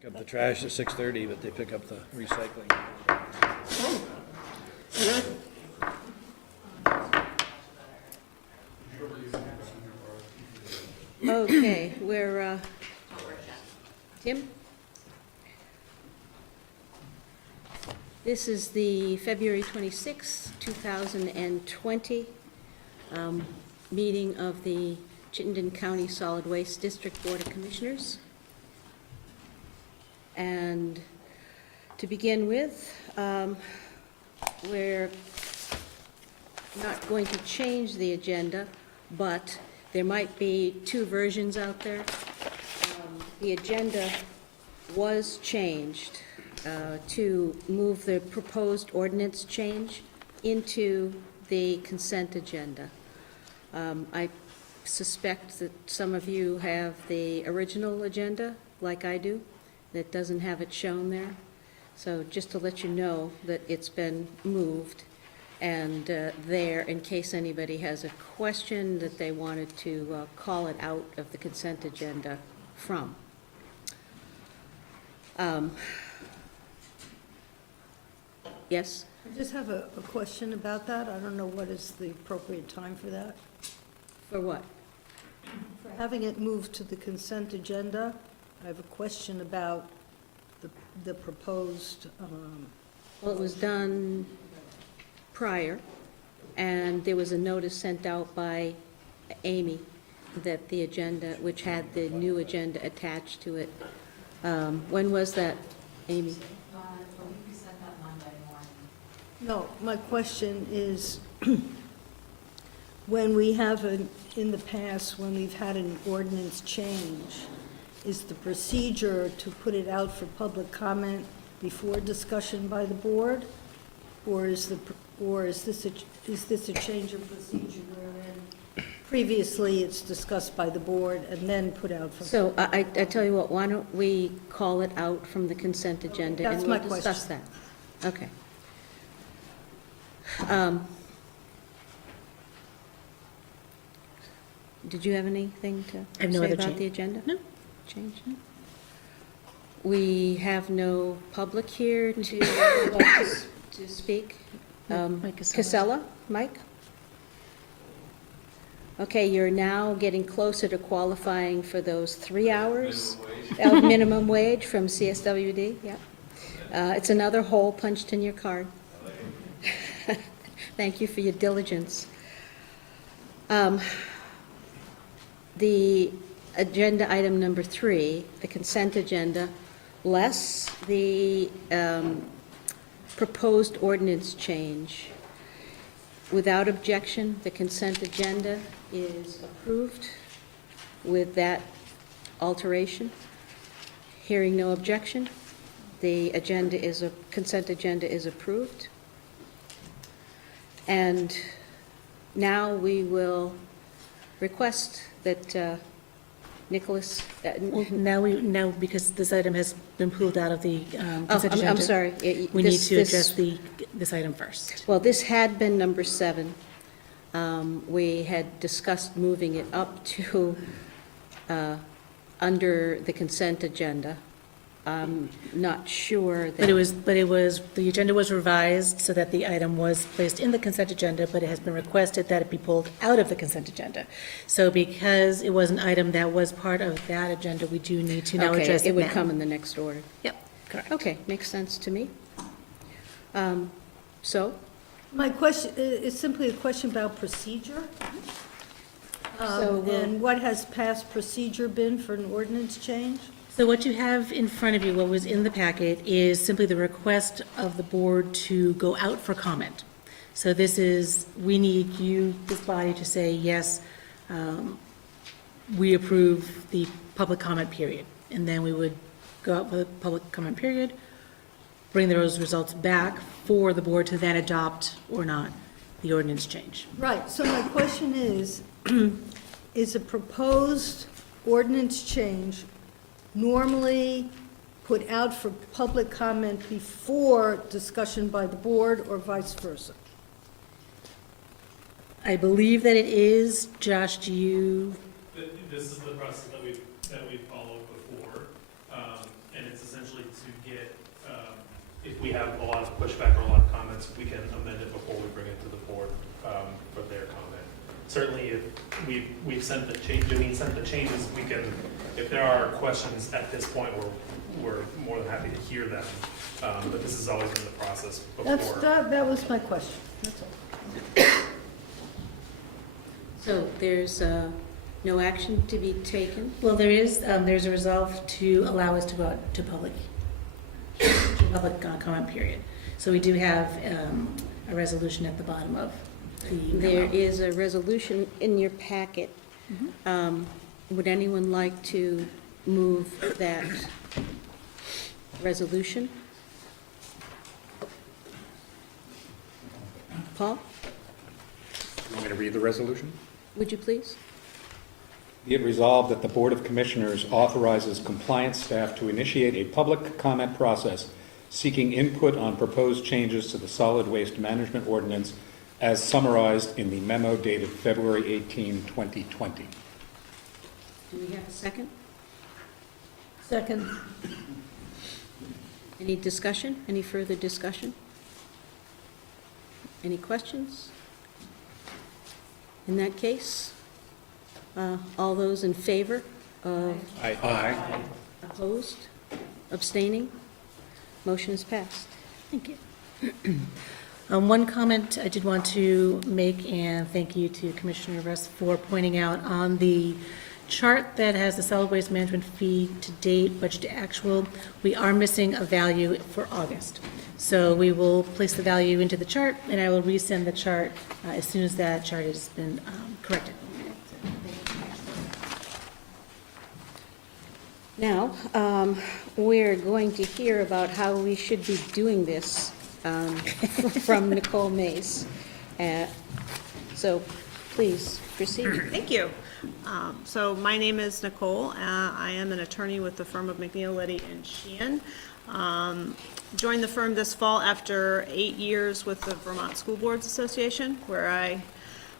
Pick up the trash at 6:30, but they pick up the recycling. Okay, Tim? This is the February 26th, 2020 meeting of the Chittenden County Solid Waste District Board of Commissioners. And to begin with, we're not going to change the agenda, but there might be two versions out there. The agenda was changed to move the proposed ordinance change into the consent agenda. I suspect that some of you have the original agenda, like I do, that doesn't have it shown there. So just to let you know that it's been moved and there, in case anybody has a question that they wanted to call it out of the consent agenda from. Yes? I just have a question about that. I don't know what is the appropriate time for that. For what? For having it moved to the consent agenda, I have a question about the proposed, Well, it was done prior, and there was a notice sent out by Amy that the agenda, which had the new agenda attached to it. When was that, Amy? no, my question is, when we have, in the past, when we've had an ordinance change, is the procedure to put it out for public comment before discussion by the board? Or is this a change of procedure wherein previously it's discussed by the board and then put out for? So I tell you what, why don't we call it out from the consent agenda? That's and my we'll discuss that. Okay. Did you have anything to I have no say other about change. the agenda? No. Change? No? We have no public here to speak. Mike Casella. Casella, Mike? Okay, you're now getting closer to qualifying for those 3 hours of minimum wage from CSWD, yeah. It's another hole punched in your card. Thank you for your diligence. The agenda item number 3, the consent agenda, less the proposed ordinance change. Without objection, the consent agenda is approved with that alteration. Hearing no objection, the consent agenda is approved. And now we will request that Nicholas. Well, now, because this item has been pulled out of the consent agenda. I'm sorry. We need to address this item first. Well, this had been number 7. We had discussed moving it up to under the consent agenda. I'm not sure that. The agenda was revised so that the item was placed in the consent agenda, but it has been requested that it be pulled out of the consent agenda. So because it was an item that was part of that agenda, we do need to now address it now. It would come in the next order. Yep, correct. Okay, makes sense to me. So, My question is simply a question about procedure. And what has past procedure been for an ordinance change? So what you have in front of you, what was in the packet, is simply the request of the board to go out for comment. So this is, we need you, this body, to say, yes, we approve the public comment period. And then we would go out with a public comment period, bring those results back for the board to then adopt or not the ordinance change. Right, so my question is a proposed ordinance change normally put out for public comment before discussion by the board or vice versa? I believe that it is. Josh, do you? This is the process that we've followed before, and it's essentially to get, if we have a lot of pushback or a lot of comments, we can amend it before we bring it to the board for their comment. Certainly, if we've sent the change, Janine sent the changes, we can, if there are questions at this point, we're more than happy to hear them. But this has always been the process before. That was my question, that's all. So there's no action to be taken? Well, there's a resolve to allow us to go out to public comment period. So we do have a resolution at the bottom of the There memo. is a resolution in your packet. Would anyone like to move that resolution? Paul, You want me to read the resolution? would you please? Be it resolved that the Board of Commissioners authorizes compliance staff to initiate a public comment process seeking input on proposed changes to the solid waste management ordinance as summarized in the memo dated February 18, 2020. Do we have a second? Second. Any discussion? Any further discussion? Any questions? In that case, all those in favor of Aye. opposed, abstaining? Motion is passed. Thank you. One comment I did want to make, and thank you to Commissioner Russ for pointing out on the chart that has the solid waste management fee to date, budget to actual, we are missing a value for August. So we will place the value into the chart, and I will resend the chart as soon as that chart has been corrected. Now, we're going to hear about how we should be doing this from Nicole Mace. So please proceed. Thank you. So my name is Nicole. I am an attorney with the firm of McNeil, Liddy & Sheehan. Joined the firm this fall after 8 years with the Vermont School Boards Association, where I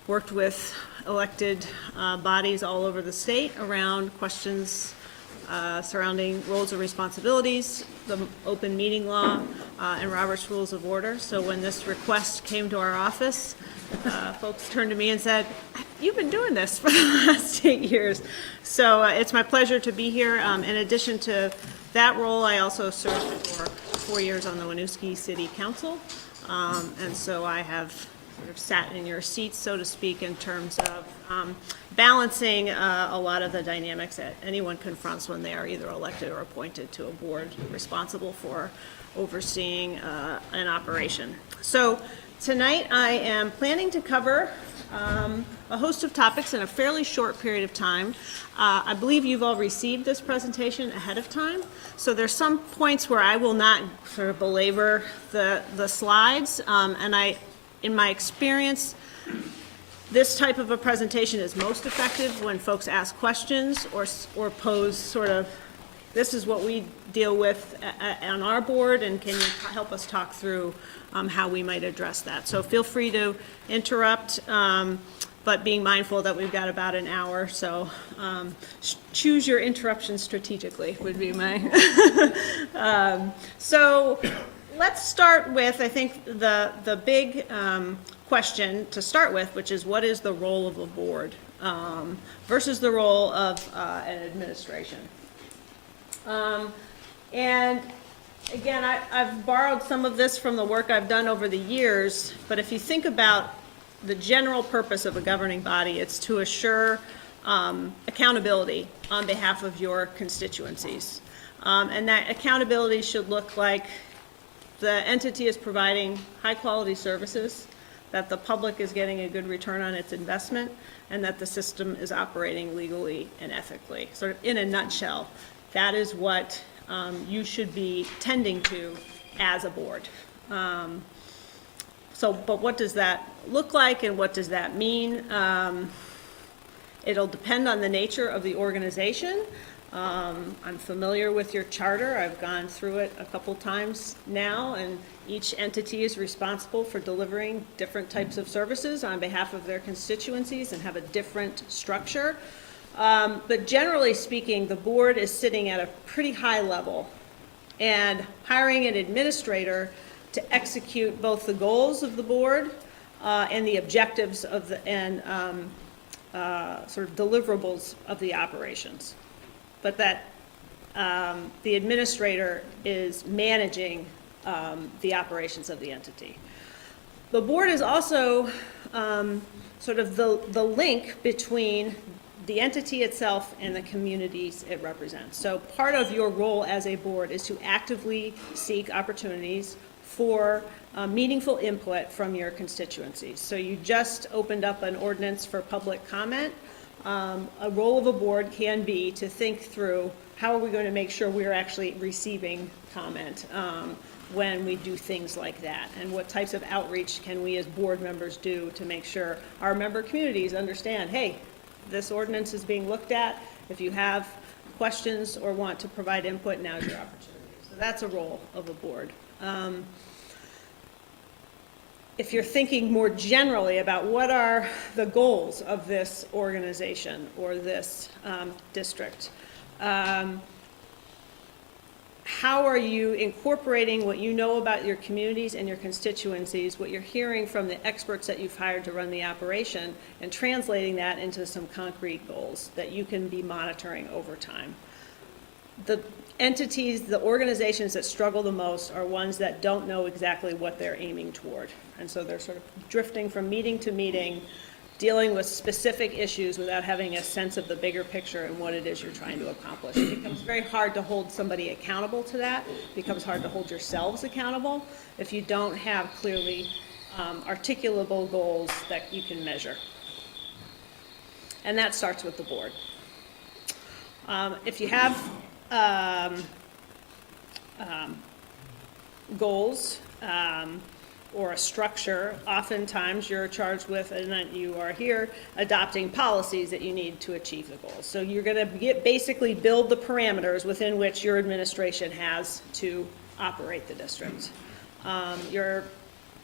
worked with elected bodies all over the state around questions surrounding roles and responsibilities, the open meeting law, and Robert's Rules of Order. So when this request came to our office, folks turned to me and said, "You've been doing this for the last 8 years." So it's my pleasure to be here. In addition to that role, I also served for 4 years on the Winooski City Council. And so I have sort of sat in your seats, so to speak, in terms of balancing a lot of the dynamics that anyone confronts when they are either elected or appointed to a board responsible for overseeing an operation. So tonight I am planning to cover a host of topics in a fairly short period of time. I believe you've all received this presentation ahead of time, so there's some points where I will not sort of belabor the slides, and in my experience, this type of a presentation is most effective when folks ask questions or pose sort of, this is what we deal with on our board, and can you help us talk through how we might address that? So feel free to interrupt, but being mindful that we've got about an hour, so choose your interruptions strategically would be my. So let's start with, I think, the big question to start with, which is what is the role of a board versus the role of an administration. And again, I've borrowed some of this from the work I've done over the years, but if you think about the general purpose of a governing body, it's to assure accountability on behalf of your constituencies. And that accountability should look like the entity is providing high-quality services, that the public is getting a good return on its investment, and that the system is operating legally and ethically. Sort of in a nutshell, that is what you should be tending to as a board. But what does that look like and what does that mean? It'll depend on the nature of the organization. I'm familiar with your charter. I've gone through it a couple times now, and each entity is responsible for delivering different types of services on behalf of their constituencies and have a different structure. But generally speaking, the board is sitting at a pretty high level and hiring an administrator to execute both the goals of the board and the objectives of sort of deliverables of the operations. But that the administrator is managing the operations of the entity. The board is also sort of the link between the entity itself and the communities it represents. So part of your role as a board is to actively seek opportunities for meaningful input from your constituencies. So you just opened up an ordinance for public comment. A role of a board can be to think through how are we going to make sure we're actually receiving comment when we do things like that, and what types of outreach can we as board members do to make sure our member communities understand, hey, this ordinance is being looked at. If you have questions or want to provide input, now's your opportunity. So that's a role of a board. If you're thinking more generally about what are the goals of this organization or this district, how are you incorporating what you know about your communities and your constituencies, what you're hearing from the experts that you've hired to run the operation, and translating that into some concrete goals that you can be monitoring over time? The entities, the organizations that struggle the most are ones that don't know exactly what they're aiming toward. And so they're sort of drifting from meeting to meeting, dealing with specific issues without having a sense of the bigger picture and what it is you're trying to accomplish. It becomes very hard to hold somebody accountable to that. It becomes hard to hold yourselves accountable if you don't have clearly articulable goals that you can measure. And that starts with the board. If you have goals, or a structure, oftentimes you're charged with, and then you are here, adopting policies that you need to achieve the goals. So you're gonna basically build the parameters within which your administration has to operate the district. You're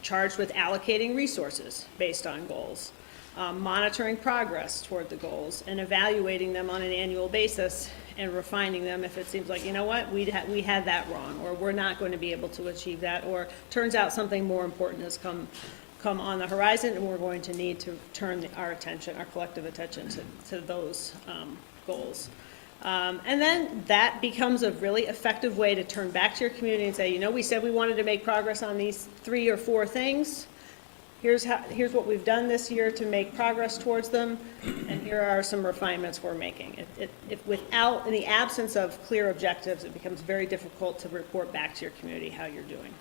charged with allocating resources based on goals, monitoring progress toward the goals, and evaluating them on an annual basis and refining them if it seems like, you know what, we had that wrong, or we're not going to be able to achieve that, or turns out something more important has come on the horizon, and we're going to need to turn our attention, our collective attention to those goals. And then that becomes a really effective way to turn back to your community and say, you know, we said we wanted to make progress on these 3 or 4 things. Here's what we've done this year to make progress towards them, and here are some refinements we're making. In the absence of clear objectives, it becomes very difficult to report back to your community how you're doing.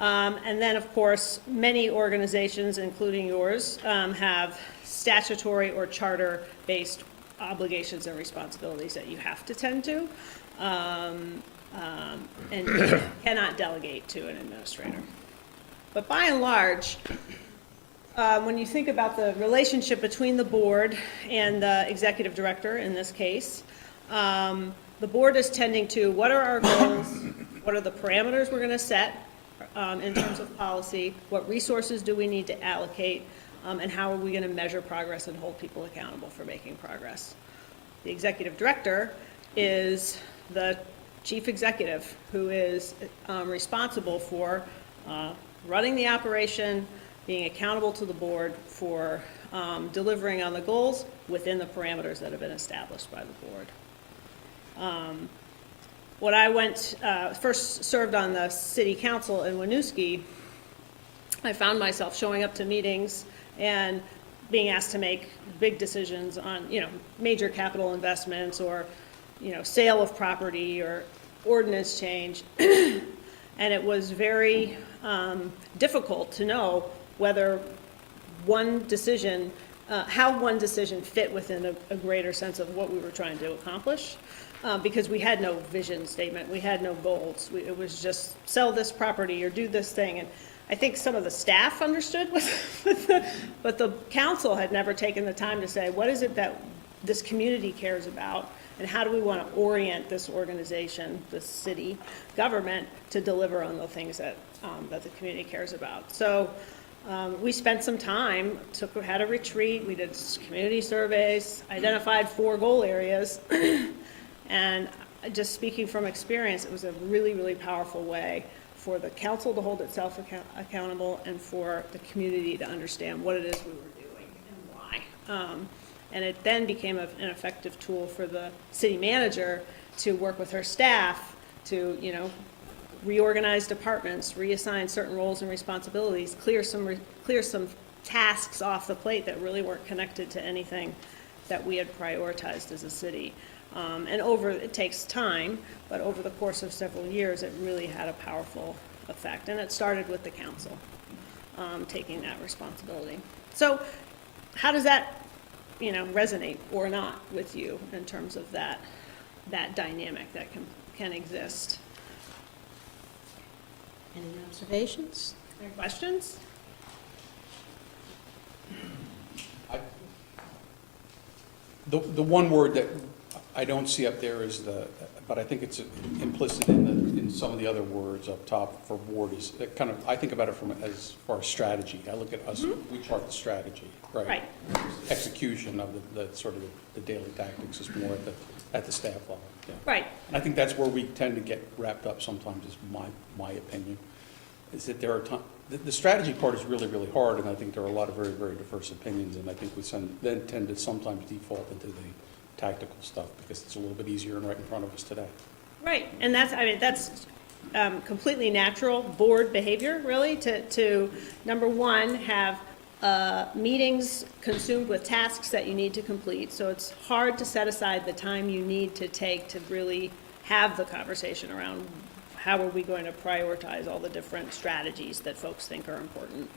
And then, of course, many organizations, including yours, have statutory or charter-based obligations and responsibilities that you have to tend to, and you cannot delegate to an administrator. But by and large, when you think about the relationship between the board and the executive director, in this case, the board is tending to what are our goals, what are the parameters we're going to set in terms of policy, what resources do we need to allocate, and how are we going to measure progress and hold people accountable for making progress. The executive director is the chief executive who is responsible for running the operation, being accountable to the board for delivering on the goals within the parameters that have been established by the board. When I first served on the city council in Winooski, I found myself showing up to meetings and being asked to make big decisions on, major capital investments or, sale of property or ordinance change. And it was very difficult to know whether one decision, how one decision fit within a greater sense of what we were trying to accomplish, because we had no vision statement, we had no goals. It was just sell this property or do this thing. And I think some of the staff understood, but the council had never taken the time to say, what is it that this community cares about? And how do we want to orient this organization, this city government, to deliver on the things that the community cares about? So we spent some time, had a retreat, we did community surveys, identified 4 goal areas, and just speaking from experience, it was a really, really powerful way for the council to hold itself accountable and for the community to understand what it is we were doing and why. And it then became an effective tool for the city manager to work with her staff to, reorganize departments, reassign certain roles and responsibilities, clear some tasks off the plate that really weren't connected to anything that we had prioritized as a city. And it takes time, but over the course of several years, it really had a powerful effect. And it started with the council taking that responsibility. So how does that, resonate or not with you in terms of that dynamic that can exist? Any observations? Any questions? The one word that I don't see up there is but I think it's implicit in some of the other words up top for board is, I think about it as far as strategy. I look at us, we chart the strategy, right? Right. Execution of the sort of the daily tactics is more at the staff level. Yeah. Right. And I think that's where we tend to get wrapped up sometimes, is my opinion, is that there are times, the strategy part is really, really hard, and I think there are a lot of very, very diverse opinions, and I think we then tend to sometimes default into the tactical stuff because it's a little bit easier and right in front of us today. Right, and that's completely natural board behavior, really, to number one, have meetings consumed with tasks that you need to complete, so it's hard to set aside the time you need to take to really have the conversation around how are we going to prioritize all the different strategies that folks think are important.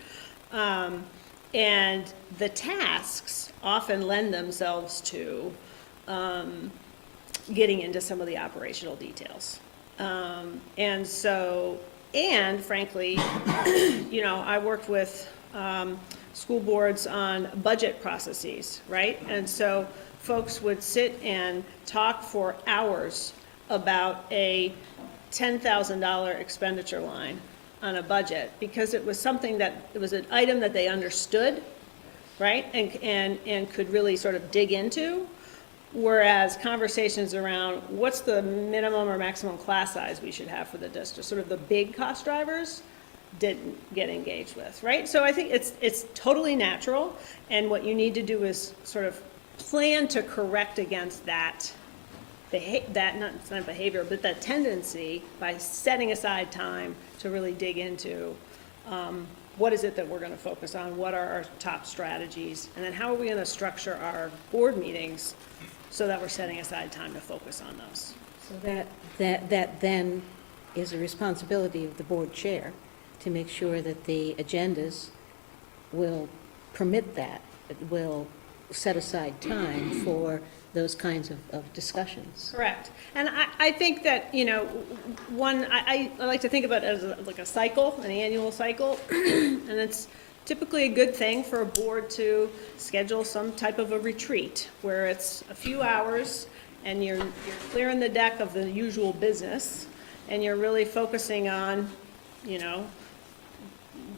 And the tasks often lend themselves to getting into some of the operational details. And frankly, I worked with school boards on budget processes, right? And so folks would sit and talk for hours about a $10,000 expenditure line on a budget because it was something it was an item that they understood, right? And could really sort of dig into. Whereas conversations around what's the minimum or maximum class size we should have for the district, sort of the big cost drivers, didn't get engaged with, right? So I think it's totally natural, and what you need to do is sort of plan to correct against that not behavior, but that tendency by setting aside time to really dig into what is it that we're going to focus on, what are our top strategies, and then how are we going to structure our board meetings so that we're setting aside time to focus on those. So that then is a responsibility of the board chair to make sure that the agendas will permit that, will set aside time for those kinds of discussions. Correct. And I think that, I like to think about it as like a cycle, an annual cycle, and it's typically a good thing for a board to schedule some type of a retreat where it's a few hours and you're clearing the deck of the usual business and you're really focusing on,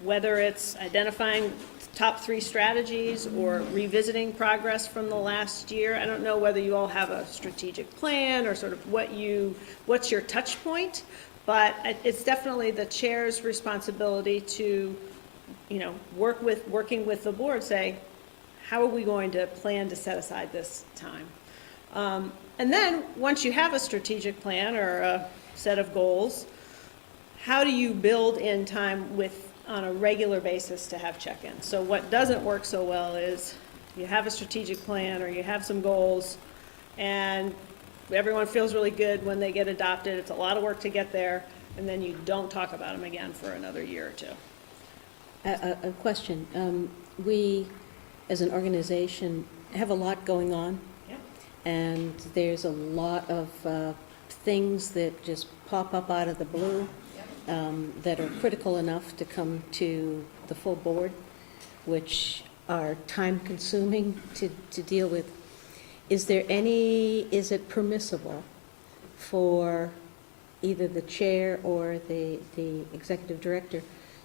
whether it's identifying top 3 strategies or revisiting progress from the last year. I don't know whether you all have a strategic plan or sort of what's your touch point, but it's definitely the chair's responsibility to, working with the board, say, how are we going to plan to set aside this time? And then, once you have a strategic plan or a set of goals, how do you build in time on a regular basis to have check-ins? So what doesn't work so well is you have a strategic plan or you have some goals and everyone feels really good when they get adopted. It's a lot of work to get there, and then you don't talk about them again for another year or two. A question. We, as an organization, have a lot going on. Yep. And there's a lot of things that just pop up out of the blue that are critical enough to come to the full board, which are time-consuming to deal with. Is it permissible for either the chair or the executive director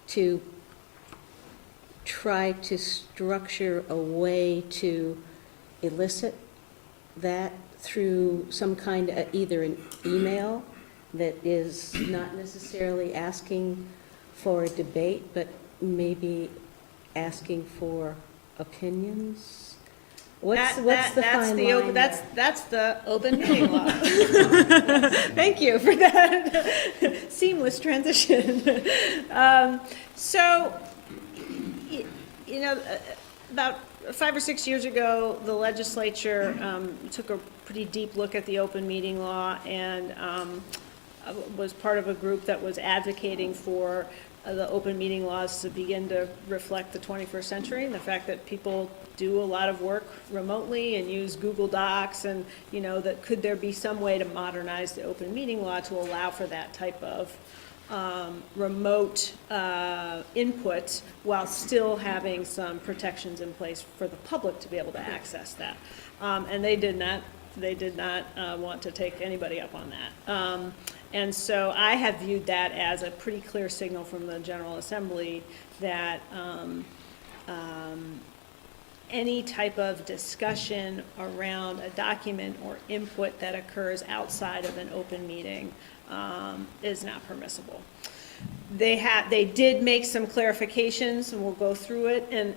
to try to structure a way to elicit that through some kind of either an email that is not necessarily asking for a debate, but maybe asking for opinions? What's the fine line there? That's the open meeting law. Thank you for that seamless transition. So, you know, about 5 or 6 years ago, the legislature took a pretty deep look at the open meeting law and was part of a group that was advocating for the open meeting laws to begin to reflect the 21st century and the fact that people do a lot of work remotely and use Google Docs, and, you know, that could there be some way to modernize the open meeting law to allow for that type of remote input while still having some protections in place for the public to be able to access that. And they did not want to take anybody up on that. And so I have viewed that as a pretty clear signal from the General Assembly that any type of discussion around a document or input that occurs outside of an open meeting is not permissible. They did make some clarifications, and we'll go through it, and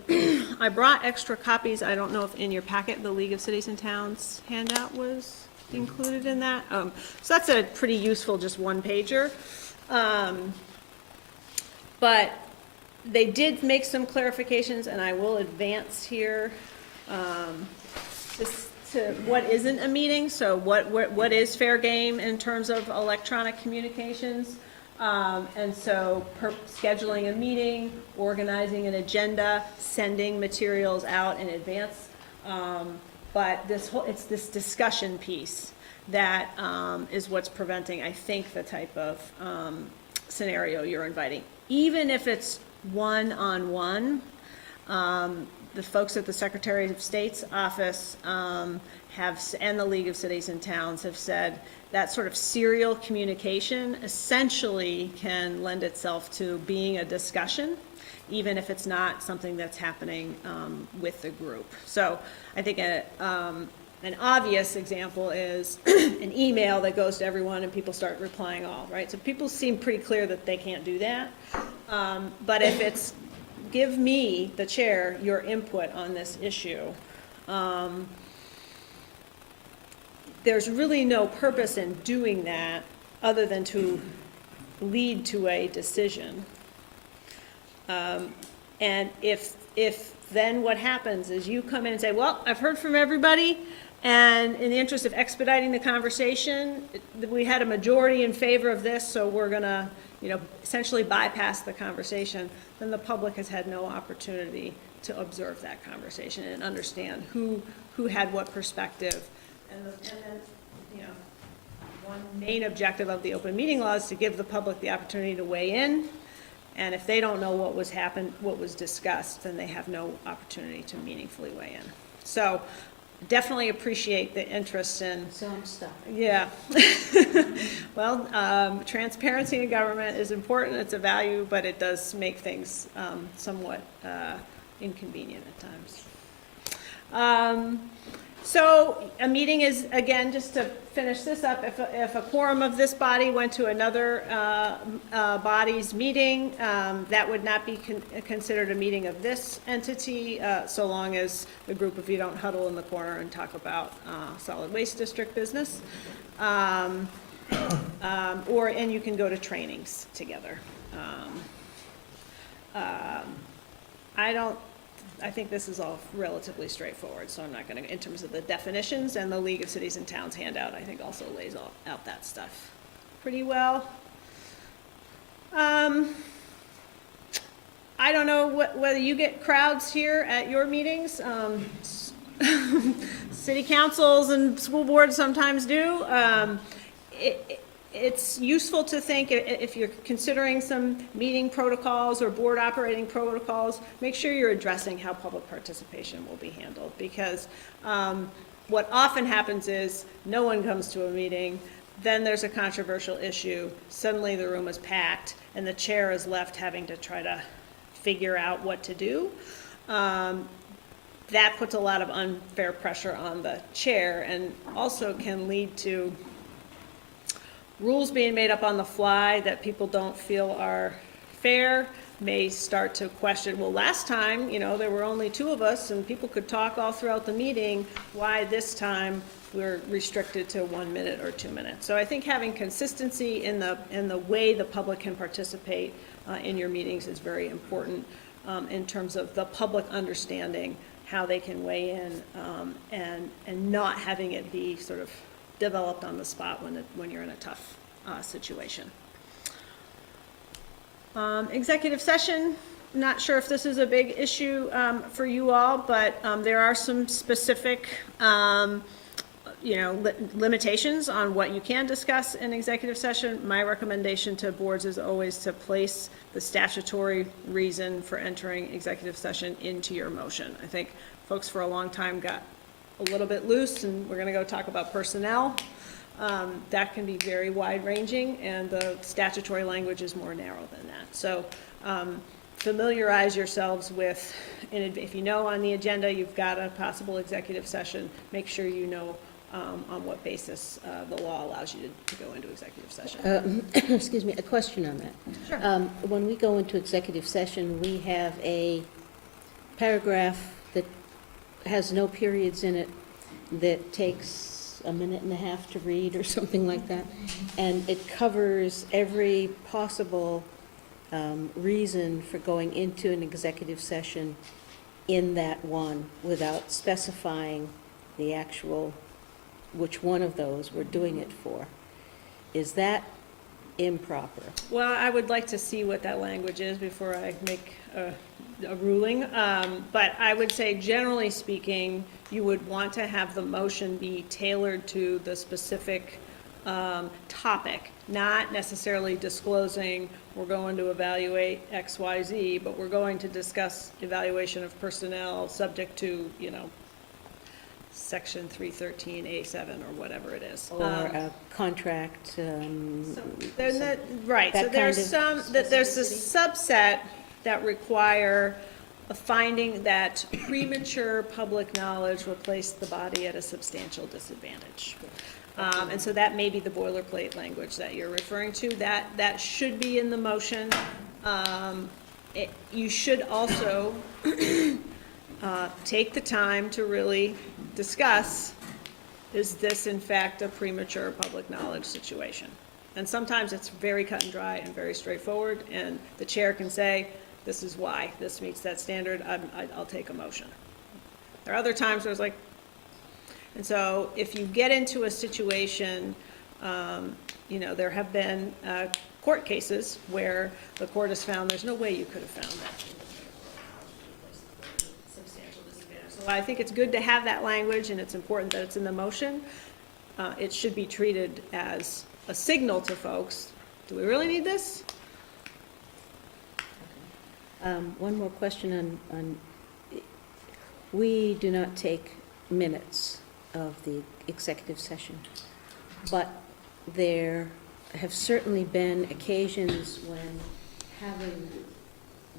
I brought extra copies. I don't know if in your packet, the League of Cities and Towns handout was included in that. So that's a pretty useful, just one pager. But they did make some clarifications, and I will advance here just to what isn't a meeting. So what is fair game in terms of electronic communications? And so scheduling a meeting, organizing an agenda, sending materials out in advance. But it's this discussion piece that is what's preventing, I think, the type of scenario you're inviting. Even if it's one-on-one, the folks at the Secretary of State's office and the League of Cities and Towns have said that sort of serial communication essentially can lend itself to being a discussion, even if it's not something that's happening with the group. So I think an obvious example is an email that goes to everyone and people start replying all, right? So people seem pretty clear that they can't do that. But if it's, give me, the chair, your input on this issue, there's really no purpose in doing that other than to lead to a decision. And if then what happens is you come in and say, well, I've heard from everybody, and in the interest of expediting the conversation, we had a majority in favor of this, so we're gonna, essentially bypass the conversation, then the public has had no opportunity to observe that conversation and understand who had what perspective. And then, one main objective of the open meeting law is to give the public the opportunity to weigh in. And if they don't know what was discussed, then they have no opportunity to meaningfully weigh in. So definitely appreciate the interest in. So I'm stuck. Yeah. Well, transparency in government is important. It's a value, but it does make things somewhat inconvenient at times. So a meeting is, again, just to finish this up, if a quorum of this body went to another body's meeting, that would not be considered a meeting of this entity, so long as the group of you don't huddle in the corner and talk about solid waste district business. And you can go to trainings together. I think this is all relatively straightforward, so I'm not going to, in terms of the definitions, and the League of Cities and Towns handout, I think also lays out that stuff pretty well. I don't know whether you get crowds here at your meetings. City councils and school boards sometimes do. It's useful to think, if you're considering some meeting protocols or board operating protocols, make sure you're addressing how public participation will be handled. Because what often happens is no one comes to a meeting, then there's a controversial issue, suddenly the room is packed, and the chair is left having to try to figure out what to do. That puts a lot of unfair pressure on the chair, and also can lead to rules being made up on the fly that people don't feel are fair, may start to question, well, last time, you know, there were only two of us and people could talk all throughout the meeting. Why this time we're restricted to 1 minute or 2 minutes? So I think having consistency in the way the public can participate in your meetings is very important in terms of the public understanding how they can weigh in and not having it be sort of developed on the spot when you're in a tough situation. Executive session, not sure if this is a big issue for you all, but there are some specific limitations on what you can discuss in executive session. My recommendation to boards is always to place the statutory reason for entering executive session into your motion. I think folks for a long time got a little bit loose, and we're gonna go talk about personnel. That can be very wide-ranging, and the statutory language is more narrow than that. So familiarize yourselves with, and if you know on the agenda you've got a possible executive session, make sure you know on what basis the law allows you to go into executive session. Excuse me, a question on that. Sure. When we go into executive session, we have a paragraph that has no periods in it that takes a minute and a half to read or something like that. And it covers every possible reason for going into an executive session in that one without specifying the actual, which one of those we're doing it for. Is that improper? Well, I would like to see what that language is before I make a ruling. But I would say, generally speaking, you would want to have the motion be tailored to the specific topic, not necessarily disclosing we're going to evaluate X, Y, Z, but we're going to discuss evaluation of personnel subject to, Section 313A7 or whatever it is. Or a contract? Right, so that there's kind of there's a subset that require a finding that premature public knowledge will place the body at a substantial disadvantage. And so that may be the boilerplate language that you're referring to. That should be in the motion. You should also take the time to really discuss, is this in fact a premature public knowledge situation? And sometimes it's very cut and dry and very straightforward, and the chair can say, this is why, this meets that standard, I'll take a motion. There are other times where it's like, and so if you get into a situation, there have been court cases where the court has found there's no way you could have found that. Substantial disadvantage. So I think it's good to have that language, and it's important that it's in the motion. It should be treated as a signal to folks, do we really need this? One more question on, we do not take minutes of the executive session, but there have certainly been occasions when having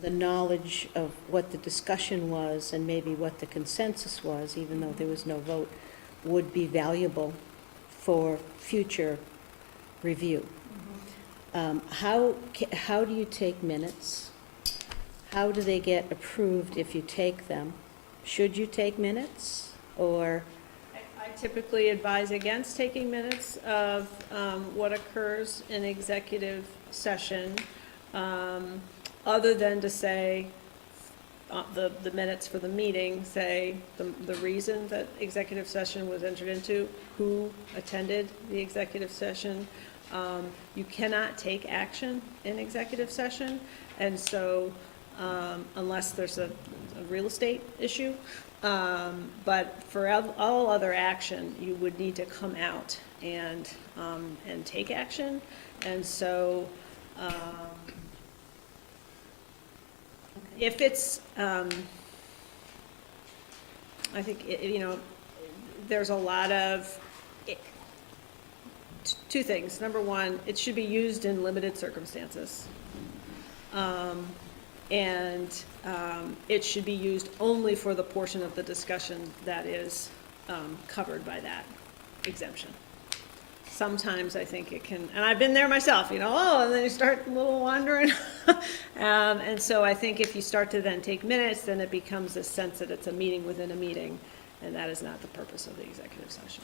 the knowledge of what the discussion was and maybe what the consensus was, even though there was no vote, would be valuable for future review. How do you take minutes? How do they get approved if you take them? Should you take minutes, or? I typically advise against taking minutes of what occurs in executive session, other than to say, the minutes for the meeting say the reason that executive session was entered into, who attended the executive session. You cannot take action in executive session, and so unless there's a real estate issue. But for all other action, you would need to come out and take action. And so if it's, I think, there's a lot of, two things. Number one, it should be used in limited circumstances. And it should be used only for the portion of the discussion that is covered by that exemption. sometimes I think it can, and I've been there myself, and then you start a little wandering. And so I think if you start to then take minutes, then it becomes this sense that it's a meeting within a meeting, and that is not the purpose of the executive session.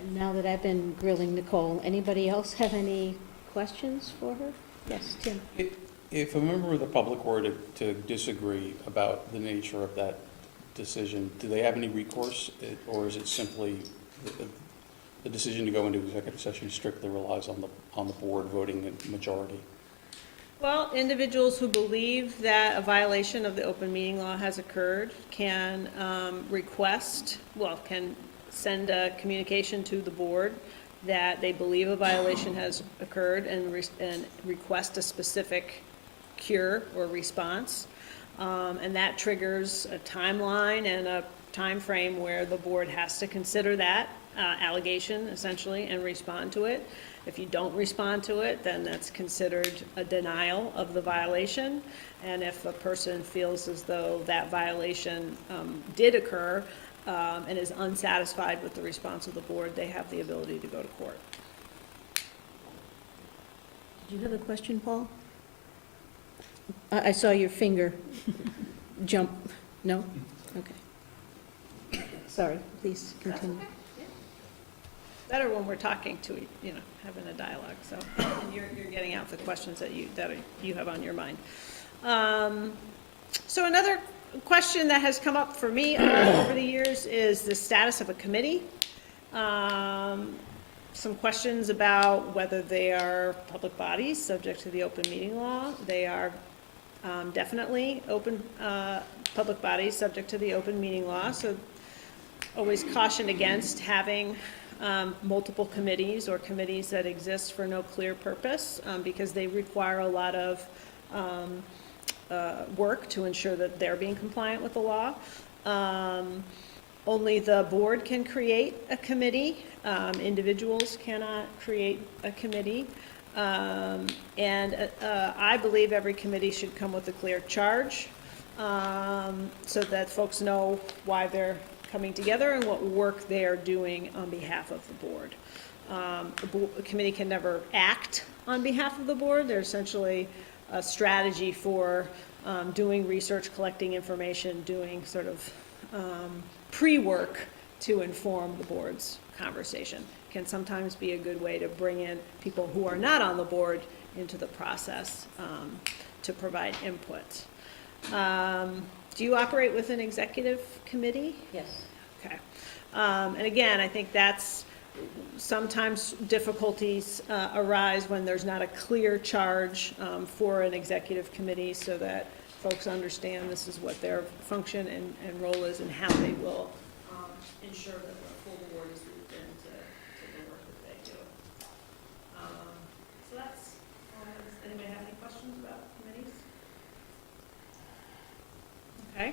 And now that I've been grilling Nicole, anybody else have any questions for her? Yes, Tim? If a member of the public were to disagree about the nature of that decision, do they have any recourse, or is it simply the decision to go into executive session strictly relies on the board voting in majority? Well, individuals who believe that a violation of the open meeting law has occurred can can send a communication to the board that they believe a violation has occurred and request a specific cure or response. And that triggers a timeline and a time frame where the board has to consider that allegation, essentially, and respond to it. If you don't respond to it, then that's considered a denial of the violation. And if a person feels as though that violation did occur and is unsatisfied with the response of the board, they have the ability to go to court. Did you have a question, Paul? I saw your finger jump. No? Okay. Sorry, please continue. Better when we're talking to, having a dialogue, so, and you're getting out the questions that you have on your mind. So another question that has come up for me over the years is the status of a committee. Some questions about whether they are public bodies subject to the open meeting law. They are definitely public bodies subject to the open meeting law, so always caution against having multiple committees or committees that exist for no clear purpose, because they require a lot of work to ensure that they're being compliant with the law. Only the board can create a committee. Individuals cannot create a committee. And I believe every committee should come with a clear charge, so that folks know why they're coming together and what work they are doing on behalf of the board. A committee can never act on behalf of the board. They're essentially a strategy for doing research, collecting information, doing sort of pre-work to inform the board's conversation. Can sometimes be a good way to bring in people who are not on the board into the process to provide input. Do you operate with an executive committee? Yes. Okay. And again, I think that's sometimes difficulties arise when there's not a clear charge for an executive committee, so that folks understand this is what their function and role is and how they will ensure that the full board is looped into the work that they do. So that's, does anybody have any questions about committees? Okay.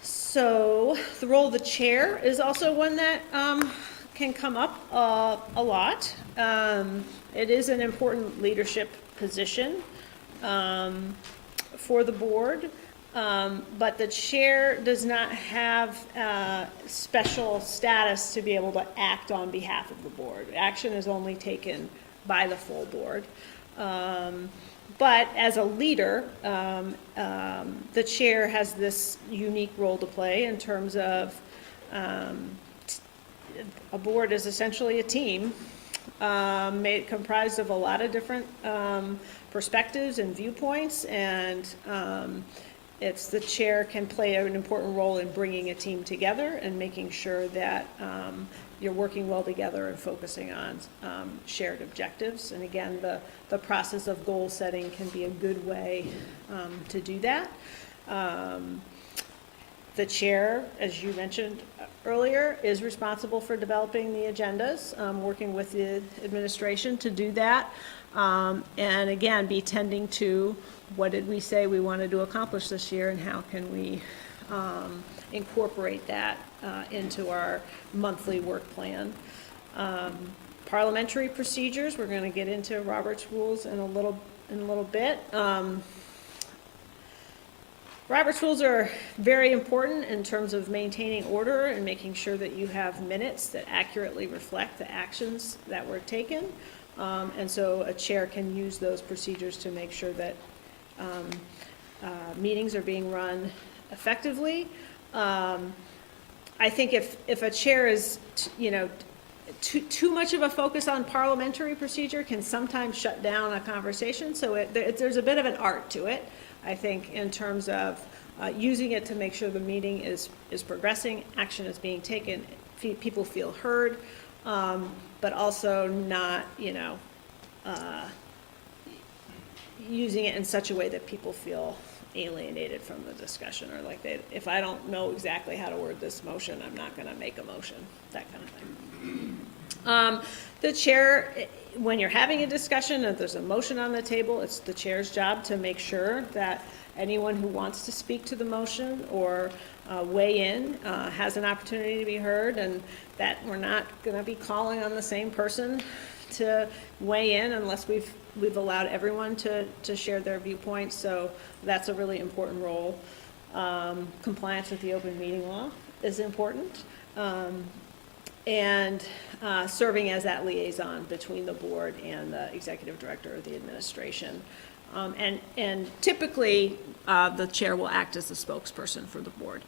So the role of the chair is also one that can come up a lot. It is an important leadership position for the board, but the chair does not have special status to be able to act on behalf of the board. Action is only taken by the full board. But as a leader, the chair has this unique role to play in terms of a board is essentially a team comprised of a lot of different perspectives and viewpoints, and it's the chair can play an important role in bringing a team together and making sure that you're working well together and focusing on shared objectives. And again, the process of goal setting can be a good way to do that. The chair, as you mentioned earlier, is responsible for developing the agendas, working with the administration to do that. And again, be tending to what did we say we wanted to accomplish this year, and how can we incorporate that into our monthly work plan. Parliamentary procedures, we're going to get into Robert's rules in a little bit. Robert's rules are very important in terms of maintaining order and making sure that you have minutes that accurately reflect the actions that were taken. And so a chair can use those procedures to make sure that meetings are being run effectively. I think if a chair is, too much of a focus on parliamentary procedure can sometimes shut down a conversation. So there's a bit of an art to it, I think, in terms of using it to make sure the meeting is progressing, action is being taken, people feel heard, but also not, using it in such a way that people feel alienated from the discussion, or like if I don't know exactly how to word this motion, I'm not going to make a motion, that kind of thing. The chair, when you're having a discussion, if there's a motion on the table, it's the chair's job to make sure that anyone who wants to speak to the motion or weigh in has an opportunity to be heard, and that we're not going to be calling on the same person to weigh in unless we've allowed everyone to share their viewpoints. So that's a really important role. Compliance with the open meeting law is important. And serving as that liaison between the board and the executive director of the administration. And typically, the chair will act as the spokesperson for the board.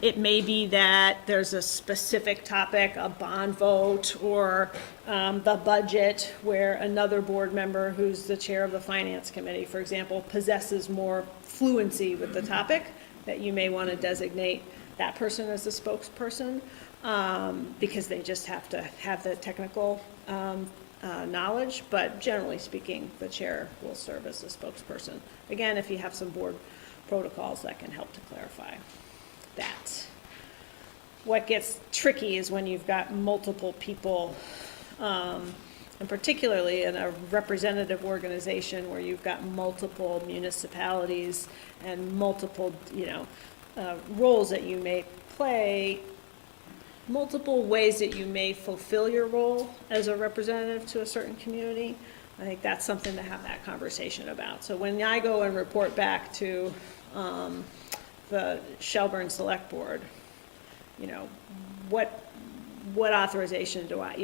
It may be that there's a specific topic, a bond vote, or the budget, where another board member who's the chair of the finance committee, for example, possesses more fluency with the topic, that you may want to designate that person as the spokesperson, because they just have to have the technical knowledge. But generally speaking, the chair will serve as the spokesperson. Again, if you have some board protocols, that can help to clarify that. What gets tricky is when you've got multiple people, and particularly in a representative organization where you've got multiple municipalities and multiple, roles that you may play, multiple ways that you may fulfill your role as a representative to a certain community. I think that's something to have that conversation about. So when I go and report back to the Shelburne Select Board, what authorization do I,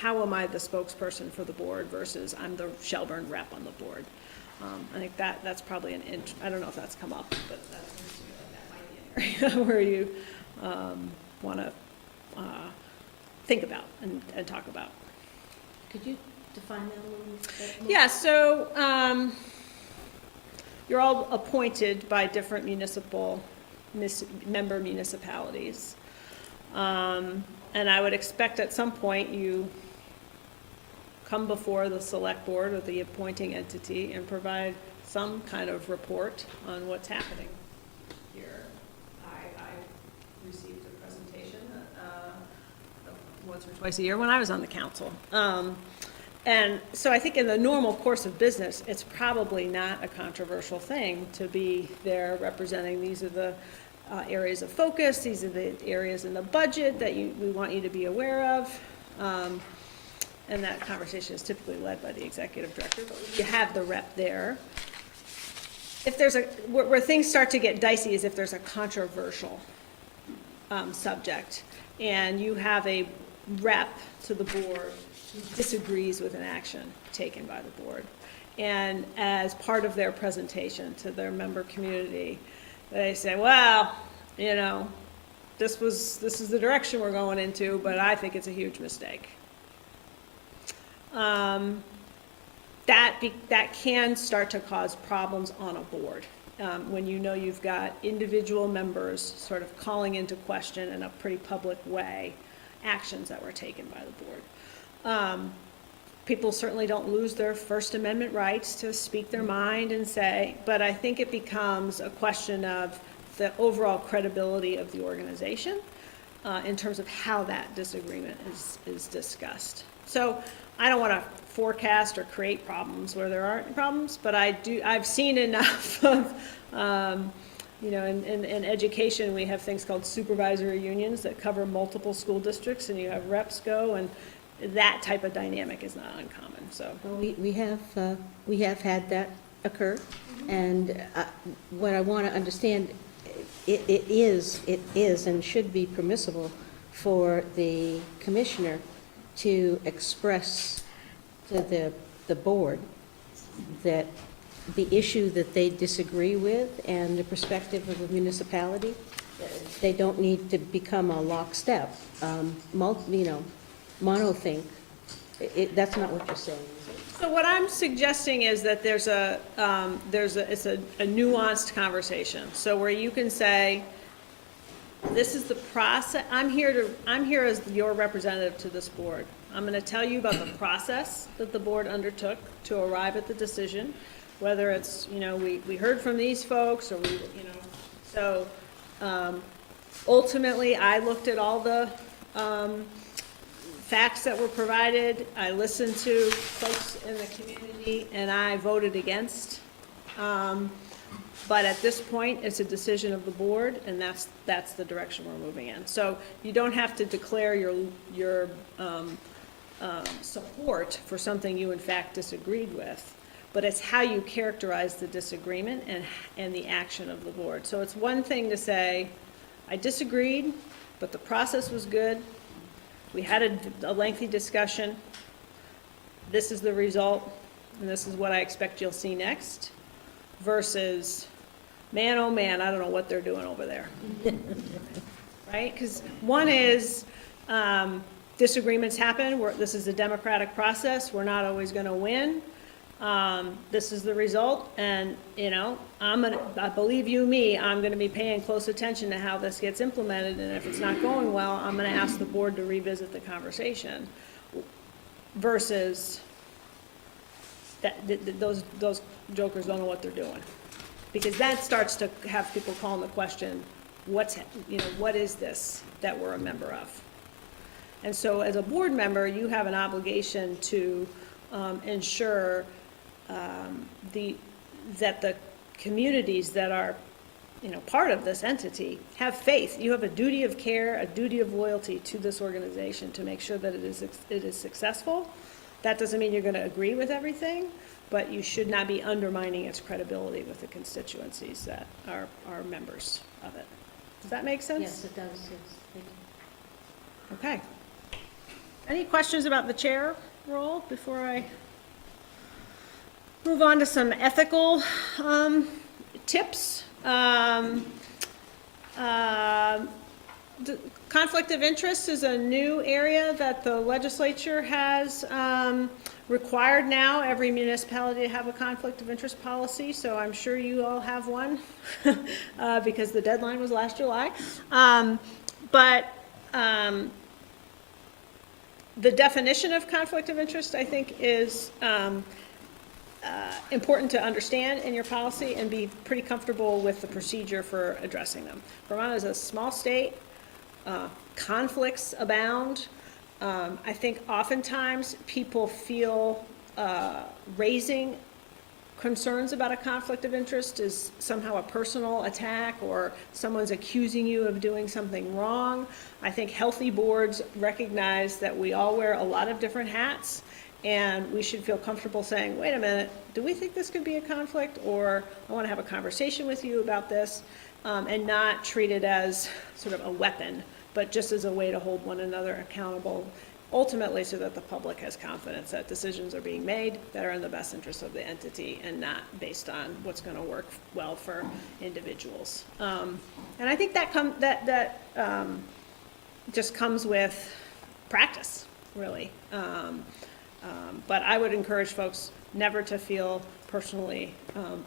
how am I the spokesperson for the board versus I'm the Shelburne rep on the board? I think that's probably I don't know if that's come up, but that might be an area where you want to think about and talk about. Could you define that a little bit more? Yeah, so you're all appointed by different member municipalities. And I would expect at some point you come before the select board or the appointing entity and provide some kind of report on what's happening here. I received a presentation once or twice a year when I was on the council. And so I think in the normal course of business, it's probably not a controversial thing to be there representing these are the areas of focus, these are the areas in the budget that we want you to be aware of. And that conversation is typically led by the executive director, but you have the rep there. If there's where things start to get dicey is if there's a controversial subject and you have a rep to the board who disagrees with an action taken by the board. And as part of their presentation to their member community, they say, well, this is the direction we're going into, but I think it's a huge mistake. That can start to cause problems on a board when you've got individual members sort of calling into question in a pretty public way actions that were taken by the board. People certainly don't lose their First Amendment rights to speak their mind and say, but I think it becomes a question of the overall credibility of the organization in terms of how that disagreement is discussed. So I don't want to forecast or create problems where there aren't problems, but I've seen enough of, in education, we have things called supervisory unions that cover multiple school districts, and you have reps go, and that type of dynamic is not uncommon, so. Well, we have had that occur, and what I want to understand, it is and should be permissible for the commissioner to express to the board that the issue that they disagree with and the perspective of a municipality, they don't need to become a lockstep, monothink. That's not what you're saying, is it? So what I'm suggesting is that it's a nuanced conversation. So where you can say, this is the process, I'm here as your representative to this board. I'm gonna tell you about the process that the board undertook to arrive at the decision, whether it's, we heard from these folks, or so, ultimately, I looked at all the, facts that were provided, I listened to folks in the community, and I voted against. But at this point, it's a decision of the board, and that's the direction we're moving in. So you don't have to declare your support for something you in fact disagreed with, but it's how you characterize the disagreement and the action of the board. So it's one thing to say, I disagreed, but the process was good. We had a lengthy discussion. This is the result, and this is what I expect you'll see next, versus, man, oh man, I don't know what they're doing over there. Right? Because one is, disagreements happen. This is a democratic process. We're not always going to win. This is the result, and I believe you me, I'm gonna be paying close attention to how this gets implemented, and if it's not going well, I'm gonna ask the board to revisit the conversation. Versus those jokers don't know what they're doing, because that starts to have people calling the question, what is this that we're a member of? And so, as a board member, you have an obligation to ensure that the communities that are, part of this entity have faith. You have a duty of care, a duty of loyalty to this organization to make sure that it is successful. That doesn't mean you're going to agree with everything, but you should not be undermining its credibility with the constituencies that are members of it. Does that make sense? Yes, it does, yes, thank you. Okay. Any questions about the chair role before I move on to some ethical tips? Conflict of interest is a new area that the legislature has required now every municipality to have a conflict of interest policy, so I'm sure you all have one because the deadline was last July. The definition of conflict of interest, I think, is important to understand in your policy and be pretty comfortable with the procedure for addressing them. Vermont is a small state. Conflicts abound. I think oftentimes people feel raising concerns about a conflict of interest is somehow a personal attack or someone's accusing you of doing something wrong. I think healthy boards recognize that we all wear a lot of different hats, and we should feel comfortable saying, wait a minute, do we think this could be a conflict, or I want to have a conversation with you about this, and not treat it as sort of a weapon, but just as a way to hold one another accountable, ultimately so that the public has confidence that decisions are being made that are in the best interest of the entity and not based on what's going to work well for individuals. And I think that just comes with practice, really. But I would encourage folks never to feel personally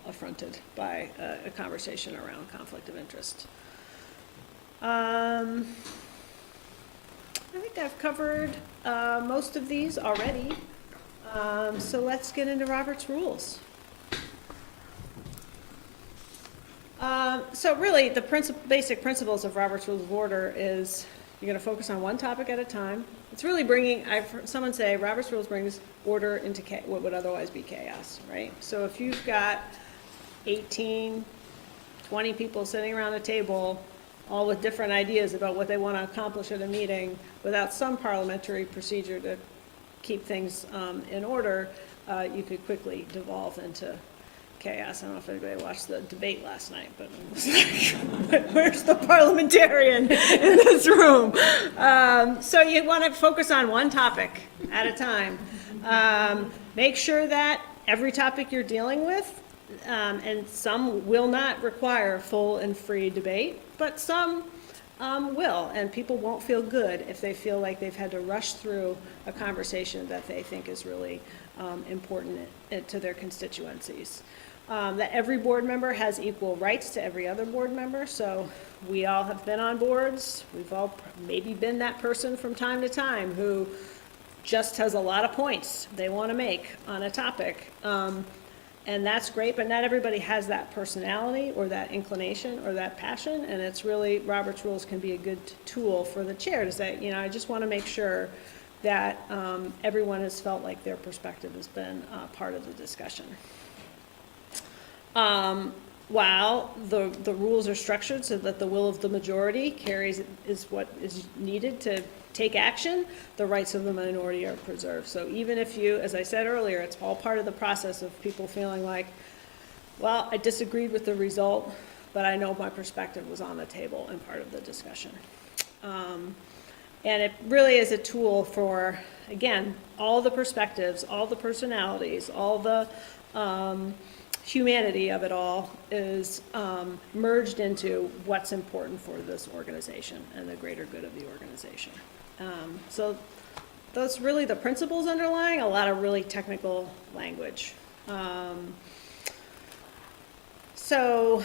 affronted by a conversation around conflict of interest. I think I've covered most of these already, so let's get into Robert's rules. So really, the basic principles of Robert's Rules of Order is you're going to focus on one topic at a time. It's really bringing, I've heard someone say, Robert's Rules brings order into what would otherwise be chaos, right? So if you've got 18, 20 people sitting around a table, all with different ideas about what they want to accomplish at a meeting, without some parliamentary procedure to keep things in order, you could quickly devolve into chaos. I don't know if anybody watched the debate last night, but it was like, where's the parliamentarian in this room? So you want to focus on one topic at a time. Make sure that every topic you're dealing with, and some will not require full and free debate, but some will, and people won't feel good if they feel like they've had to rush through a conversation that they think is really important to their constituencies. That every board member has equal rights to every other board member, so we all have been on boards. We've all maybe been that person from time to time who just has a lot of points they want to make on a topic. And that's great, but not everybody has that personality or that inclination or that passion, and it's really, Robert's Rules can be a good tool for the chair to say, you know, I just want to make sure that everyone has felt like their perspective has been part of the discussion. While the rules are structured so that the will of the majority is what is needed to take action, the rights of the minority are preserved. So even if you, as I said earlier, it's all part of the process of people feeling like, well, I disagreed with the result, but I know my perspective was on the table and part of the discussion. And it really is a tool for, again, all the perspectives, all the personalities, all the humanity of it all is merged into what's important for this organization and the greater good of the organization. So those really the principles underlying a lot of really technical language. So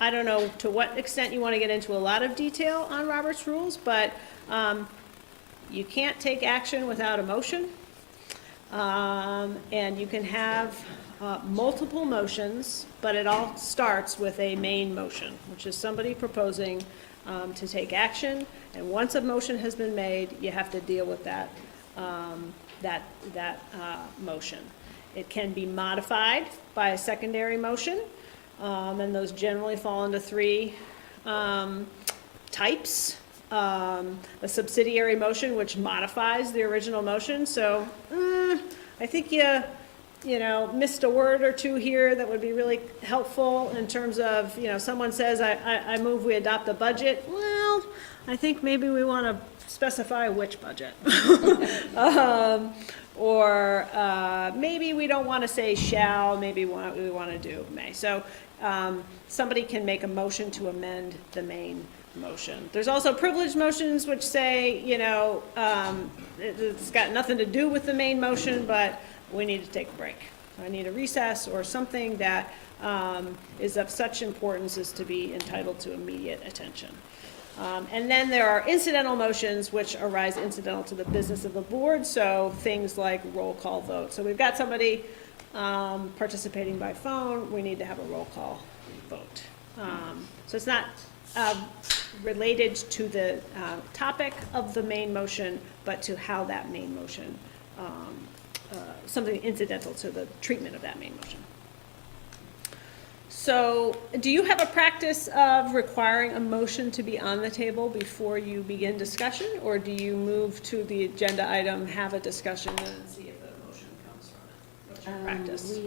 I don't know to what extent you want to get into a lot of detail on Robert's Rules, but you can't take action without a motion. And you can have multiple motions, but it all starts with a main motion, which is somebody proposing to take action. And once a motion has been made, you have to deal with that motion. It can be modified by a secondary motion, and those generally fall into three types. A subsidiary motion, which modifies the original motion. So I think you know, missed a word or two here that would be really helpful in terms of, you know, someone says, I move we adopt the budget. Well, I think maybe we want to specify which budget. Or maybe we don't want to say shall, maybe we want to do may. So somebody can make a motion to amend the main motion. There's also privileged motions which say, you know, it's got nothing to do with the main motion, but we need to take a break. I need a recess or something that is of such importance as to be entitled to immediate attention. And then there are incidental motions which arise incidental to the business of the board, so things like roll call vote. So we've got somebody participating by phone, we need to have a roll call vote. So it's not related to the topic of the main motion, but to how that main motion, something incidental to the treatment of that main motion. So do you have a practice of requiring a motion to be on the table before you begin discussion, or do you move to the agenda item, have a discussion, and then see if a motion comes from it? What's your practice?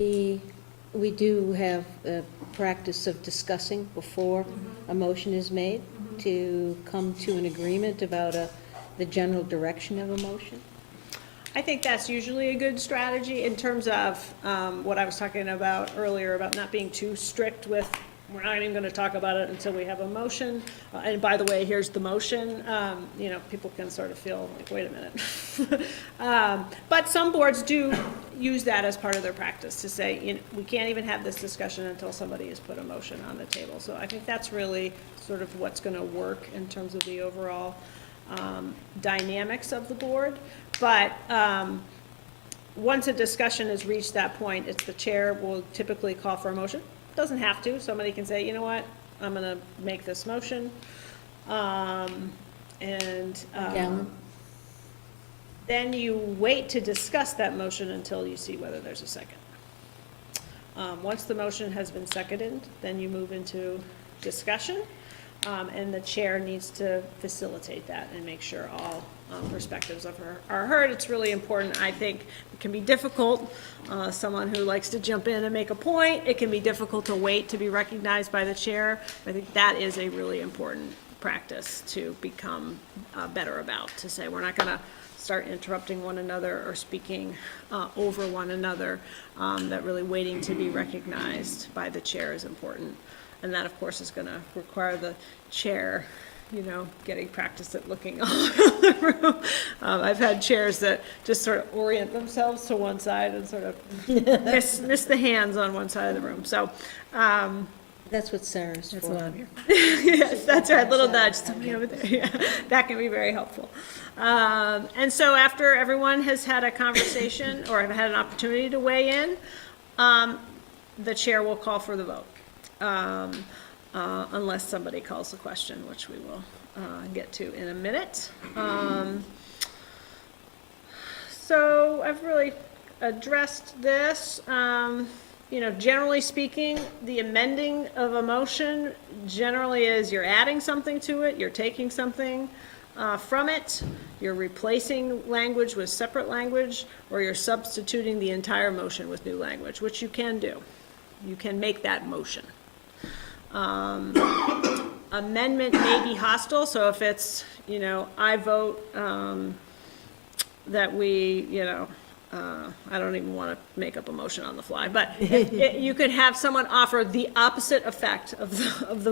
We do have a practice of discussing before a motion is made to come to an agreement about the general direction of a motion. I think that's usually a good strategy in terms of what I was talking about earlier about not being too strict with, we're not even going to talk about it until we have a motion. And by the way, here's the motion. You know, people can sort of feel like, wait a minute. But some boards do use that as part of their practice to say, you know, we can't even have this discussion until somebody has put a motion on the table. So I think that's really sort of what's going to work in terms of the overall dynamics of the board. But once a discussion has reached that point, it's the chair will typically call for a motion. Doesn't have to. Somebody can say, you know what, I'm going to make this motion. Then you wait to discuss that motion until you see whether there's a second. Once the motion has been seconded, then you move into discussion. And the chair needs to facilitate that and make sure all perspectives of her are heard. It's really important. I think it can be difficult, someone who likes to jump in and make a point. It can be difficult to wait to be recognized by the chair. I think that is a really important practice to become better about, to say we're not going to start interrupting one another or speaking over one another, that really waiting to be recognized by the chair is important. And that, of course, is going to require the chair, getting practice at looking all around the room. I've had chairs that just sort of orient themselves to one side and sort of miss the hands on one side of the room. So, That's what Sarah's That's for. what I'm here. yes, that's right, little nudge, somebody over there, yeah, that can be very helpful. And so after everyone has had a conversation or have had an opportunity to weigh in, the chair will call for the vote. Unless somebody calls the question, which we will get to in a minute. So I've really addressed this. Generally speaking, the amending of a motion generally is you're adding something to it, you're taking something from it, you're replacing language with separate language, or you're substituting the entire motion with new language, which you can do. You can make that motion. Amendment may be hostile, so if it's, I vote that we, I don't even want to make up a motion on the fly, but you could have someone offer the opposite effect of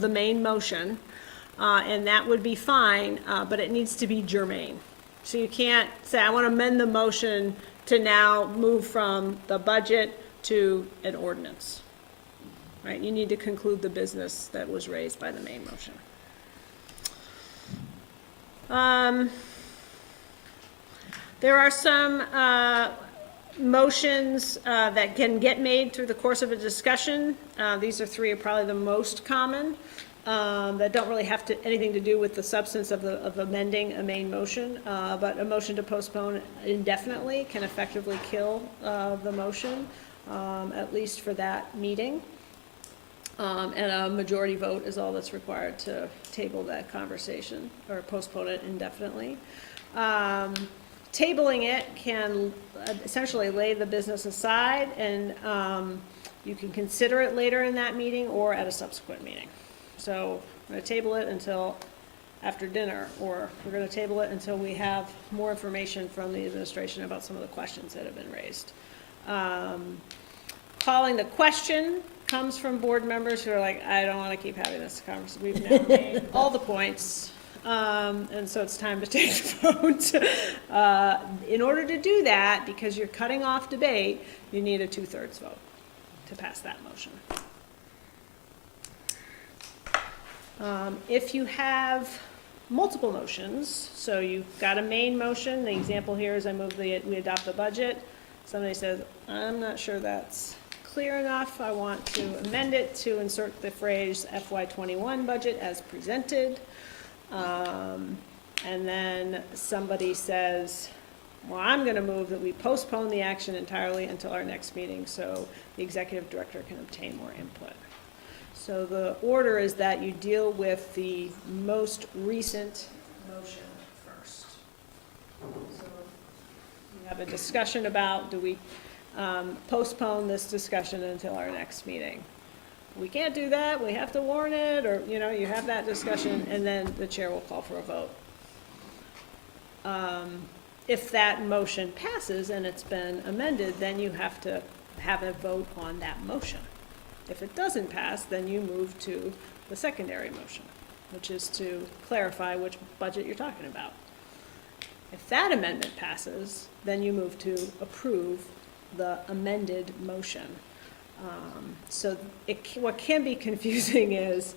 the main motion, and that would be fine, but it needs to be germane. So you can't say, I want to amend the motion to now move from the budget to an ordinance. Right, you need to conclude the business that was raised by the main motion. There are some motions that can get made through the course of a discussion. These are probably the most common, that don't really have anything to do with the substance of amending a main motion, but a motion to postpone indefinitely can effectively kill the motion, at least for that meeting. And a majority vote is all that's required to table that conversation or postpone it indefinitely. Tabling it can essentially lay the business aside, and you can consider it later in that meeting or at a subsequent meeting. So we're going to table it until after dinner, or we're going to table it until we have more information from the administration about some of the questions that have been raised. Calling the question comes from board members who are like, I don't want to keep having this conversation. We've now made all the points, and so it's time to take the vote. In order to do that, because you're cutting off debate, you need a 2/3 vote to pass that motion. If you have multiple motions, so you've got a main motion, the example here is I move we adopt the budget. Somebody says, I'm not sure that's clear enough, I want to amend it to insert the phrase FY21 budget as presented. And then somebody says, well, I'm going to move that we postpone the action entirely until our next meeting so the executive director can obtain more input. So the order is that you deal with the most recent motion first. So you have a discussion about, do we postpone this discussion until our next meeting? We can't do that, we have to warn it, or, you have that discussion, and then the chair will call for a vote. If that motion passes and it's been amended, then you have to have a vote on that motion. If it doesn't pass, then you move to the secondary motion, which is to clarify which budget you're talking about. If that amendment passes, then you move to approve the amended motion. So what can be confusing is,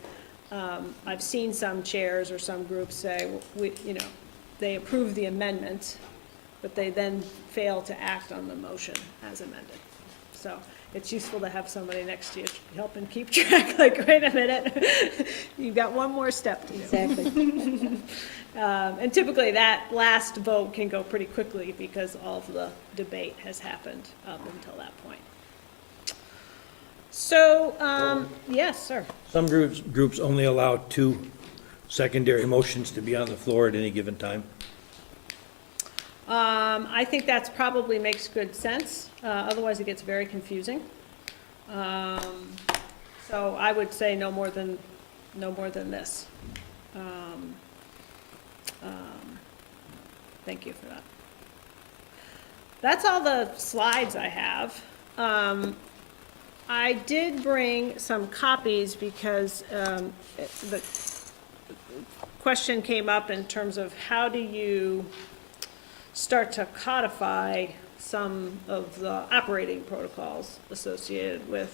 I've seen some chairs or some groups say, they approve the amendment, but they then fail to act on the motion as amended. So it's useful to have somebody next to you helping keep track, like, wait a minute, you've got one more step to do. Exactly. And typically that last vote can go pretty quickly because all of the debate has happened up until that point. So, yes, sir. Some groups only allow 2 secondary motions to be on the floor at any given time. I think that's probably makes good sense, otherwise it gets very confusing. So I would say no more than this. Thank you for that. That's all the slides I have. I did bring some copies because the question came up in terms of how do you start to codify some of the operating protocols associated with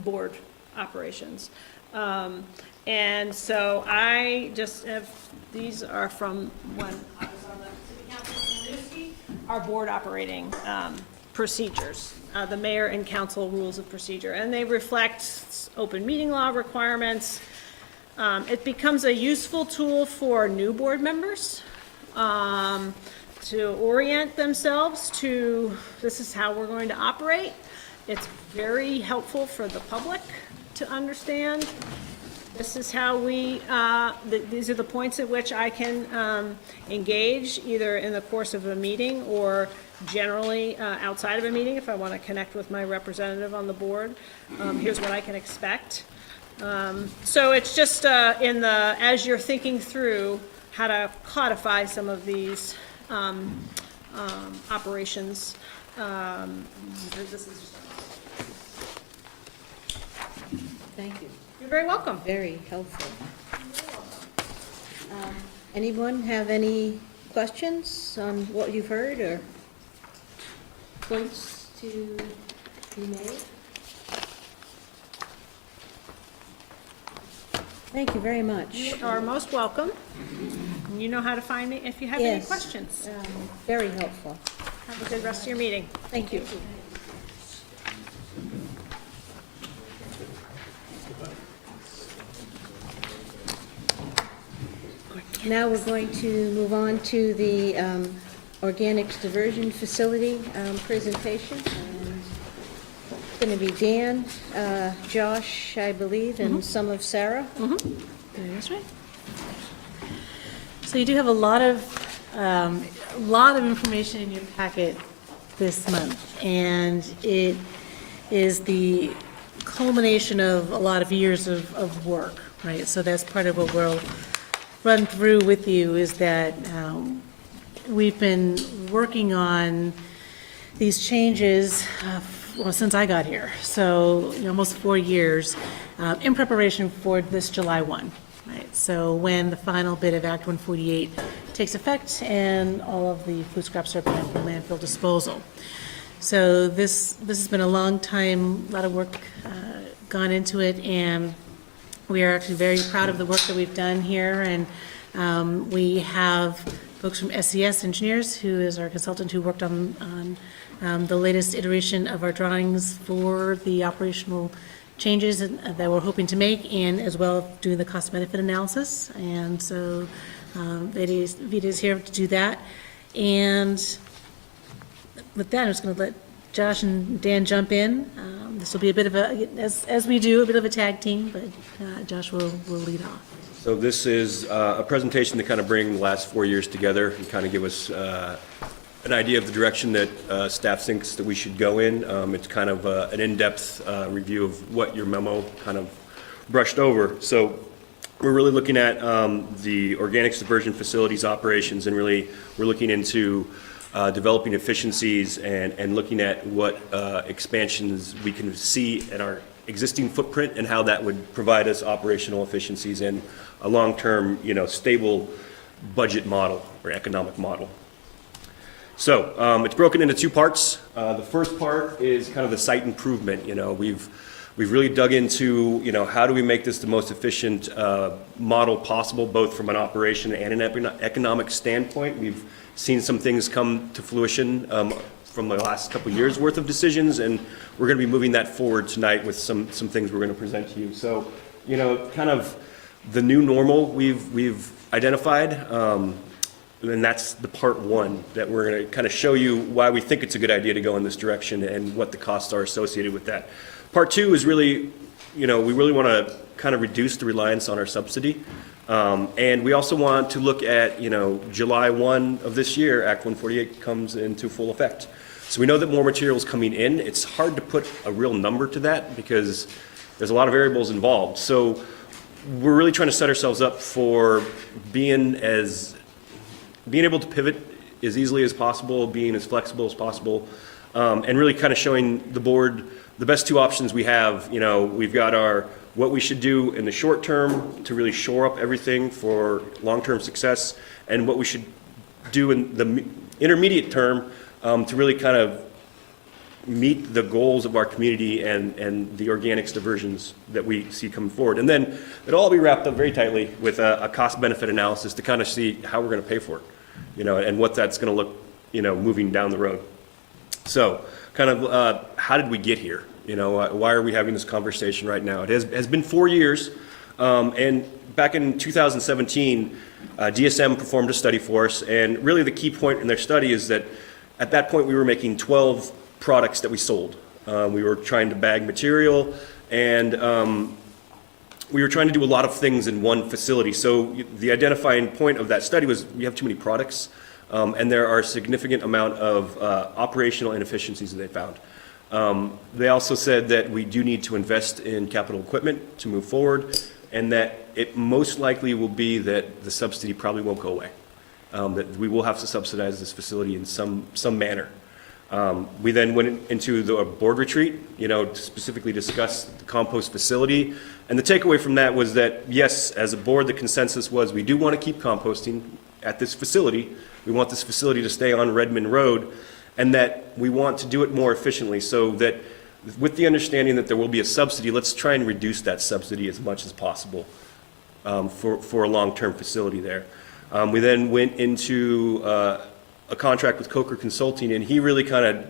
board operations. And so I just have, these are from when I was on the city council in Winooski, our board operating procedures, the mayor and council rules of procedure, and they reflect open meeting law requirements. It becomes a useful tool for new board members to orient themselves to, this is how we're going to operate. It's very helpful for the public to understand. This is how we, these are the points at which I can engage either in the course of a meeting or generally outside of a meeting if I want to connect with my representative on the board. Here's what I can expect. So it's just in the, as you're thinking through how to codify some of these operations, this is just. Thank you. You're very welcome. Very helpful. Anyone have any questions on what you've heard or points to be made? Thank you very much. You are most welcome. You know how to find me if you have any Yes. questions. Very helpful. Have a good rest of your meeting. Thank you. Now we're going to move on to the Organics Diversion Facility presentation. And it's going to be Dan, Josh, I believe, and some of Sarah. That's right. So you do have a lot of information in your packet this month, and it is the culmination of a lot of years of work, right? So that's part of what we'll run through with you, is that we've been working on these changes well, since I got here, so almost 4 years, in preparation for this July 1. Right, so when the final bit of Act 148 takes effect and all of the food scraps are planned for landfill disposal. So this has been a long time, a lot of work gone into it, and we are actually very proud of the work that we've done here. And we have folks from SES Engineers, who is our consultant who worked on the latest iteration of our drawings for the operational changes that we're hoping to make, and as well doing the cost benefit analysis. And so Vita's here to do that. And with that, I'm just going to let Josh and Dan jump in. This will be a bit of a, as we do, a bit of a tag team, but Josh will lead off. So this is a presentation to kind of bring the last 4 years together and kind of give us an idea of the direction that staff thinks that we should go in. It's kind of an in-depth review of what your memo kind of brushed over. So we're really looking at the organics diversion facilities operations, and really we're looking into developing efficiencies and looking at what expansions we can see in our existing footprint and how that would provide us operational efficiencies and a long-term, stable budget model or economic model. So it's broken into 2 parts. The first part is kind of the site improvement. We've really dug into, how do we make this the most efficient model possible, both from an operation and an economic standpoint. We've seen some things come to fruition from the last couple of years worth of decisions, and we're going to be moving that forward tonight with some things we're going to present to you. So, kind of the new normal we've identified. And that's the part 1 that we're going to kind of show you why we think it's a good idea to go in this direction and what the costs are associated with that. Part two is really, we really want to kind of reduce the reliance on our subsidy. And we also want to look at, July 1 of this year, Act 148 comes into full effect. So we know that more material is coming in. It's hard to put a real number to that because there's a lot of variables involved. So we're really trying to set ourselves up for being able to pivot as easily as possible, being as flexible as possible, and really kind of showing the board the best two options we have. We've got what we should do in the short term to really shore up everything for long-term success, and what we should do in the intermediate term to really kind of meet the goals of our community and the organics diversions that we see coming forward. And then it'll all be wrapped up very tightly with a cost-benefit analysis to kind of see how we're going to pay for it, and what that's going to look, moving down the road. So kind of how did we get here? Why are we having this conversation right now? It has been 4 years, and back in 2017, DSM performed a study for us, and really the key point in their study is that at that point we were making 12 products that we sold. We were trying to bag material, and we were trying to do a lot of things in one facility. So the identifying point of that study was we have too many products, and there are a significant amount of operational inefficiencies that they found. They also said that we do need to invest in capital equipment to move forward, and that it most likely will be that the subsidy probably won't go away, that we will have to subsidize this facility in some manner. We then went into the board retreat, to specifically discuss the compost facility, and the takeaway from that was that, yes, as a board, the consensus was we do want to keep composting at this facility. We want this facility to stay on Redmond Road, and that we want to do it more efficiently, so that with the understanding that there will be a subsidy, let's try and reduce that subsidy as much as possible for a long-term facility there. We then went into a contract with Coker Consulting, and he really kind of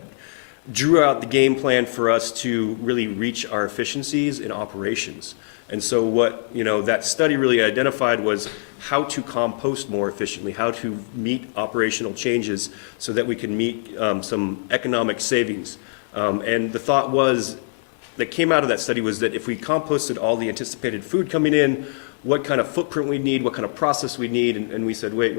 drew out the game plan for us to really reach our efficiencies in operations. And so what that study really identified was how to compost more efficiently, how to meet operational changes so that we can meet some economic savings. And the thought that came out of that study was that if we composted all the anticipated food coming in, what kind of footprint we need, what kind of process we need, and we said, wait.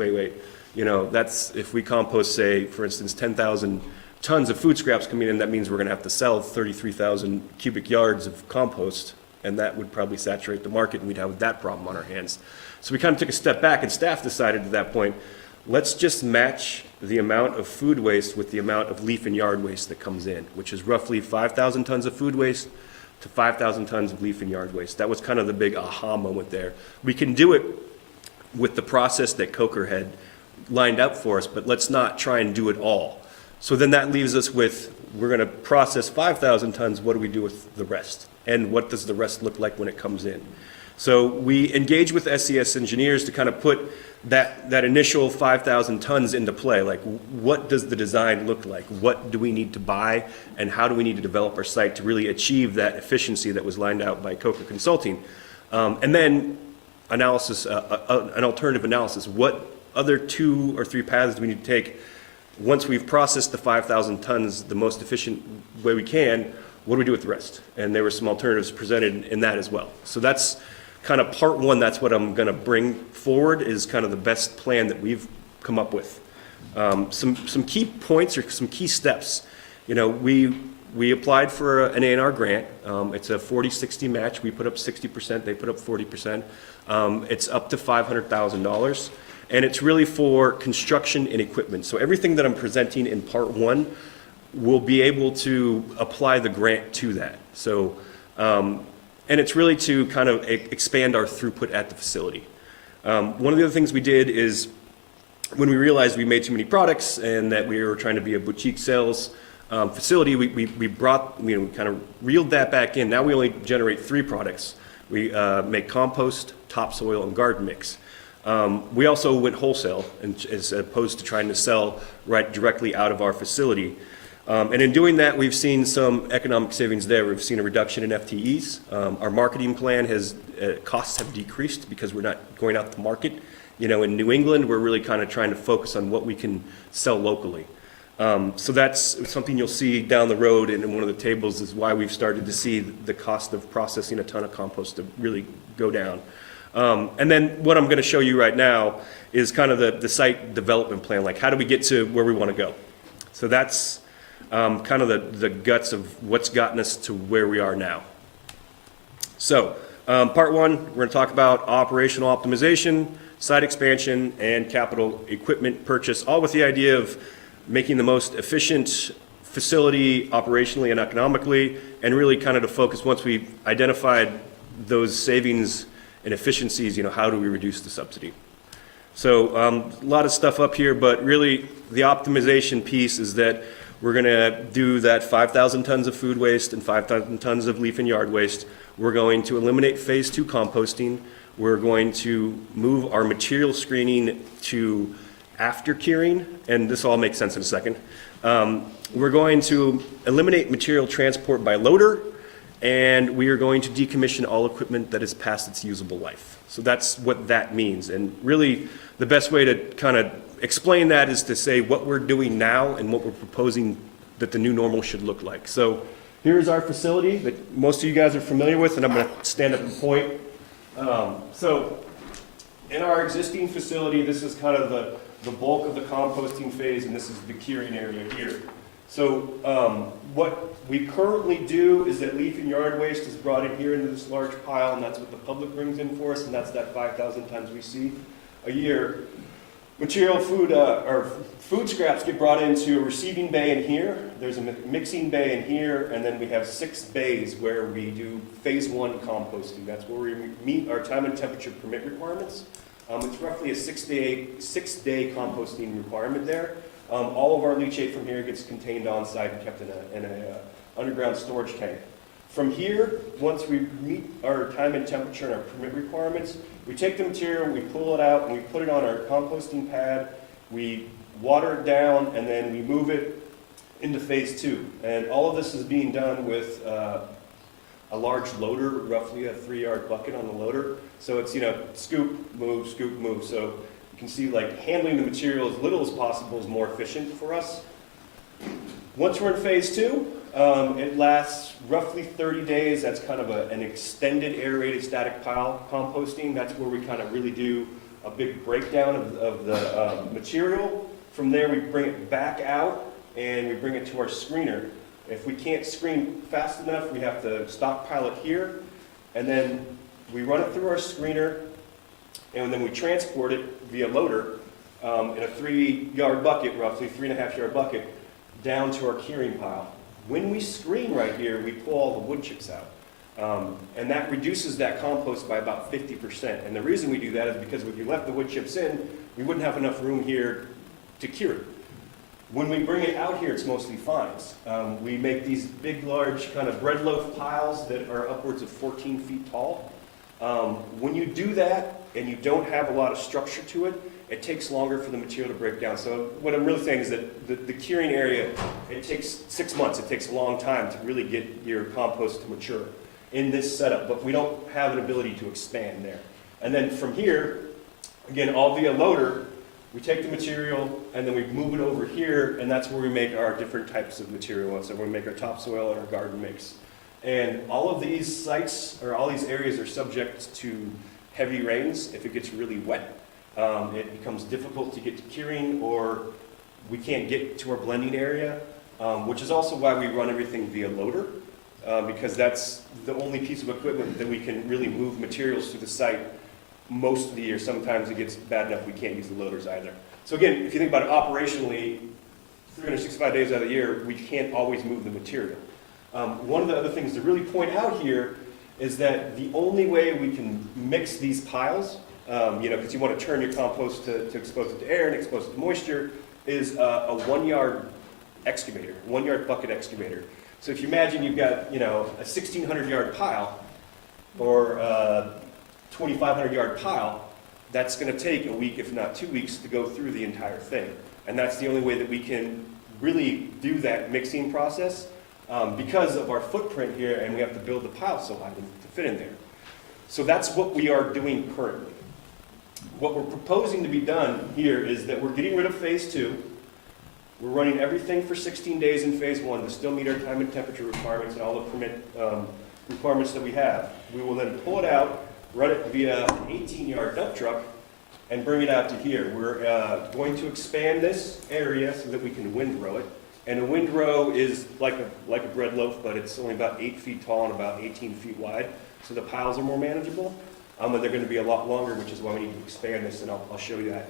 That's if we compost, say, for instance, 10,000 tons of food scraps coming in, that means we're going to have to sell 33,000 cubic yards of compost, and that would probably saturate the market, and we'd have that problem on our hands. So we kind of took a step back, and staff decided at that point, let's just match the amount of food waste with the amount of leaf and yard waste that comes in, which is roughly 5,000 tons of food waste to 5,000 tons of leaf and yard waste. That was kind of the big aha moment there. We can do it with the process that Coker had lined up for us, but let's not try and do it all. So then that leaves us with, we're going to process 5,000 tons, what do we do with the rest? And what does the rest look like when it comes in? So we engage with SCS engineers to kind of put that initial 5,000 tons into play. Like, what does the design look like? What do we need to buy? And how do we need to develop our site to really achieve that efficiency that was lined out by Coker Consulting? And then analysis, an alternative analysis. What other 2 or 3 paths do we need to take once we've processed the 5,000 tons the most efficient way we can? What do we do with the rest? And there were some alternatives presented in that as well. So that's kind of part one. That's what I'm going to bring forward, is kind of the best plan that we've come up with. Some key points or some key steps. We applied for an A&R grant. It's a 40-60 match. We put up 60%. They put up 40%. It's up to $500,000. And it's really for construction and equipment. So everything that I'm presenting in part one will be able to apply the grant to that. So, and it's really to kind of expand our throughput at the facility. One of the other things we did is, when we realized we made too many products and that we were trying to be a boutique sales facility, we kind of reeled that back in. Now we only generate 3 products. We make compost, topsoil, and garden mix. We also went wholesale, as opposed to trying to sell right directly out of our facility. And in doing that, we've seen some economic savings there. We've seen a reduction in FTEs. Our marketing plan costs have decreased because we're not going out to market. In New England, we're really kind of trying to focus on what we can sell locally. So that's something you'll see down the road, and in one of the tables is why we've started to see the cost of processing a ton of compost to really go down. And then what I'm going to show you right now is kind of the site development plan, like how do we get to where we want to go? So that's kind of the guts of what's gotten us to where we are now. So part one, we're going to talk about operational optimization, site expansion, and capital equipment purchase, all with the idea of making the most efficient facility operationally and economically, and really kind of to focus, once we've identified those savings and efficiencies, how do we reduce the subsidy? So a lot of stuff up here, but really the optimization piece is that we're going to do that 5,000 tons of food waste and 5,000 tons of leaf and yard waste. We're going to eliminate phase 2 composting. We're going to move our material screening to after curing, and this all makes sense in a second. We're going to eliminate material transport by loader, and we are going to decommission all equipment that is past its usable life. So that's what that means. And really, the best way to kind of explain that is to say what we're doing now and what we're proposing that the new normal should look like. So here's our facility that most of you guys are familiar with, and I'm going to stand up and point. So in our existing facility, this is kind of the bulk of the composting phase, and this is the curing area here. So what we currently do is that leaf and yard waste is brought in here into this large pile, and that's what the public brings in for us, and that's that 5,000 tons we see a year. Material food, or food scraps get brought into a receiving bay in here. There's a mixing bay in here, and then we have 6 bays where we do phase 1 composting. That's where we meet our time and temperature permit requirements. It's roughly a 6-day composting requirement there. All of our leachate from here gets contained on site and kept in an underground storage tank. From here, once we meet our time and temperature and our permit requirements, we take the material, we pull it out, and we put it on our composting pad, we water it down, and then we move it into phase 2. And all of this is being done with a large loader, roughly a 3-yard bucket on the loader. So it's, scoop, move, scoop, move. So you can see like handling the material as little as possible is more efficient for us. Once we're in phase 2, it lasts roughly 30 days. That's kind of an extended aerated static pile composting. That's where we kind of really do a big breakdown of the material. From there, we bring it back out and we bring it to our screener. If we can't screen fast enough, we have to stockpile it here, and then we run it through our screener, and then we transport it via loader in a 3-yard bucket, roughly 3.5-yard bucket, down to our curing pile. When we screen right here, we pull all the wood chips out, and that reduces that compost by about 50%. And the reason we do that is because if you left the wood chips in, we wouldn't have enough room here to cure it. When we bring it out here, it's mostly fines. We make these big, large kind of bread loaf piles that are upwards of 14 feet tall. When you do that and you don't have a lot of structure to it, it takes longer for the material to break down. So what I'm really saying is that the curing area, it takes 6 months. It takes a long time to really get your compost to mature in this setup, but we don't have an ability to expand there. And then from here, again, all via loader, we take the material and then we move it over here, and that's where we make our different types of material. So we make our topsoil and our garden mix. And all of these sites, or all these areas, are subject to heavy rains. If it gets really wet, it becomes difficult to get to curing, or we can't get to our blending area, which is also why we run everything via loader, because that's the only piece of equipment that we can really move materials through the site most of the year. Sometimes it gets bad enough we can't use the loaders either. So again, if you think about it operationally, 365 days out of the year, we can't always move the material. One of the other things to really point out here is that the only way we can mix these piles, because you want to turn your compost to expose it to air and expose it to moisture, is a 1-yard excavator, 1-yard bucket excavator. So if you imagine you've got, a 1,600-yard pile or a 2,500-yard pile, that's going to take a week, if not 2 weeks, to go through the entire thing. And that's the only way that we can really do that mixing process because of our footprint here, and we have to build the pile so high to fit in there. So that's what we are doing currently. What we're proposing to be done here is that we're getting rid of phase 2. We're running everything for 16 days in phase one to still meet our time and temperature requirements and all the permit requirements that we have. We will then pull it out, run it via an 18-yard dump truck, and bring it out to here. We're going to expand this area so that we can windrow it. And a windrow is like a bread loaf, but it's only about 8 feet tall and about 18 feet wide. So the piles are more manageable, and they're going to be a lot longer, which is why we need to expand this, and I'll show you that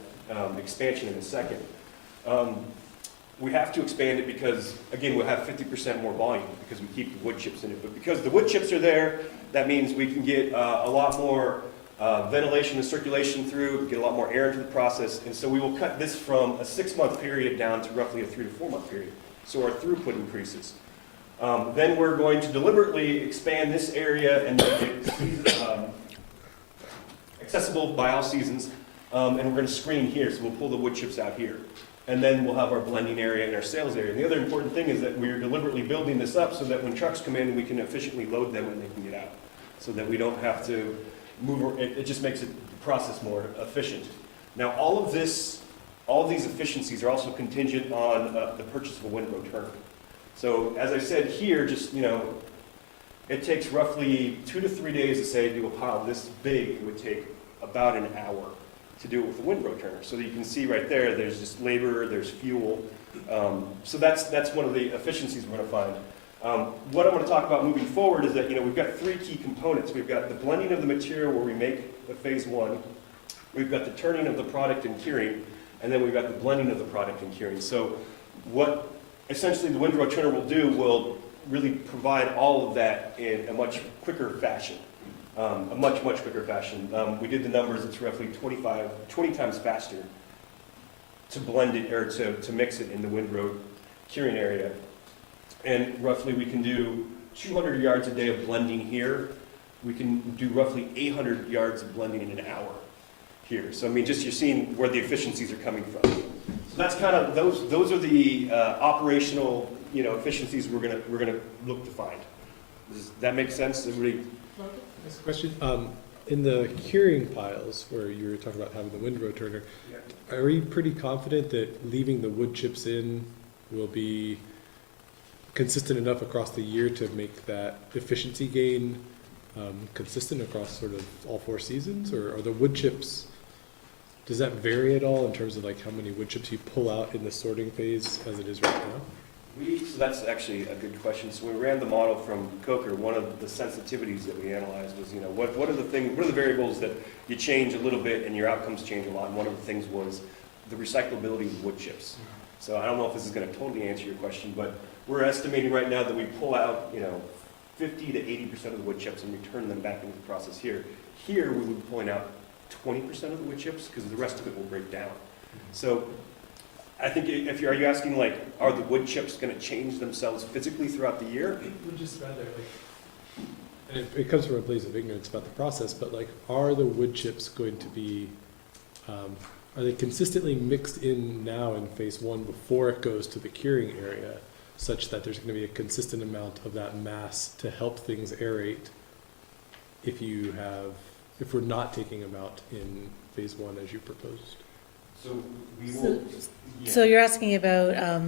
expansion in a second. We have to expand it because, again, we'll have 50% more volume because we keep the wood chips in it. But because the wood chips are there, that means we can get a lot more ventilation and circulation through, get a lot more air into the process. And so we will cut this from a 6-month period down to roughly a 3 to 4 month period. So our throughput increases. Then we're going to deliberately expand this area and make it accessible by all seasons. And we're going to screen here, so we'll pull the wood chips out here. And then we'll have our blending area and our sales area. And the other important thing is that we're deliberately building this up so that when trucks come in, we can efficiently load them when they can get out. So that we don't have to move, it just makes the process more efficient. Now all of these efficiencies are also contingent on the purchase of a windrow turner. So as I said here, just, it takes roughly 2 to 3 days to say do a pile this big. It would take about an hour to do it with a windrow turner. So that you can see right there, there's just labor, there's fuel. So that's one of the efficiencies we're going to find. What I'm going to talk about moving forward is that we've got 3 key components. We've got the blending of the material where we make the phase one. We've got the turning of the product and curing, and then we've got the blending of the product and curing. So what essentially the windrow turner will do will really provide all of that in a much quicker fashion. A much quicker fashion. We did the numbers, it's roughly 20 times faster to blend it, or to mix it in the windrow curing area. And roughly we can do 200 yards a day of blending here. We can do roughly 800 yards of blending in an hour here. So I mean, just you're seeing where the efficiencies are coming from. So that's kind of, those are the operational efficiencies we're gonna look to find. Does that make sense? Everybody? Next question. In the curing piles where you were talking about having the windrow turner, are we pretty confident that leaving the wood chips in will be consistent enough across the year to make that efficiency gain consistent across sort of all 4 seasons? Or are the wood chips, does that vary at all in terms of like how many wood chips you pull out in the sorting phase as it is right now? So that's actually a good question. So we ran the model from Coker. One of the sensitivities that we analyzed was, what are the variables that you change a little bit and your outcomes change a lot? And one of the things was the recyclability of wood chips. So I don't know if this is going to totally answer your question, but we're estimating right now that we pull out, 50 to 80% of the wood chips and return them back into the process here. Here we would be pulling out 20% of the wood chips because the rest of it will break down. So I think are you asking like, are the wood chips going to change themselves physically throughout the year? We'd just rather like, and it comes from a place of ignorance about the process, but like, are the wood chips going to be, are they consistently mixed in now in phase one before it goes to the curing area, such that there's going to be a consistent amount of that mass to help things aerate if we're not taking them out in phase one as you proposed? So we will. So you're asking about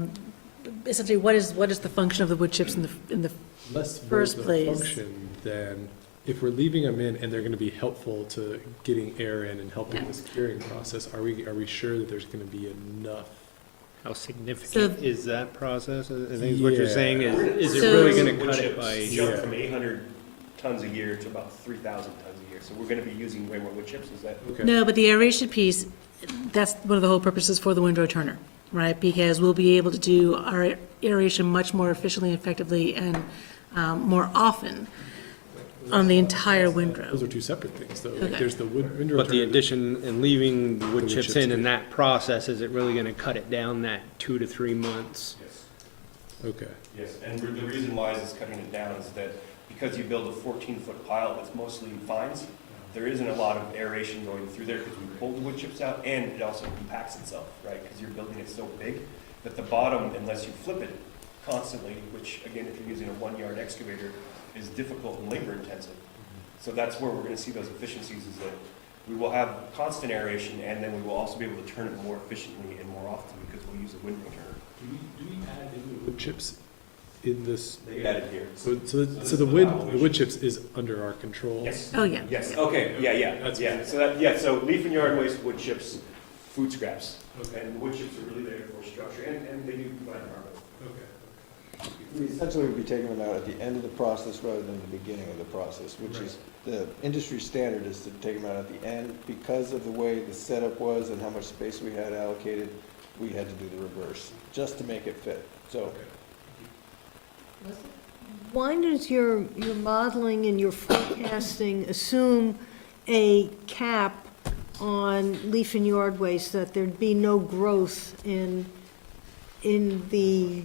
essentially what is the function of the wood chips in the Less first the place. function than if we're leaving them in and they're going to be helpful to getting air in and helping this curing process. Are we sure that there's going to be enough? How significant So- is that process? I think what you're saying is it So- really gonna Wood cut chips it by? jump from 800 tons a year to about 3,000 tons a year. So we're going to be using way more wood chips. Is that? Okay. No, but the aeration piece, that's one of the whole purposes for the windrow turner, right? Because we'll be able to do our aeration much more efficiently, effectively, and more often on the entire windrow. Those are 2 separate things, though. Like, Okay. there's the windrow But the turner. addition and leaving the wood wood chips chips in in. and that process, is it really gonna cut it down that 2 to 3 months? Yes. Okay. Yes. And the reason why is cutting it down is that because you build a 14-foot pile that's mostly fines, there isn't a lot of aeration going through there because we pull the wood chips out, and it also compacts itself, right? Because you're building it so big that the bottom, unless you flip it constantly, which again, if you're using a 1-yard excavator, is difficult and labor intensive. So that's where we're going to see those efficiencies, is that we will have constant aeration, and then we will also be able to turn it more efficiently and more often because we'll use a windrow turner. Do we add in the wood chips in this? They get added here. So this the is wood, the wood chips is under our control? Yes. Oh, yeah. Yes, okay, yeah, That's yeah. good. So that, yeah, so leaf and yard waste, wood chips, food scraps. Okay. And wood chips are really there for structure, and they do provide carbon. Okay. We essentially would be taking them out at the end of the process rather than the beginning of the process, which is, the industry standard is to take them out at the end. Because of the way the setup was and how much space we had allocated, we had to do the reverse, just to make it fit. So, Why does your modeling and your forecasting assume a cap on leaf and yard waste, that there'd be no growth in the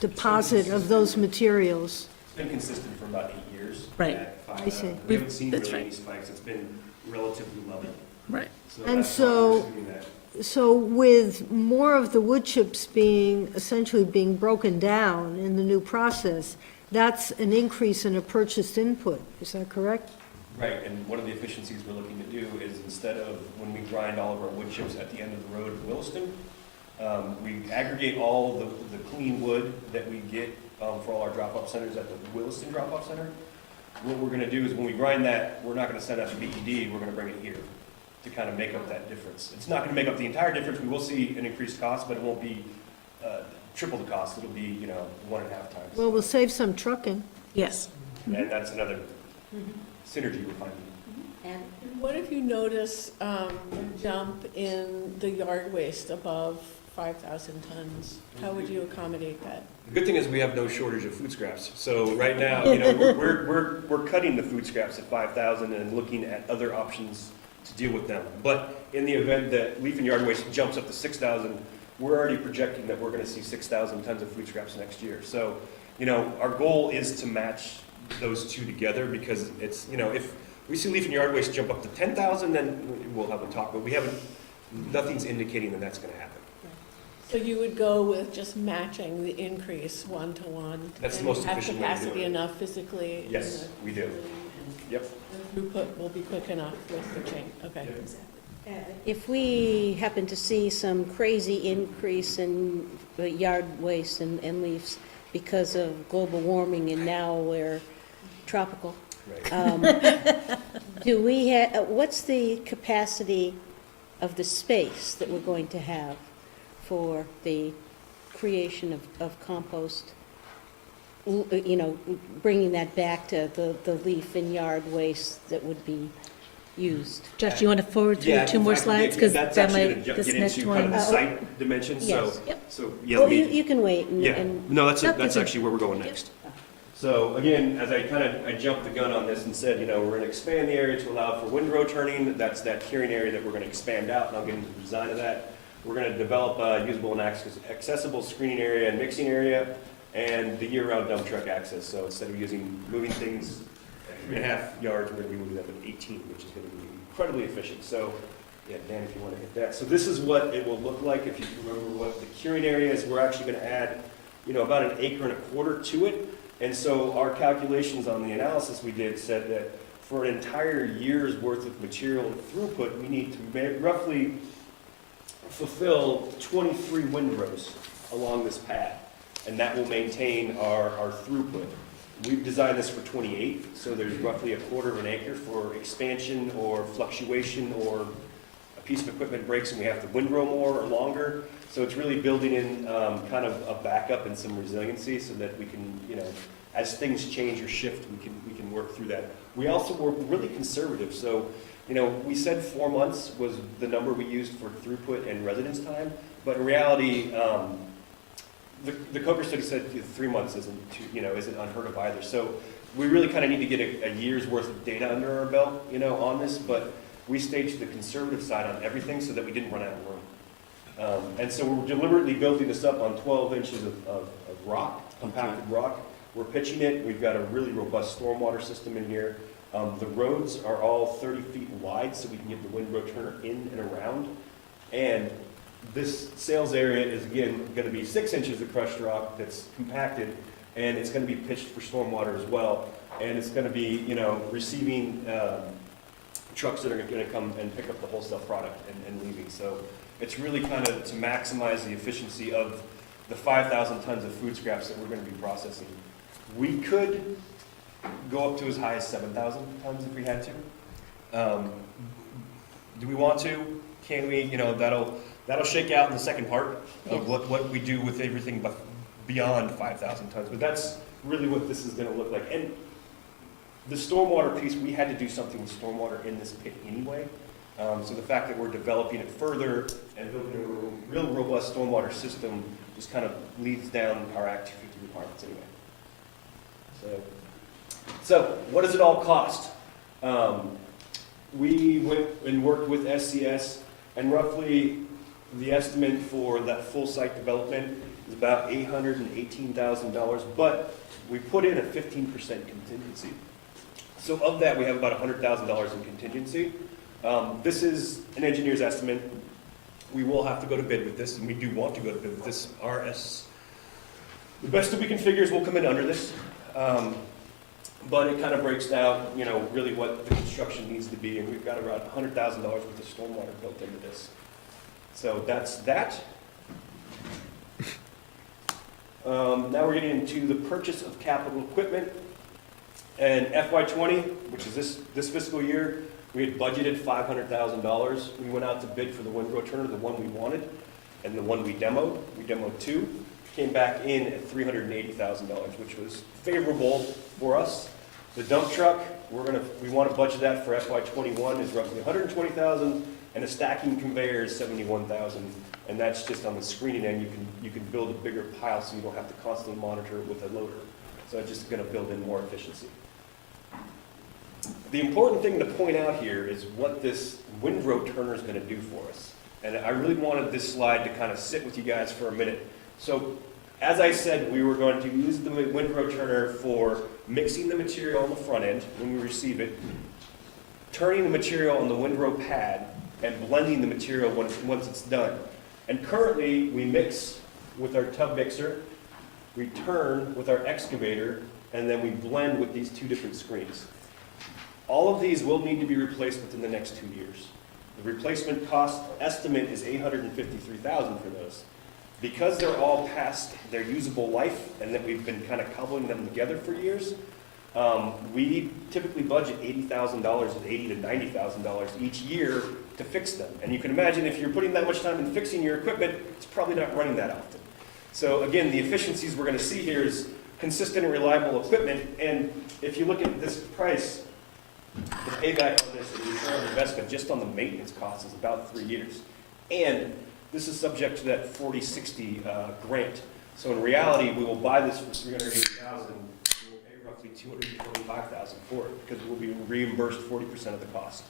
deposit of those materials? It's been consistent for about 8 years. Right. at I see. We haven't seen That's really right. any spikes, it's been relatively level. Right. And that's why we're so- assuming that. So with more of the wood chips essentially being broken down in the new process, that's an increase in a purchased input, is that correct? Right, and one of the efficiencies we're looking to do is instead of when we grind all of our wood chips at the end of the road in Williston, we aggregate all the clean wood that we get for all our drop-off centers at the Williston drop-off center. What we're gonna do is when we grind that, we're not gonna send out to BED, we're gonna bring it here to kind of make up that difference. It's not gonna make up the entire difference, we will see an increased cost, but it won't be triple the cost, it'll be, 1.5 times. Well, we'll save some trucking. Yes. And that's another synergy we're finding. And What if you notice a jump in the yard waste above 5,000 tons? How would you accommodate that? The good thing is we have no shortage of food scraps. So right now, we're cutting the food scraps at 5,000 and looking at other options to deal with them. But in the event that leaf and yard waste jumps up to 6,000, we're already projecting that we're gonna see 6,000 tons of food scraps next year. So, our goal is to match those two together because it's, if we see leaf and yard waste jump up to 10,000, then we'll have a talk, but nothing's indicating that that's gonna happen. So you would go with just matching the increase one-to-one? That's the most efficient way to do And have capacity it. enough physically? in Yes, the we do. facility, Yep. and throughput will be quick enough with the change, okay. if we happen to see some crazy increase in yard waste and leaves because of global warming and now we're tropical, Right. do we what's the capacity of the space that we're going to have for the creation of compost? Bringing that back to the leaf and yard waste that would be used. Josh, do you want to forward through Yeah, two more in fact, slides? yeah, Because that's that actually might, gonna this get next into kind of one. the site dimensions, so, Yes, yep. so, yeah, Well, let me. you can wait Yeah, and no, that's Yep, that's actually where we're going next. So again, as I jumped the gun on this and said, we're gonna expand the area to allow for windrow turning, that's that curing area that we're gonna expand out, and I'll get into the design of that. We're gonna develop a usable and accessible screening area and mixing area, and the year-round dump truck access, so instead of moving things at 3.5 yards, we're gonna be moving them at 18, which is gonna be incredibly efficient. So, yeah, Dan, if you wanna hit that. So this is what it will look like, if you remember what the curing area is, we're actually gonna add, about 1.25 acres to it. And so our calculations on the analysis we did said that for an entire year's worth of material throughput, we need to roughly fulfill 23 windrows along this path, and that will maintain our throughput. We've designed this for 28, so there's roughly 1/4 acre for expansion or fluctuation, or a piece of equipment breaks and we have to windrow more or longer. So it's really building in kind of a backup and some resiliency so that we can, as things change or shift, we can work through that. We also were really conservative, so we said 4 months was the number we used for throughput and residence time, but in reality, the Coker study said 3 months isn't unheard of either. So we really kind of need to get a year's worth of data under our belt, on this, but we staged the conservative side on everything so that we didn't run out of room. And so we're deliberately building this up on 12 inches of rock, compacted rock. We're pitching it. We've got a really robust stormwater system in here. The roads are all 30 feet wide, so we can get the windrow turner in and around. And this sales area is, again, going to be 6 inches of crushed rock that's compacted, and it's going to be pitched for stormwater as well. And it's going to be, receiving trucks that are going to come and pick up the wholesale product and leaving. So it's really kind of to maximize the efficiency of the 5,000 tons of food scraps that we're going to be processing. We could go up to as high as 7,000 tons if we had to. Do we want to? Can we? You know, that'll shake out in the second part of what we do with everything but beyond 5,000 tons. But that's really what this is going to look like. And the stormwater piece, we had to do something with stormwater in this pit anyway. So the fact that we're developing it further and building a real robust stormwater system just kind of leads down our Act 250 requirements anyway. So what does it all cost? We went and worked with SCS, and roughly the estimate for that full site development is about $818,000, but we put in a 15% contingency. So of that, we have about $100,000 in contingency. This is an engineer's estimate. We will have to go to bid with this, and we do want to go to bid with this. The best that we can figure is we'll come in under this. But it kind of breaks down, you know, really what the construction needs to be, and we've got around $100,000 worth of stormwater built into this. So that's that. Now we're getting into the purchase of capital equipment. And FY20, which is this fiscal year, we had budgeted $500,000. We went out to bid for the windrow turner, the one we wanted, and the one we demoed. We demoed two. Came back in at $380,000, which was favorable for us. The dump truck, we want to budget that for FY21 is roughly $120,000, and a stacking conveyor is $71,000, and that's just on the screening end. You can build a bigger pile so you don't have to constantly monitor it with a loader. So it's just going to build in more efficiency. The important thing to point out here is what this windrow turner is going to do for us. And I really wanted this slide to kind of sit with you guys for a minute. So as I said, we were going to use the windrow turner for mixing the material on the front end when we receive it, turning the material on the windrow pad, and blending the material once it's done. And currently, we mix with our tub mixer, we turn with our excavator, and then we blend with these two different screens. All of these will need to be replaced within the next 2 years. The replacement cost estimate is $853,000 for those. Because they're all past their usable life and that we've been kind of cobbling them together for years, we typically budget $80,000 to $80,000 to $90,000 each year to fix them. And you can imagine if you're putting that much time in fixing your equipment, it's probably not running that often. So again, the efficiencies we're going to see here is consistent and reliable equipment. And if you look at this price, the payback on this and return on investment just on the maintenance cost is about 3 years. And this is subject to that 40/60 grant. So in reality, we will buy this for $380,000. We will pay roughly $225,000 for it because we'll be reimbursed 40% of the cost.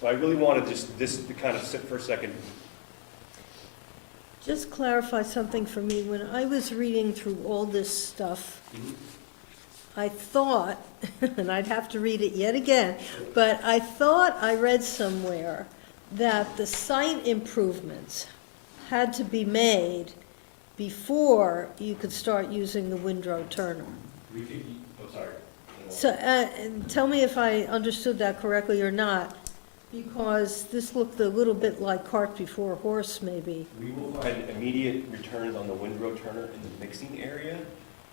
So I really wanted this to kind of sit for a second. Just clarify something for me. When I was reading through all this stuff, I thought, and I'd have to read it yet again, but I thought I read somewhere that the site improvements had to be made before you could start using the windrow turner. Sorry. So, and tell me if I understood that correctly or not, because this looked a little bit like cart before horse, maybe. We will find immediate returns on the windrow turner in the mixing area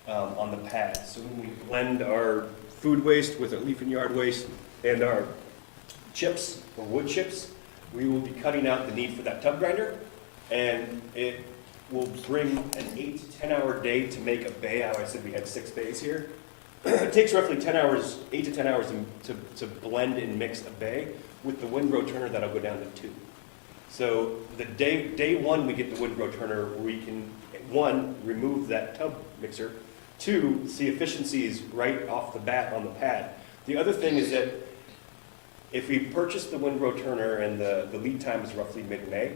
on the pad. So when we blend our food waste with our leaf and yard waste and our chips or wood chips, we will be cutting out the need for that tub grinder, and it will bring an 8 to 10 hour day to make a bay. I said we had 6 bays here. It takes roughly 10 hours, 8 to 10 hours to blend and mix a bay. With the windrow turner, that'll go down to 2. So the day one we get the windrow turner, we can, 1, remove that tub mixer, 2, see efficiencies right off the bat on the pad. The other thing is that if we purchase the windrow turner and the lead time is roughly mid-May,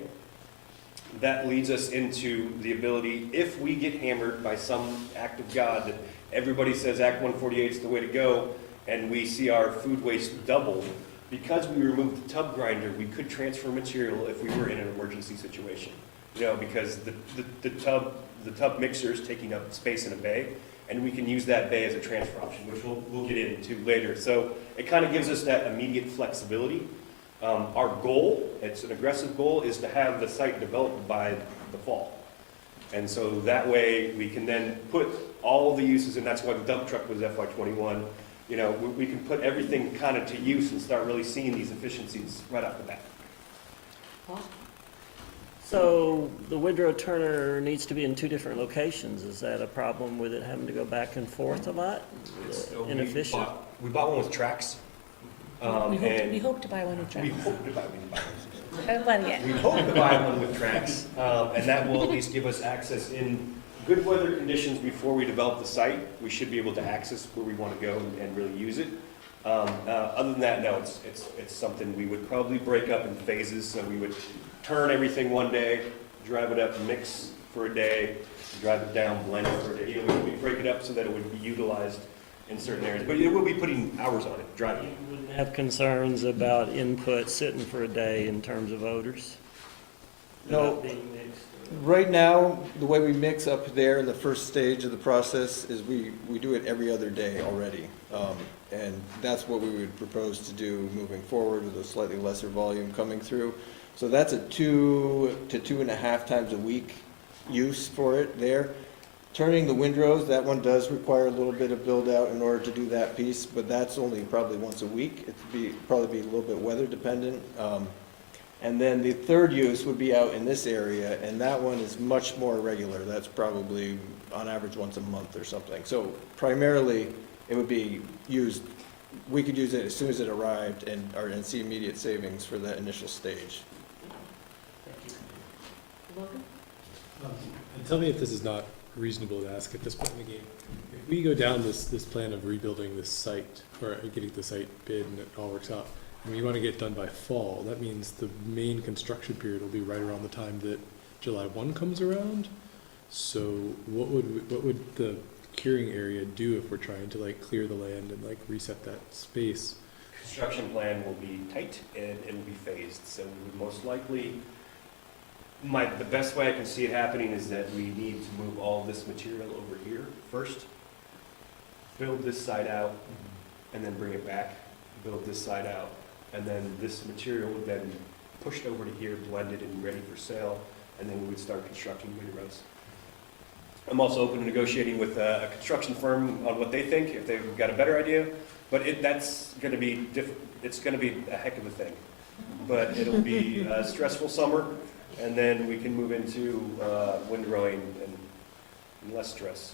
that leads us into the ability, if we get hammered by some act of God that everybody says Act 148 is the way to go, and we see our food waste double, because we removed the tub grinder, we could transfer material if we were in an emergency situation. You know, because the tub mixer is taking up space in a bay, and we can use that bay as a transfer option, which we'll get into later. So it kind of gives us that immediate flexibility. Our goal, it's an aggressive goal, is to have the site developed by the fall. And so that way, we can then put all the uses, and that's why the dump truck was FY '21. You know, we can put everything kind of to use and start really seeing these efficiencies right off the bat. So the windrow turner needs to be in 2 different locations. Is that a problem with it having to go back and forth a lot? Inefficient? We bought one with tracks. We hope to buy one with We tracks. hope to buy one. Haven't bought it yet. We hope to buy one with tracks, and that will at least give us access in good weather conditions before we develop the site. We should be able to access where we want to go and really use it. Other than that, no, it's something we would probably break up in phases. So we would turn everything one day, drive it up, mix for a day, drive it down, blend it for a day. You know, we break it up so that it would be utilized in certain areas. But it will be putting hours on it, driving it. You wouldn't have concerns about input sitting for a day in terms of odors? No. Not being mixed? Right now, the way we mix up there in the first stage of the process is we do it every other day already. And that's what we would propose to do moving forward with a slightly lesser volume coming through. So that's a 2 to 2.5 times a week use for it there. Turning the windrows, that one does require a little bit of build out in order to do that piece, but that's only probably once a week. It'd probably be a little bit weather dependent. And then the third use would be out in this area, and that one is much more regular. That's probably on average once a month or something. So primarily, it would be used, we could use it as soon as it arrived and see immediate savings for that initial stage. And tell me if this is not reasonable to ask at this point in the game. If we go down this plan of rebuilding this site, or getting the site bid and it all works out, and we want to get done by fall, that means the main construction period will be right around the time that July 1 comes around. So what would the curing area do if we're trying to like clear the land and like reset that space? Construction plan will be tight and it'll be phased. So we would most likely, the best way I can see it happening is that we need to move all this material over here first, build this side out, and then bring it back, build this side out, and then this material would then pushed over to here, blended and ready for sale, and then we would start constructing windrows. I'm also open to negotiating with a construction firm on what they think, if they've got a better idea, but that's going to be it's going to be a heck of a thing. But it'll be a stressful summer, and then we can move into windrowing and less stress.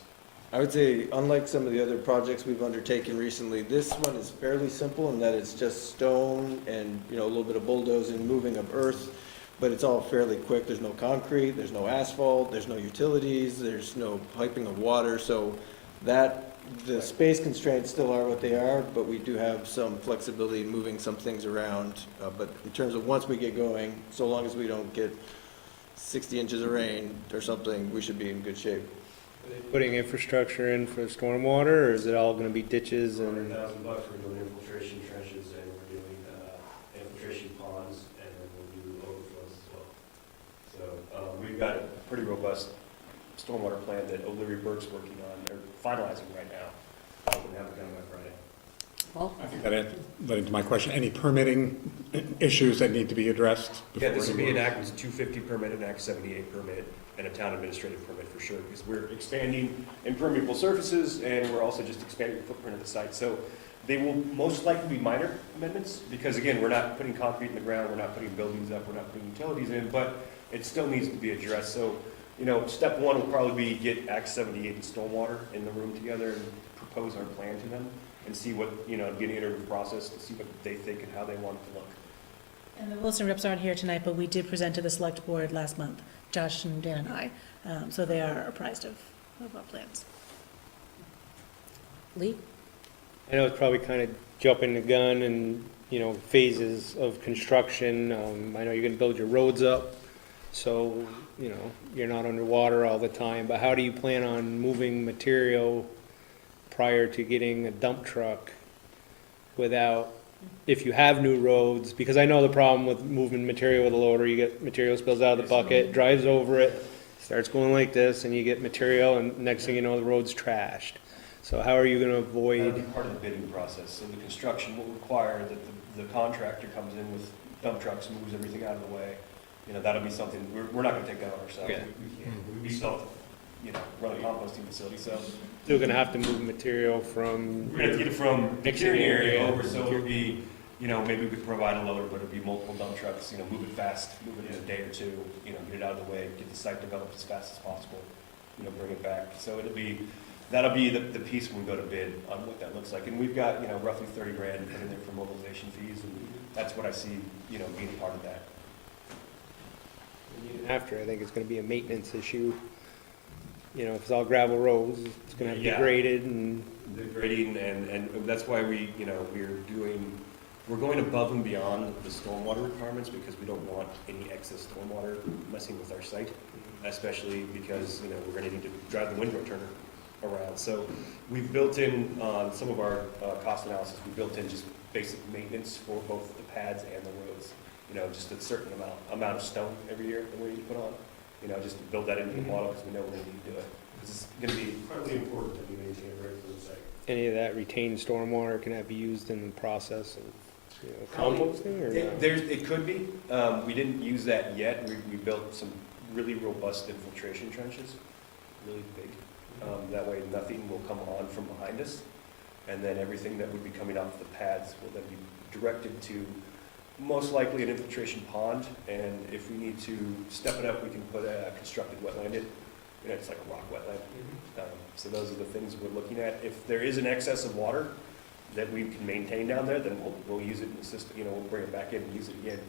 I would say, unlike some of the other projects we've undertaken recently, this one is fairly simple in that it's just stone and, you know, a little bit of bulldozing, moving of earth, but it's all fairly quick. There's no concrete, there's no asphalt, there's no utilities, there's no piping of water, so the space constraints still are what they are, but we do have some flexibility in moving some things around. But in terms of once we get going, so long as we don't get 60 inches of rain or something, we should be in good shape. Are they putting infrastructure in for stormwater, or is it all gonna be ditches and? $100,000, we're doing infiltration trenches, and we're doing infiltration ponds, and then we'll do overflows as well. So we've got a pretty robust stormwater plan that O'Leary Burke's working on, or finalizing right now. We'll have it done by Friday. I think that led into my question. Any permitting issues that need to be addressed? Yeah, this would be an Act 250 permit, an Act 78 permit, and a town administrative permit for sure, because we're expanding impermeable surfaces, and we're also just expanding the footprint of the site. So they will most likely be minor amendments, because again, we're not putting concrete in the ground, we're not putting buildings up, we're not putting utilities in, but it still needs to be addressed. So, you know, step one will probably be get Act 78 and stormwater in the room together and propose our plan to them, and see what, you know, get an interview process to see what they think and how they want it to look. And the Wilson reps aren't here tonight, but we did present to the select board last month, Josh and Dan and I, so they are apprised of our plans. Lee? I know it's probably kind of jumping the gun and, you know, phases of construction. I know you're gonna build your roads up, so, you know, you're not underwater all the time, but how do you plan on moving material prior to getting a dump truck without, if you have new roads? Because I know the problem with moving material with a loader, you get material spills out of the bucket, drives over it, starts going like this, and you get material, and next thing you know, the road's trashed. So how are you gonna That'll avoid? be part of the bidding process. So the construction will require that the contractor comes in with dump trucks, moves everything out of the way, that'll be something, we're not gonna take that on ourselves. Yeah. We can't, we still, run a composting facility, so Still gonna have to move material from. we're gonna get it from the Mixing curing area area. over, so it'll be, maybe we could provide a loader, but it'll be multiple dump trucks, move it fast, move it in a day or two, get it out of the way, get the site developed as fast as possible, bring it back. So that'll be the piece when we go to bid on what that looks like. And we've got, roughly 30 grand to put in there for mobilization fees, and that's what I see, being a part of that. Even after, I think it's gonna be a maintenance issue. If it's all gravel roads, it's gonna have to be Yeah. graded and. The grading, and that's why we're going above and beyond the stormwater requirements, because we don't want any excess stormwater messing with our site, especially because, we're gonna need to drive the windrow turner around. So we've built in, on some of our cost analysis, we built in just basic maintenance for both the pads and the roads. Just a certain amount of stone every year that we need to put on, just to build that into the model, because we know we're gonna need to do it. Because it's gonna be incredibly important that we maintain a very clean site. Any of that retained stormwater, can that be used in the process of, composting or not? It could be. We didn't use that yet. We built some really robust infiltration trenches, really big. That way nothing will come on from behind us. And then everything that would be coming off the pads will then be directed to most likely an infiltration pond. And if we need to step it up, we can put a constructed wetland in. It's like a rock wetland. So those are the things we're looking at. If there is an excess of water that we can maintain down there, then we'll use it in the system, we'll bring it back in and use it again.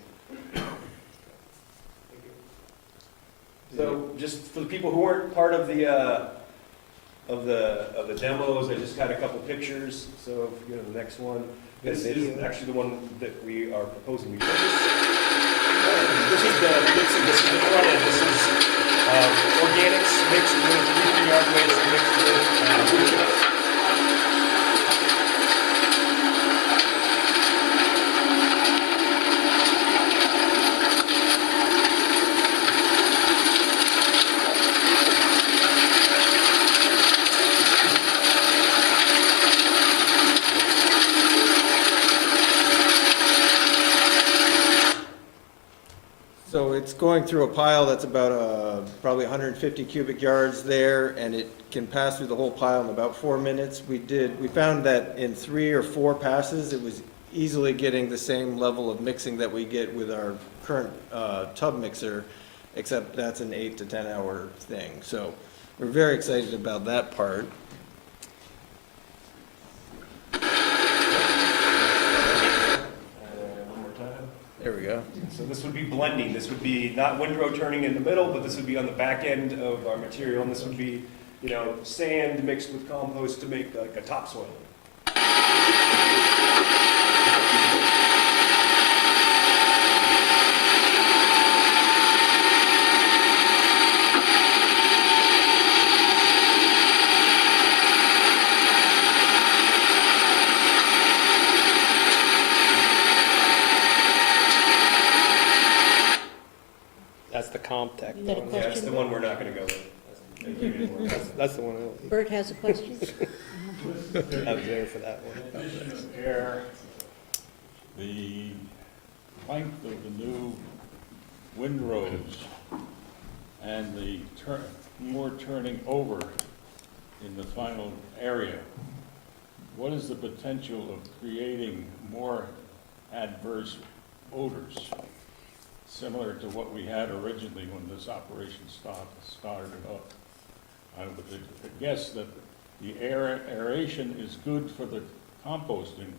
So just for the people who weren't part of the demos, I just got a couple pictures. So if you go to the next one, this is actually the one that we are proposing we purchase. This is the mix of this in the front end. This is organics mixed with leafy yard waste mixed with wood chips. So it's going through a pile that's about probably 150 cubic yards there, and it can pass through the whole pile in about 4 minutes. We found that in 3 or 4 passes, it was easily getting the same level of mixing that we get with our current tub mixer, except that's an 8 to 10 hour thing. So we're very excited about that part. One more time. There we go. So this would be blending. This would be not windrow turning in the middle, but this would be on the back end of our material, and this would be, sand mixed with compost to make like a topsoil. That's the Comtech You got a one. Yeah, that's the one we're not gonna go with. That's the one I like. Bert has a question? I was there for that one. Air, the length of the new windrows and the more turning over in the final area, what is the potential of creating more adverse odors, similar to what we had originally when this operation started up? I would guess that the aeration is good for the composting,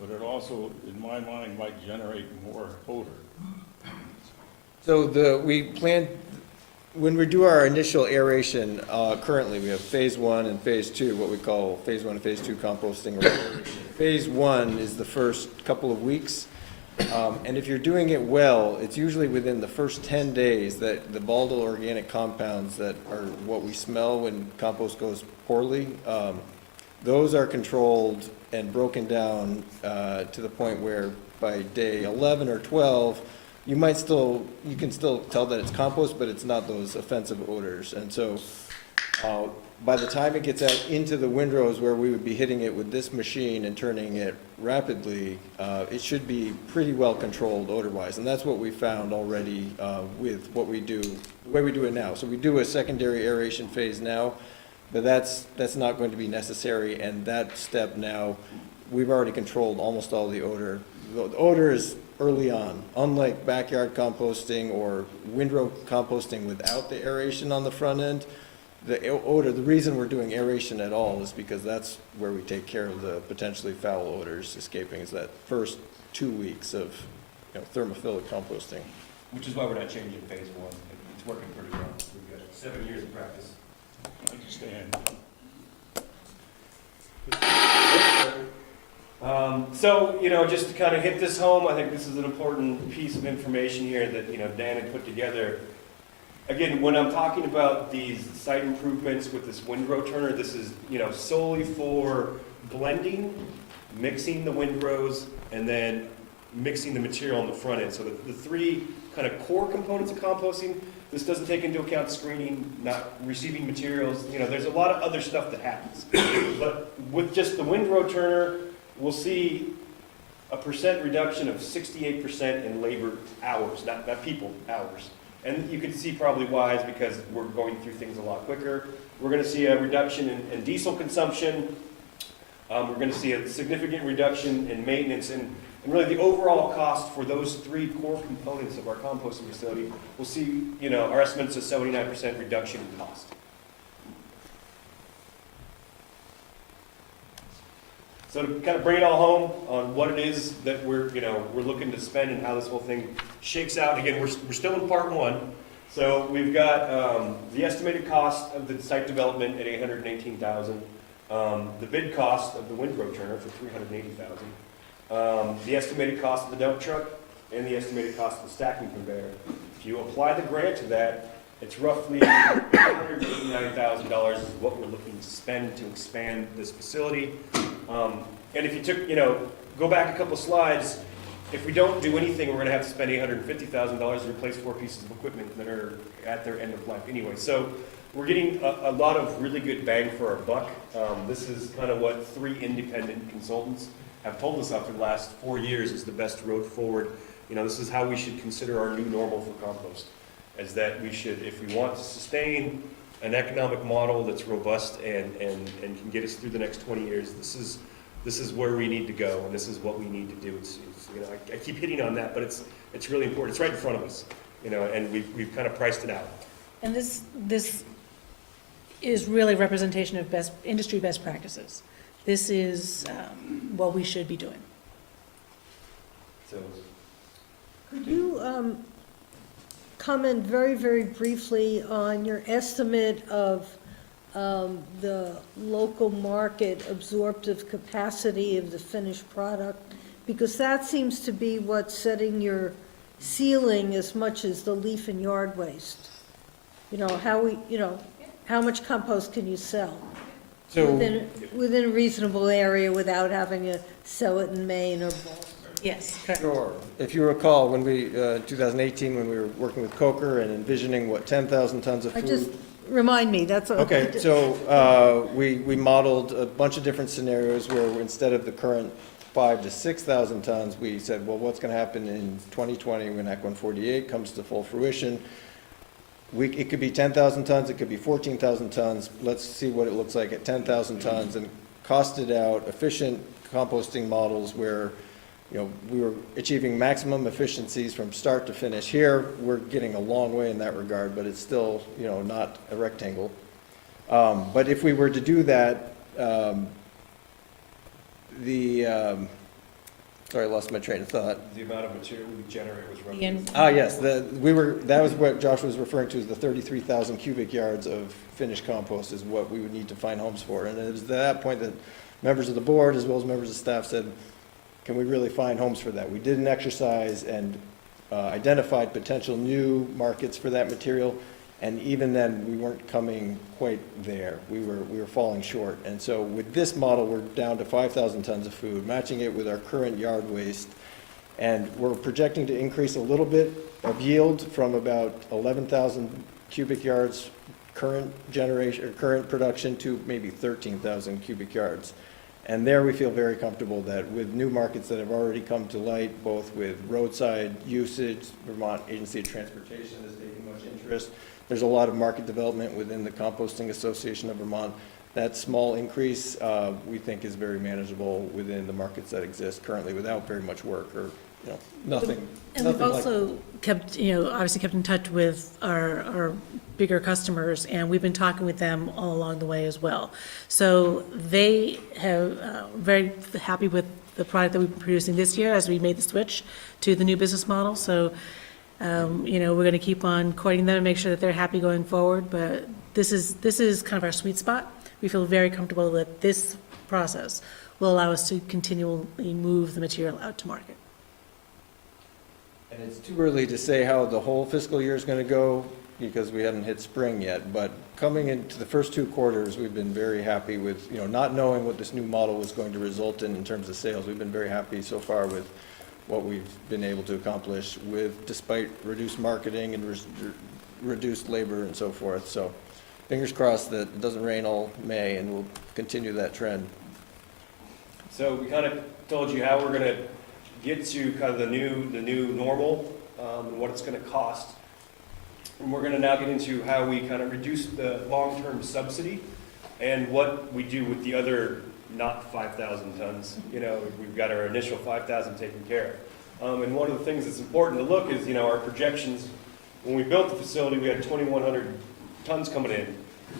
but it also, in my mind, might generate more odor. So we plan, when we do our initial aeration, currently we have phase 1 and phase 2, what we call phase 1 and phase 2 composting. Phase 1 is the first couple of weeks. And if you're doing it well, it's usually within the first 10 days that the volatile organic compounds that are what we smell when compost goes poorly, those are controlled and broken down to the point where by day 11 or 12, you can still tell that it's compost, but it's not those offensive odors. And so by the time it gets out into the windrows where we would be hitting it with this machine and turning it rapidly, it should be pretty well controlled odor-wise. And that's what we found already with what we do, the way we do it now. So we do a secondary aeration phase now, but that's not going to be necessary. And that step now, we've already controlled almost all the odor. The odor is early on, unlike backyard composting or windrow composting without the aeration on the front end. The odor, the reason we're doing aeration at all is because that's where we take care of the potentially foul odors escaping, is that first 2 weeks of, thermophilic composting. Which is why we're not changing phase one. It's working pretty well. We've got 7 years of practice. I understand. So, just to kind of hit this home, I think this is an important piece of information here that, Dan had put together. Again, when I'm talking about these site improvements with this windrow turner, this is, solely for blending, mixing the windrows, and then mixing the material on the front end. So the three kind of core components of composting, this doesn't take into account screening, not receiving materials. There's a lot of other stuff that happens. But with just the windrow turner, we'll see a percent reduction of 68% in labor hours, not people, hours. And you can see probably why is because we're going through things a lot quicker. We're going to see a reduction in diesel consumption. We're going to see a significant reduction in maintenance. And really the overall cost for those three core components of our composting facility, we'll see, our estimates a 79% reduction in cost. So to kind of bring it all home on what it is that we're looking to spend and how this whole thing shakes out. Again, we're still in part one. So we've got the estimated cost of the site development at $818,000, the bid cost of the windrow turner for $380,000, the estimated cost of the dump truck, and the estimated cost of the stacking conveyor. If you apply the grant to that, it's roughly $189,000 is what we're looking to spend to expand this facility. And if you took, go back a couple slides, if we don't do anything, we're going to have to spend $850,000 to replace 4 pieces of equipment that are at their end of life anyway. So we're getting a lot of really good bang for our buck. This is kind of what 3 independent consultants have told us after the last 4 years is the best road forward. This is how we should consider our new normal for compost. Is that we should, if we want to sustain an economic model that's robust and can get us through the next 20 years, this is where we need to go, and this is what we need to do. I keep hitting on that, but it's really important. It's right in front of us, and we've kind of priced it out. And this is really representation of industry best practices. This is what we should be doing. So, Could you comment very, very briefly on your estimate of the local market absorptive capacity of the finished product? Because that seems to be what's setting your ceiling as much as the leaf and yard waste. How much compost can you sell? So, Within a reasonable area without having to sell it in Maine or Baltimore? Yes, correct. sure. If you recall, when 2018, when we were working with Coker and envisioning 10,000 tons of food. Remind me, that's Okay, so we modeled a bunch of different scenarios where instead of the current 5,000 to 6,000 tons, we said, well, what's going to happen in 2020 when Act 148 comes to full fruition? It could be 10,000 tons, it could be 14,000 tons. Let's see what it looks like at 10,000 tons and costed out efficient composting models where we were achieving maximum efficiencies from start to finish. Here, we're getting a long way in that regard, but it's still, not a rectangle. But if we were to do that, sorry, I lost my train of thought. the amount of material we generate was roughly. Yes, that was what Josh was referring to as the 33,000 cubic yards of finished compost is what we would need to find homes for. And it was at that point that members of the board, as well as members of staff, said, can we really find homes for that? We did an exercise and identified potential new markets for that material, and even then, we weren't coming quite there. We were falling short. And so with this model, we're down to 5,000 tons of food, matching it with our current yard waste, and we're projecting to increase a little bit of yield from about 11,000 cubic yards current generation, or current production to maybe 13,000 cubic yards. And there we feel very comfortable that with new markets that have already come to light, both with roadside usage, Vermont Agency of Transportation is taking much interest. There's a lot of market development within the Composting Association of Vermont. That small increase, we think is very manageable within the markets that exist currently without very much work or, nothing. And we've nothing like- also kept, obviously kept in touch with our bigger customers, and we've been talking with them all along the way as well. So they have very happy with the product that we've been producing this year as we made the switch to the new business model. So, we're going to keep on courting them and make sure that they're happy going forward. But this is kind of our sweet spot. We feel very comfortable that this process will allow us to continually move the material out to market. And it's too early to say how the whole fiscal year is going to go because we haven't hit spring yet. But coming into the first 2 quarters, we've been very happy with, not knowing what this new model was going to result in terms of sales. We've been very happy so far with what we've been able to accomplish despite reduced marketing and reduced labor and so forth. So fingers crossed that it doesn't rain all May and we'll continue that trend. So we kind of told you how we're going to get to kind of the new normal, and what it's going to cost. And we're going to now get into how we kind of reduce the long-term subsidy and what we do with the other not 5,000 tons. We've got our initial 5,000 taken care of. And one of the things that's important to look is, our projections. When we built the facility, we had 2,100 tons coming in.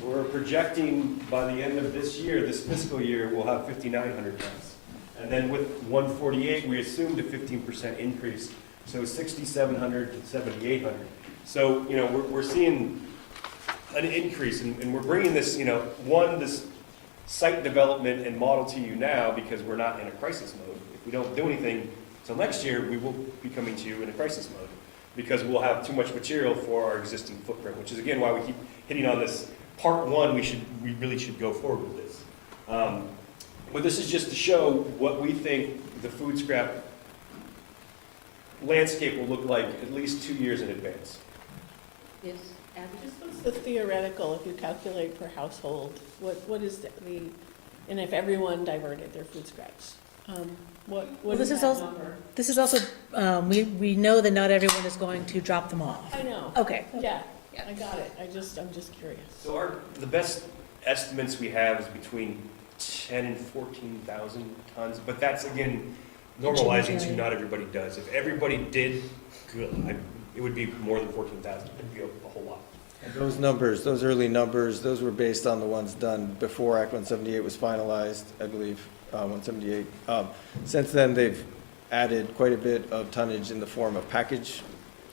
We're projecting by the end of this fiscal year, we'll have 5,900 tons. And then with 148, we assumed a 15% increase, so 6,700 to 7,800. So, we're seeing an increase, and we're bringing this, this site development and model to you now because we're not in a crisis mode. If we don't do anything till next year, we will be coming to you in a crisis mode because we'll have too much material for our existing footprint, which is again why we keep hitting on this part 1. We really should go forward with this. But this is just to show what we think the food scrap landscape will look like at least 2 years in advance. Yes, Abby? Just what's the theoretical, if you calculate per household, what is and if everyone diverted their food scraps, what is that number? This is also, we know that not everyone is going to drop them off. I know. Okay. Yeah, I got it. I'm just curious. So the best estimates we have is between 10 and 14,000 tons, but that's again normalizing to not everybody does. If everybody did, good, it would be more than 14,000. It'd be a whole lot. And those early numbers, those were based on the ones done before Act 178 was finalized, I believe, 178. Since then, they've added quite a bit of tonnage in the form of packaged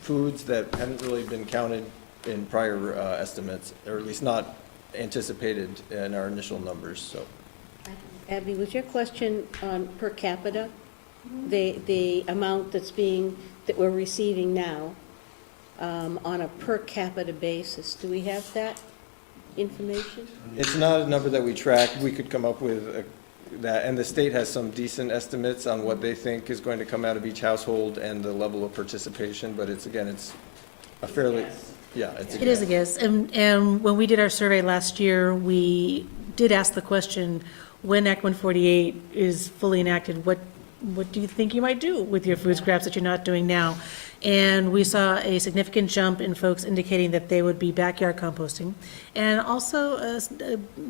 foods that hadn't really been counted in prior estimates, or at least not anticipated in our initial numbers, so. Abby, was your question on per capita, the amount that we're receiving now on a per capita basis? Do we have that information? It's not a number that we track. We could come up with that, and the state has some decent estimates on what they think is going to come out of each household and the level of participation, but it's a fairly, yeah, it's a guess. It is a guess. And when we did our survey last year, we did ask the question, when Act 148 is fully enacted, what do you think you might do with your food scraps that you're not doing now? And we saw a significant jump in folks indicating that they would be backyard composting, and also a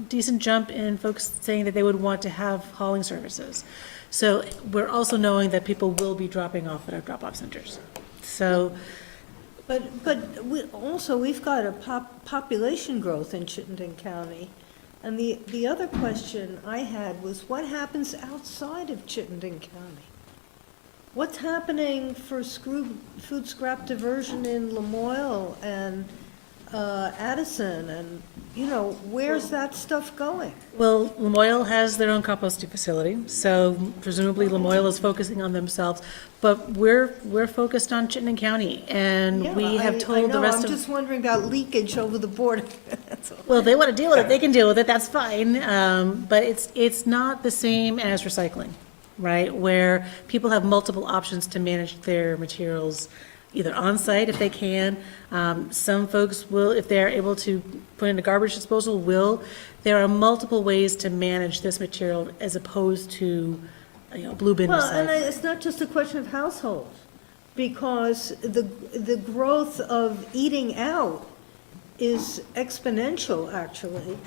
decent jump in folks saying that they would want to have hauling services. So we're also knowing that people will be dropping off at our drop-off centers. So, But we've got a population growth in Chittenden County. And the other question I had was, what happens outside of Chittenden County? What's happening for food scrap diversion in Lamoille and Addison, and, where's that stuff going? well, Lamoille has their own composting facility, so presumably Lamoille is focusing on themselves. But we're focused on Chittenden County, and we have told the rest of. I'm just wondering about leakage over the border. That's all. Well, if they want to deal with it, they can deal with it, that's fine. But it's not the same as recycling, right? Where people have multiple options to manage their materials, either on-site if they can. Some folks will, if they're able to put in a garbage disposal, will. There are multiple ways to manage this material as opposed to, blue bin Well, and recycling. it's not just a question of households, because the growth of eating out is exponential, actually.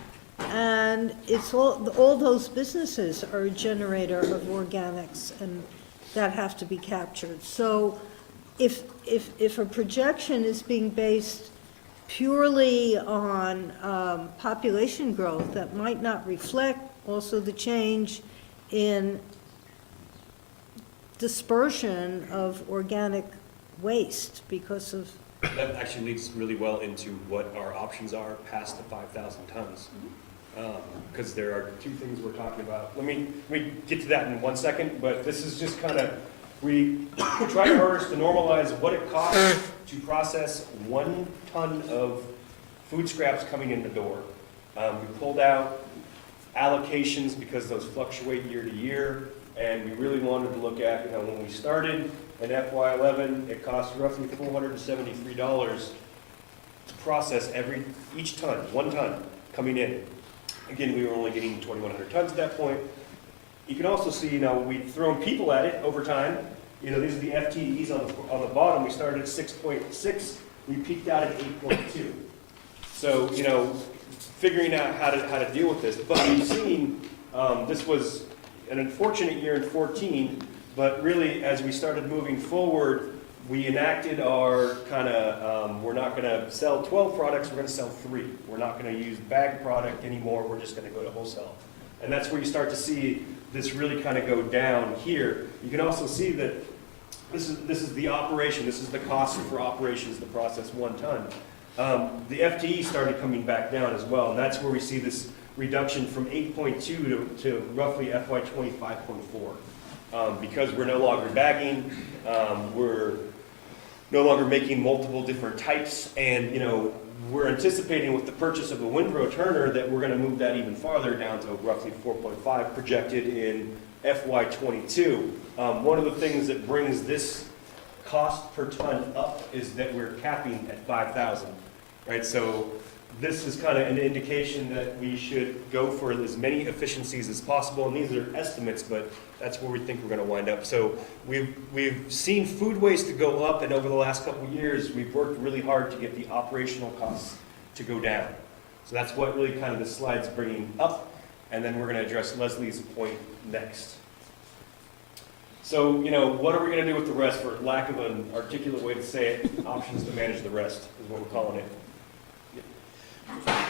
And it's all those businesses are a generator of organics, and that have to be captured. So if a projection is being based purely on population growth, that might not reflect also the change in dispersion of organic waste because of. That actually leads really well into what our options are past the 5,000 tons. Because there are two things we're talking about. Let me get to that in 1 second, but this is just kind of, we try our hardest to normalize what it costs to process 1 ton of food scraps coming in the door. We pulled out allocations because those fluctuate year to year, and we really wanted to look at, when we started in FY11, it cost roughly $473 to process each ton, 1 ton coming in. Again, we were only getting 2,100 tons at that point. You can also see, we've thrown people at it over time. These are the FTEs on the bottom. We started at 6.6. We peaked out at 8.2. So, figuring out how to deal with this. But we've seen, this was an unfortunate year in 14, but really, as we started moving forward, we enacted our kind of, we're not going to sell 12 products, we're going to sell 3. We're not going to use bag product anymore, we're just going to go to wholesale. And that's where you start to see this really kind of go down here. You can also see that this is the operation, this is the cost for operations to process 1 ton. The FTE started coming back down as well, and that's where we see this reduction from 8.2 to roughly FY 25.4. Because we're no longer bagging, we're no longer making multiple different types, and we're anticipating with the purchase of the windrow turner that we're going to move that even farther down to roughly 4.5 projected in FY 22. One of the things that brings this cost per ton up is that we're capping at 5,000, right? So this is kind of an indication that we should go for as many efficiencies as possible, and these are estimates, but that's where we think we're going to wind up. So we've seen food waste to go up, and over the last couple of years, we've worked really hard to get the operational costs to go down. So that's what really kind of this slide's bringing up, and then we're going to address Leslie's point next. So, what are we going to do with the rest? For lack of an articulate way to say it, options to manage the rest is what we're calling it.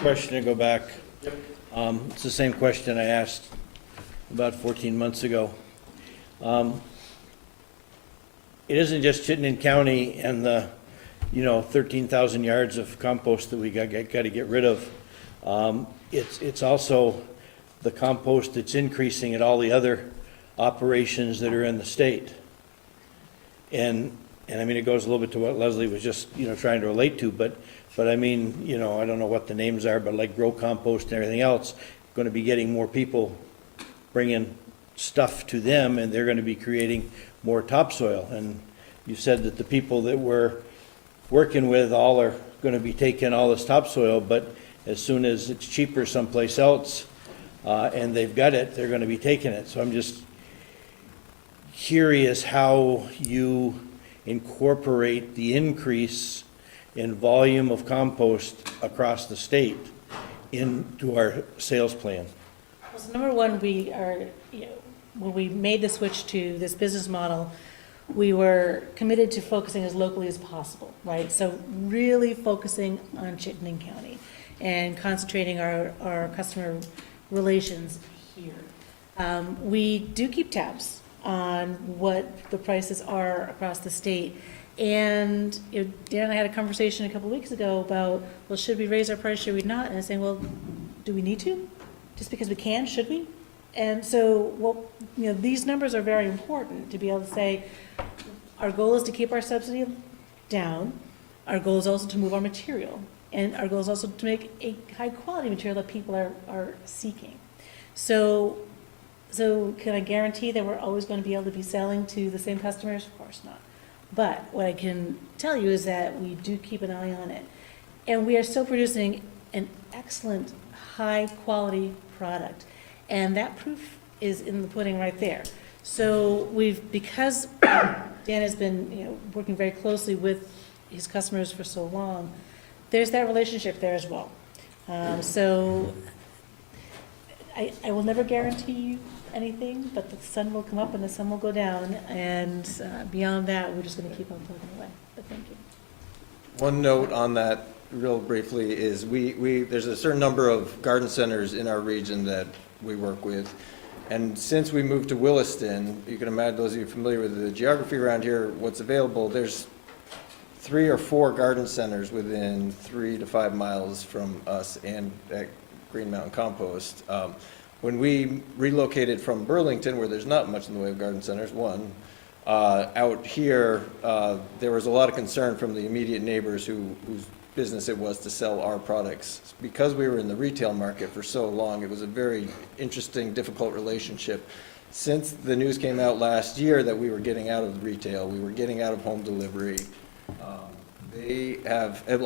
Question to go back. Yep. It's the same question I asked about 14 months ago. It isn't just Chittenden County and the, 13,000 yards of compost that we got to get rid of. It's also the compost that's increasing at all the other operations that are in the state. And I mean, it goes a little bit to what Leslie was just, trying to relate to, but I mean, I don't know what the names are, but like Grow Compost and everything else, going to be getting more people bringing stuff to them, and they're going to be creating more topsoil. And you said that the people that we're working with all are going to be taking all this topsoil, but as soon as it's cheaper someplace else, and they've got it, they're going to be taking it. So I'm just curious how you incorporate the increase in volume of compost across the state into our sales plan. Well, so number one, when we made the switch to this business model, we were committed to focusing as locally as possible, right? So really focusing on Chittenden County and concentrating our customer relations here. We do keep tabs on what the prices are across the state. And Dan and I had a conversation a couple of weeks ago about, well, should we raise our price, should we not? And I was saying, well, do we need to? Just because we can, should we? And so, well, these numbers are very important to be able to say, our goal is to keep our subsidy down. Our goal is also to move our material. And our goal is also to make a high-quality material that people are seeking. So can I guarantee that we're always going to be able to be selling to the same customers? Of course not. But what I can tell you is that we do keep an eye on it. And we are still producing an excellent, high-quality product. And that proof is in the pudding right there. So because Dan has been, working very closely with his customers for so long, there's that relationship there as well. So I will never guarantee you anything, but the sun will come up and the sun will go down, and beyond that, we're just gonna keep on plugging away. But thank you. One note on that, real briefly, is there's a certain number of garden centers in our region that we work with. And since we moved to Williston, you can imagine, those of you familiar with the geography around here, what's available, there's 3 or 4 garden centers within 3 to 5 miles from us and at Green Mountain Compost. When we relocated from Burlington, where there's not much in the way of garden centers, out here, there was a lot of concern from the immediate neighbors whose business it was to sell our products. Because we were in the retail market for so long, it was a very interesting, difficult relationship. Since the news came out last year that we were getting out of retail, we were getting out of home delivery, they have, a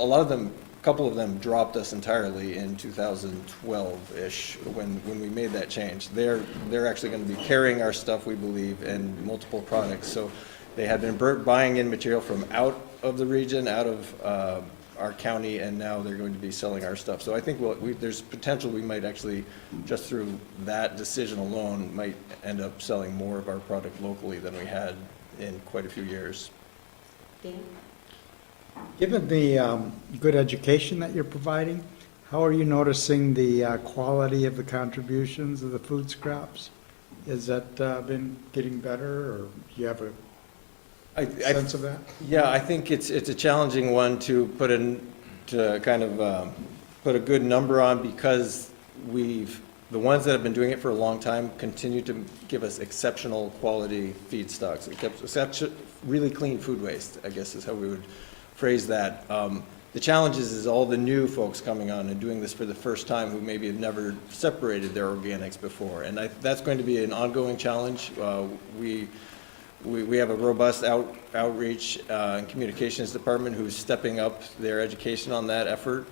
couple of them dropped us entirely in 2012-ish when we made that change. They're actually going to be carrying our stuff, we believe, and multiple products. So they had been buying in material from out of the region, out of our county, and now they're going to be selling our stuff. So I think there's potential we might actually, just through that decision alone, might end up selling more of our product locally than we had in quite a few years. Dan? Given the good education that you're providing, how are you noticing the quality of the contributions of the food scraps? Has that been getting better, or do you have a sense of that? Yeah, I think it's a challenging one to put a good number on, because the ones that have been doing it for a long time continue to give us exceptional quality feedstocks. It kept really clean food waste, I guess is how we would phrase that. The challenge is all the new folks coming on and doing this for the first time who maybe have never separated their organics before. And that's going to be an ongoing challenge. We have a robust outreach and communications department who's stepping up their education on that effort.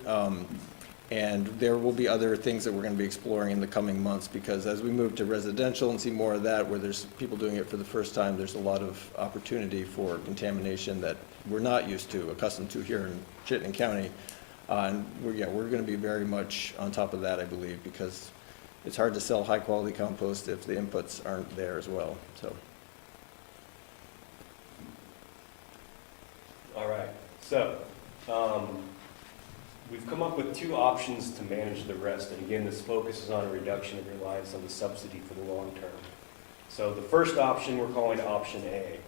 And there will be other things that we're going to be exploring in the coming months, because as we move to residential and see more of that, where there's people doing it for the first time, there's a lot of opportunity for contamination that we're not accustomed to here in Chittenden County. And we're going to be very much on top of that, I believe, because it's hard to sell high-quality compost if the inputs aren't there as well. So. All right, so we've come up with 2 options to manage the rest, and again, this focuses on a reduction of reliance on the subsidy for the long term. So the first option we're calling option A.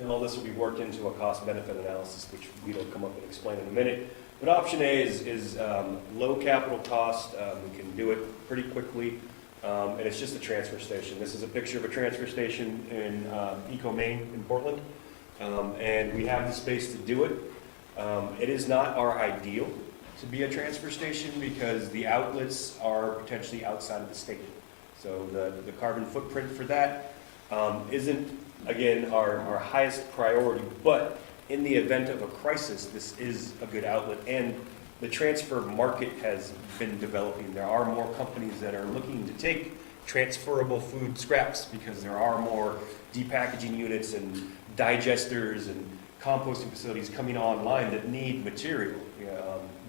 And all this will be worked into a cost-benefit analysis, which Vito will come up and explain in a minute. But option A is low capital cost. We can do it pretty quickly, and it's just a transfer station. This is a picture of a transfer station in Eco Maine in Portland. And we have the space to do it. It is not our ideal to be a transfer station because the outlets are potentially outside of the state. So the carbon footprint for that isn't, again, our highest priority, but in the event of a crisis, this is a good outlet. And the transfer market has been developing. There are more companies that are looking to take transferable food scraps because there are more depackaging units and digesters and composting facilities coming online that need material.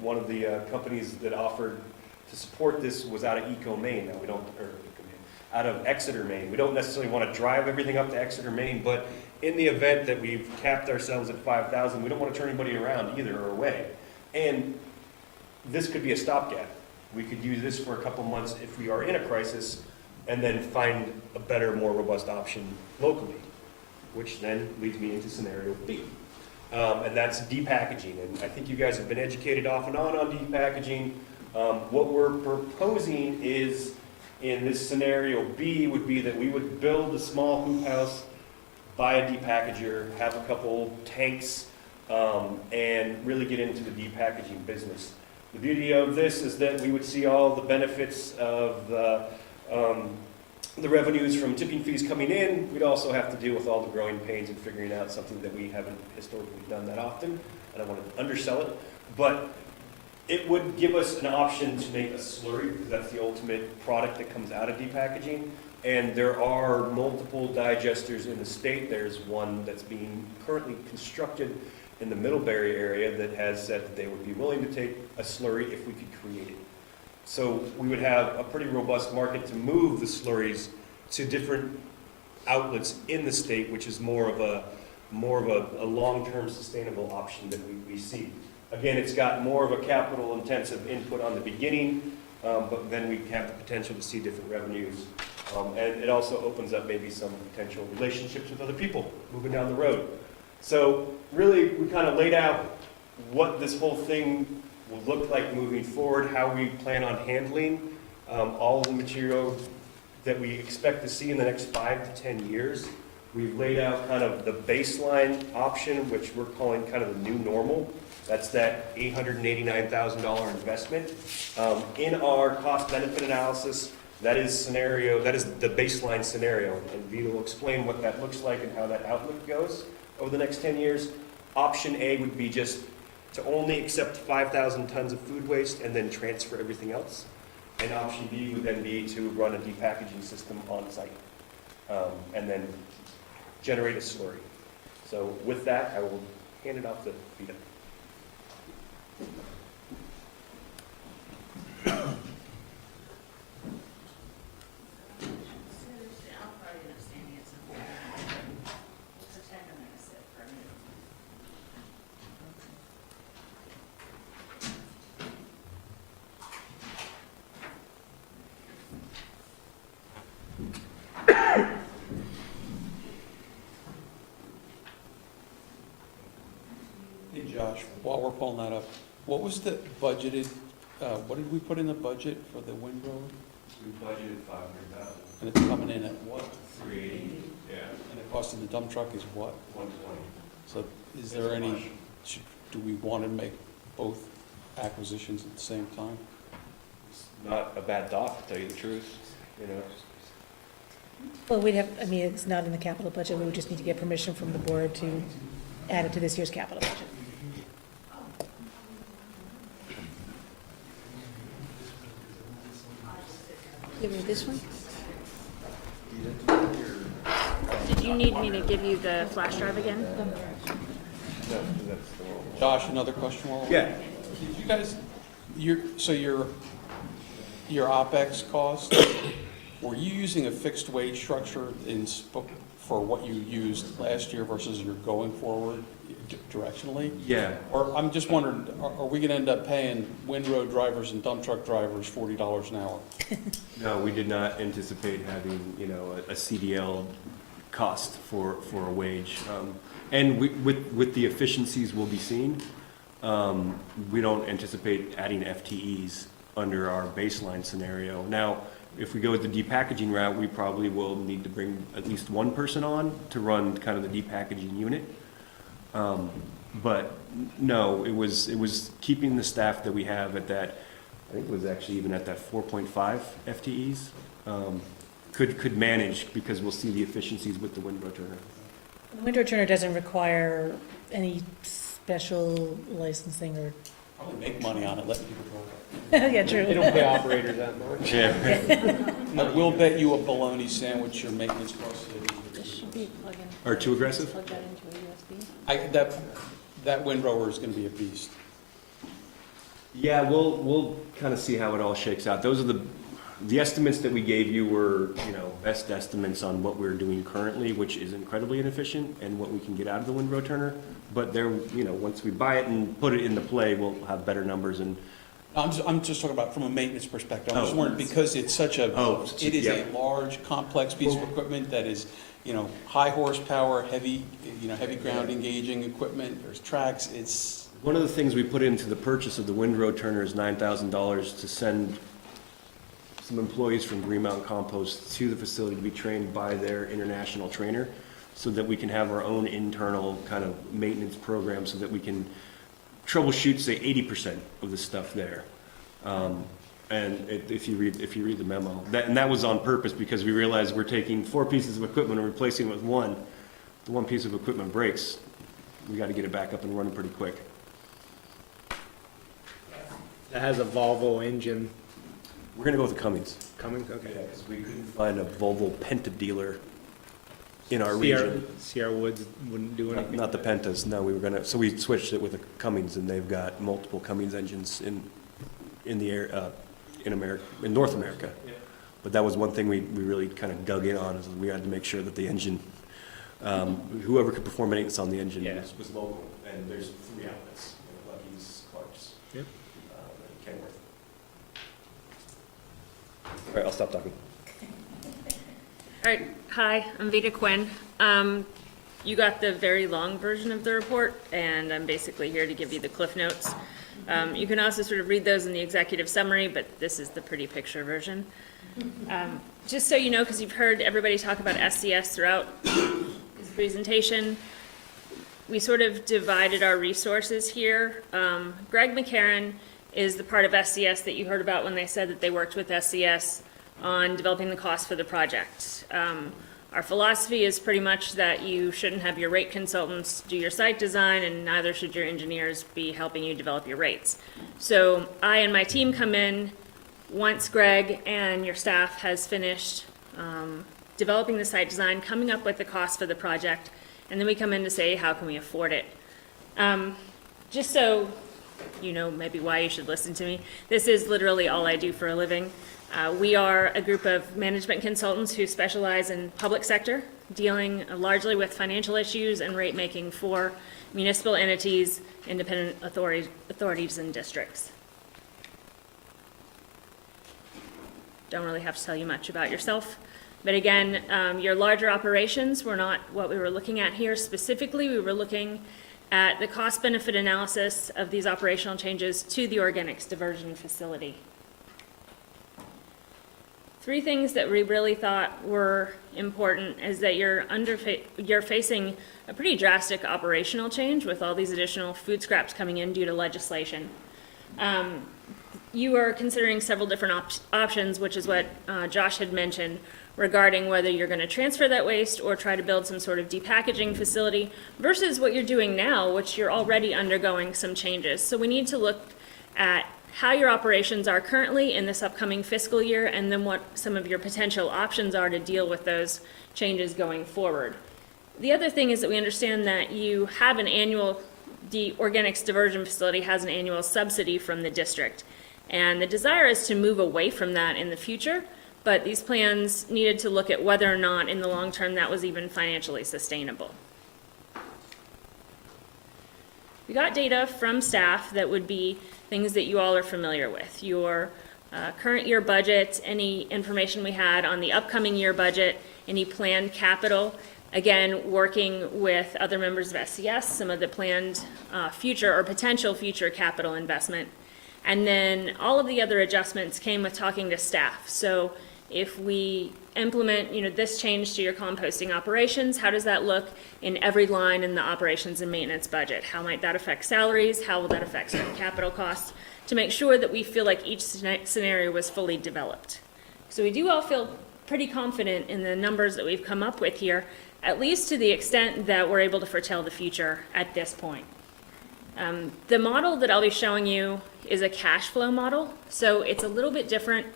One of the companies that offered to support this was out of Eco Maine. Now out of Exeter, Maine. We don't necessarily want to drive everything up to Exeter, Maine, but in the event that we've capped ourselves at 5,000, we don't want to turn anybody around either or away. And this could be a stopgap. We could use this for a couple months if we are in a crisis, and then find a better, more robust option locally, which then leads me into scenario B. And that's depackaging. And I think you guys have been educated off and on depackaging. What we're proposing is, in this scenario B, would be that we would build a small hoop house, buy a depackager, have a couple tanks, and really get into the depackaging business. The beauty of this is that we would see all the benefits of the revenues from tipping fees coming in, we'd also have to deal with all the growing pains and figuring out something that we haven't historically done that often. I don't want to undersell it, but it would give us an option to make a slurry, because that's the ultimate product that comes out of depackaging. And there are multiple digesters in the state. There's one that's being currently constructed in the Middlebury area that has said that they would be willing to take a slurry if we could create it. So we would have a pretty robust market to move the slurries to different outlets in the state, which is more of a long-term sustainable option that we see. Again, it's got more of a capital-intensive input on the beginning, but then we have the potential to see different revenues. And it also opens up maybe some potential relationships with other people moving down the road. So really, we kind of laid out what this whole thing will look like moving forward, how we plan on handling all of the material that we expect to see in the next 5 to 10 years. We've laid out kind of the baseline option, which we're calling kind of the new normal. That's that $889,000 investment. In our cost-benefit analysis, that is the baseline scenario, and Vita will explain what that looks like and how that outlook goes over the next 10 years. Option A would be just to only accept 5,000 tons of food waste and then transfer everything else. And option B would then be to run a depackaging system on site, and then generate a slurry. So with that, I will hand it off to Vita. Hey Josh, while we're pulling that up, what was the budgeted, what did we put in the budget for the windrow? We budgeted 500,000. And it's coming in at what? 380. Yeah. And the cost of the dump truck is what? 120. So is there any, do we want to make both acquisitions at the same time? It's not a bad thought, to tell you the truth, you know. Well, we'd have, I mean, it's not in the capital budget, we would just need to get permission from the board to add it to this year's capital budget. Give me this one? Did you need me to give you the flash drive again? Josh, another question? Yeah. Did you guys, your OpEx costs, were you using a fixed wage structure for what you used last year versus your going forward directionally? Yeah. Or I'm just wondering, are we going to end up paying windrow drivers and dump truck drivers $40 an hour? No, we did not anticipate having, you know, a CDL cost for a wage. And with the efficiencies we'll be seeing, we don't anticipate adding FTEs under our baseline scenario. Now, if we go with the depackaging route, we probably will need to bring at least one person on to run kind of the depackaging unit. But no, it was keeping the staff that we have at that, I think it was actually even at that 4.5 FTEs, could manage, because we'll see the efficiencies with the windrow turner. The windrow turner doesn't require any special licensing or, Probably make money on it, letting people drive. yeah, true. They don't pay operators that much. I will bet you a bologna sandwich your maintenance costs. This should be a plug-in. Or too aggressive? Plug that into a USB. That windrower is going to be a beast. Yeah, we'll kind of see how it all shakes out. Those are the estimates that we gave you were, you know, best estimates on what we're doing currently, which is incredibly inefficient, and what we can get out of the windrow turner. But there, you know, once we buy it and put it into play, we'll have better numbers. And I'm just talking about from a maintenance perspective. I'm just Oh. wondering, because it's such a, it is yeah. a large, complex piece of equipment that is, you know, high horsepower, heavy ground engaging equipment, there's tracks, it's. One of the things we put into the purchase of the windrow turner is $9,000 to send some employees from Green Mountain Compost to the facility to be trained by their international trainer, so that we can have our own internal kind of maintenance program, so that we can troubleshoot, say, 80% of the stuff there. And if you read the memo, and that was on purpose because we realized we're taking 4 pieces of equipment and replacing it with one. The one piece of equipment breaks, we got to get it back up and running pretty quick. That has a Volvo engine. We're gonna go with the Cummins. Cummins, okay. Because we couldn't find a Volvo Penta dealer in our region. Sierra Woods wouldn't do anything. Not the Pentas, no, so we switched it with a Cummins, and they've got multiple Cummins engines in the air, in America, in North America. Yeah. But that was one thing we really kind of dug in on, is we had to make sure that the engine, whoever could perform maintenance on the engine was local, and there's 3 outlets, Lucky's, Clark's, Yep. and Kenworth. All right, I'll stop talking. All right, hi, I'm Vita Quinn. You got the very long version of the report, and I'm basically here to give you the cliff notes. You can also sort of read those in the executive summary, but this is the pretty picture version. Just so you know, because you've heard everybody talk about SCS throughout this presentation, we sort of divided our resources here. Greg McCarran is the part of SCS that you heard about when they said that they worked with SCS on developing the cost for the project. Our philosophy is pretty much that you shouldn't have your rate consultants do your site design, and neither should your engineers be helping you develop your rates. So I and my team come in once Greg and your staff has finished developing the site design, coming up with the cost for the project, and then we come in to say, how can we afford it? Just so you know maybe why you should listen to me, this is literally all I do for a living. We are a group of management consultants who specialize in public sector, dealing largely with financial issues and rate making for municipal entities, independent authorities and districts. Don't really have to tell you much about yourself. But again, your larger operations were not what we were looking at here specifically. We were looking at the cost-benefit analysis of these operational changes to the organics diversion facility. 3 things that we really thought were important is that you're facing a pretty drastic operational change with all these additional food scraps coming in due to legislation. You are considering several different options, which is what Josh had mentioned, regarding whether you're going to transfer that waste or try to build some sort of depackaging facility versus what you're doing now, which you're already undergoing some changes. So we need to look at how your operations are currently in this upcoming fiscal year, and then what some of your potential options are to deal with those changes going forward. The other thing is that we understand that you have an annual, the organics diversion facility has an annual subsidy from the district. And the desire is to move away from that in the future, but these plans needed to look at whether or not in the long term that was even financially sustainable. We got data from staff that would be things that you all are familiar with. Your current year budget, any information we had on the upcoming year budget, any planned capital, again, working with other members of SCS, some of the planned future or potential future capital investment. And then all of the other adjustments came with talking to staff. So if we implement, this change to your composting operations, how does that look in every line in the operations and maintenance budget? How might that affect salaries? How will that affect certain capital costs? To make sure that we feel like each scenario was fully developed. So we do all feel pretty confident in the numbers that we've come up with here, at least to the extent that we're able to foretell the future at this point. The model that I'll be showing you is a cash flow model, so it's a little bit different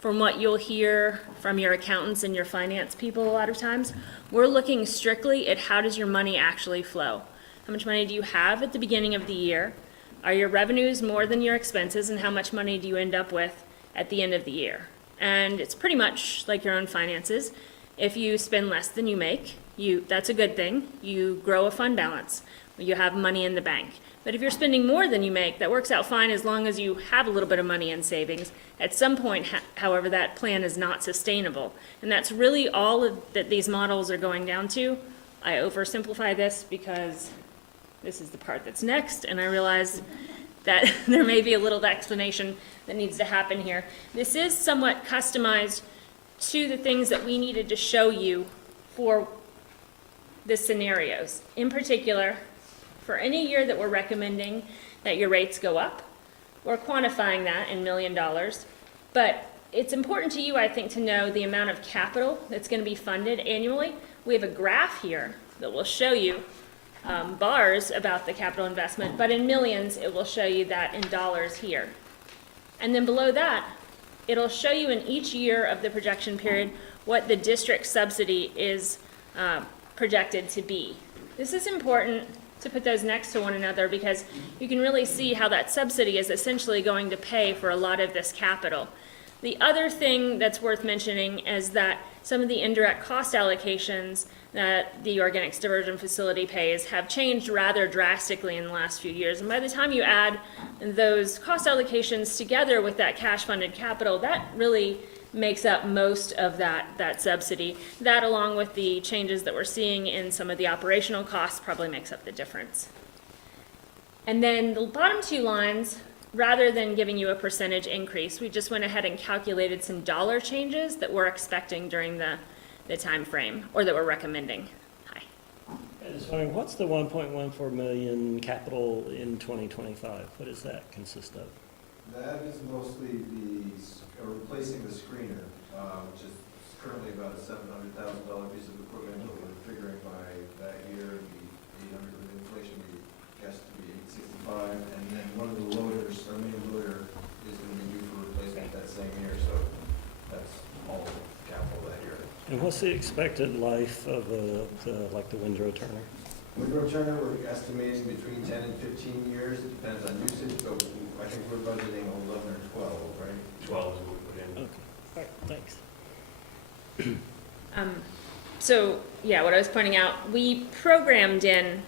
from what you'll hear from your accountants and your finance people a lot of times. We're looking strictly at how does your money actually flow. How much money do you have at the beginning of the year? Are your revenues more than your expenses, and how much money do you end up with at the end of the year? And it's pretty much like your own finances. If you spend less than you make, that's a good thing. You grow a fund balance. You have money in the bank. But if you're spending more than you make, that works out fine as long as you have a little bit of money in savings. At some point, however, that plan is not sustainable. And that's really all that these models are going down to. I oversimplify this because this is the part that's next, and I realize that there may be a little explanation that needs to happen here. This is somewhat customized to the things that we needed to show you for the scenarios. In particular, for any year that we're recommending that your rates go up, we're quantifying that in $1 million. But it's important to you, I think, to know the amount of capital that's going to be funded annually. We have a graph here that will show you bars about the capital investment, but in millions, it will show you that in dollars here. And then below that, it'll show you in each year of the projection period what the district subsidy is projected to be. This is important to put those next to one another because you can really see how that subsidy is essentially going to pay for a lot of this capital. The other thing that's worth mentioning is that some of the indirect cost allocations that the organics diversion facility pays have changed rather drastically in the last few years. And by the time you add those cost allocations together with that cash-funded capital, that really makes up most of that subsidy. That, along with the changes that we're seeing in some of the operational costs, probably makes up the difference. And then the bottom two lines, rather than giving you a percentage increase, we just went ahead and calculated some dollar changes that we're expecting during the time frame, or that we're recommending. Hi. I was wondering, what's the 1.14 million capital in 2025? What does that consist of? That is mostly replacing the screener, which is currently about a $700,000 piece of equipment, but we're figuring by that year, the 800 with inflation, we guess to be 865, and then one of the loaders, our main loader, is going to be due for replacement that same year, so that's all capital that year. And what's the expected life of like the windrow turner? Windrow turner, we're estimating between 10 and 15 years. It depends on usage, but I think we're budgeting 11 or 12, right? 12 is what we put in. Okay, all right, thanks. So, yeah, what I was pointing out, we programmed in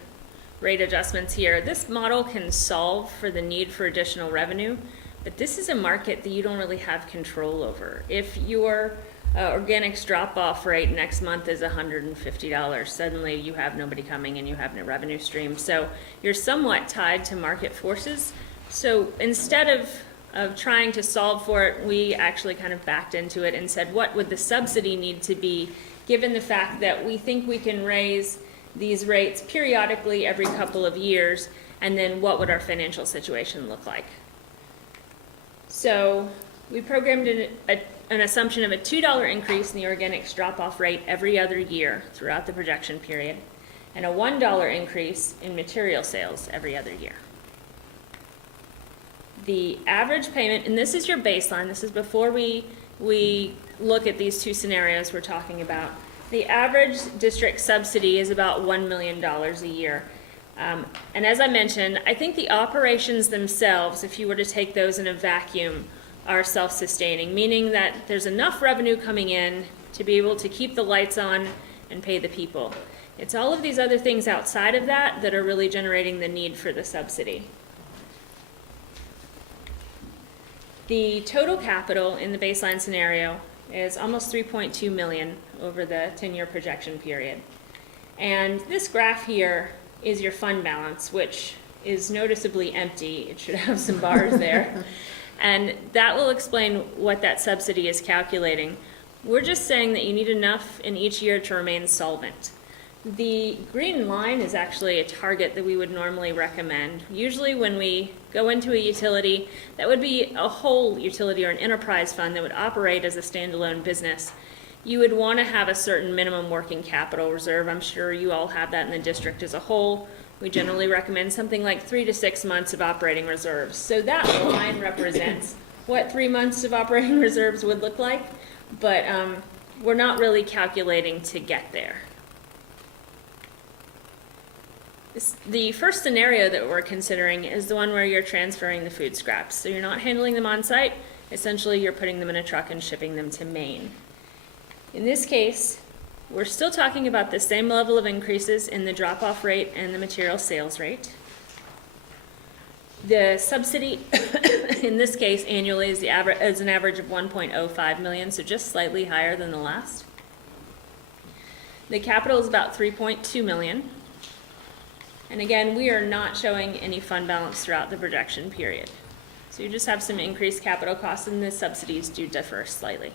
rate adjustments here. This model can solve for the need for additional revenue, but this is a market that you don't really have control over. If your organics drop-off rate next month is $150, suddenly you have nobody coming and you have no revenue stream. So you're somewhat tied to market forces. So instead of trying to solve for it, we actually kind of backed into it and said, what would the subsidy need to be, given the fact that we think we can raise these rates periodically every couple of years, and then what would our financial situation look like? So we programmed in an assumption of a $2 increase in the organics drop-off rate every other year throughout the projection period, and a $1 increase in material sales every other year. The average payment, and this is your baseline, this is before we look at these two scenarios we're talking about. The average district subsidy is about $1 million a year. And as I mentioned, I think the operations themselves, if you were to take those in a vacuum, are self-sustaining, meaning that there's enough revenue coming in to be able to keep the lights on and pay the people. It's all of these other things outside of that that are really generating the need for the subsidy. The total capital in the baseline scenario is almost $3.2 million over the 10-year projection period. And this graph here is your fund balance, which is noticeably empty. It should have some bars there. And that will explain what that subsidy is calculating. We're just saying that you need enough in each year to remain solvent. The green line is actually a target that we would normally recommend. Usually when we go into a utility, that would be a whole utility or an enterprise fund that would operate as a standalone business. You would want to have a certain minimum working capital reserve. I'm sure you all have that in the district as a whole. We generally recommend something like 3 to 6 months of operating reserves. So that line represents what 3 months of operating reserves would look like, but we're not really calculating to get there. The first scenario that we're considering is the one where you're transferring the food scraps. So you're not handling them on site. Essentially, you're putting them in a truck and shipping them to Maine. In this case, we're still talking about the same level of increases in the drop-off rate and the material sales rate. The subsidy, in this case, annually is an average of $1.05 million, so just slightly higher than the last. The capital is about $3.2 million. And again, we are not showing any fund balance throughout the projection period. So you just have some increased capital costs, and the subsidies do differ slightly.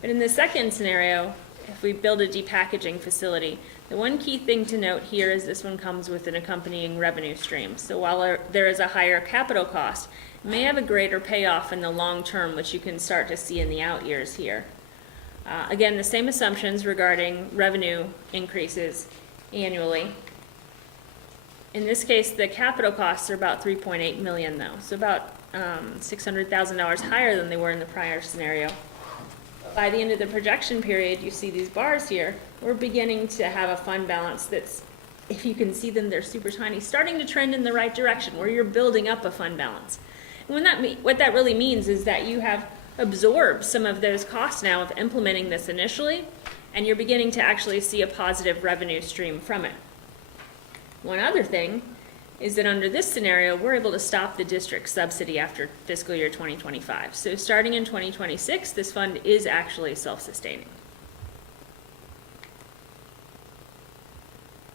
But in the second scenario, if we build a depackaging facility. The one key thing to note here is this one comes with an accompanying revenue stream. So while there is a higher capital cost, it may have a greater payoff in the long term, which you can start to see in the out years here. Again, the same assumptions regarding revenue increases annually. In this case, the capital costs are about 3.8 million though, so about $600,000 higher than they were in the prior scenario. By the end of the projection period, you see these bars here, we're beginning to have a fund balance that's, if you can see them, they're super tiny, starting to trend in the right direction, where you're building up a fund balance. And what that really means is that you have absorbed some of those costs now of implementing this initially, and you're beginning to actually see a positive revenue stream from it. One other thing is that under this scenario, we're able to stop the district subsidy after fiscal year 2025. So starting in 2026, this fund is actually self-sustaining.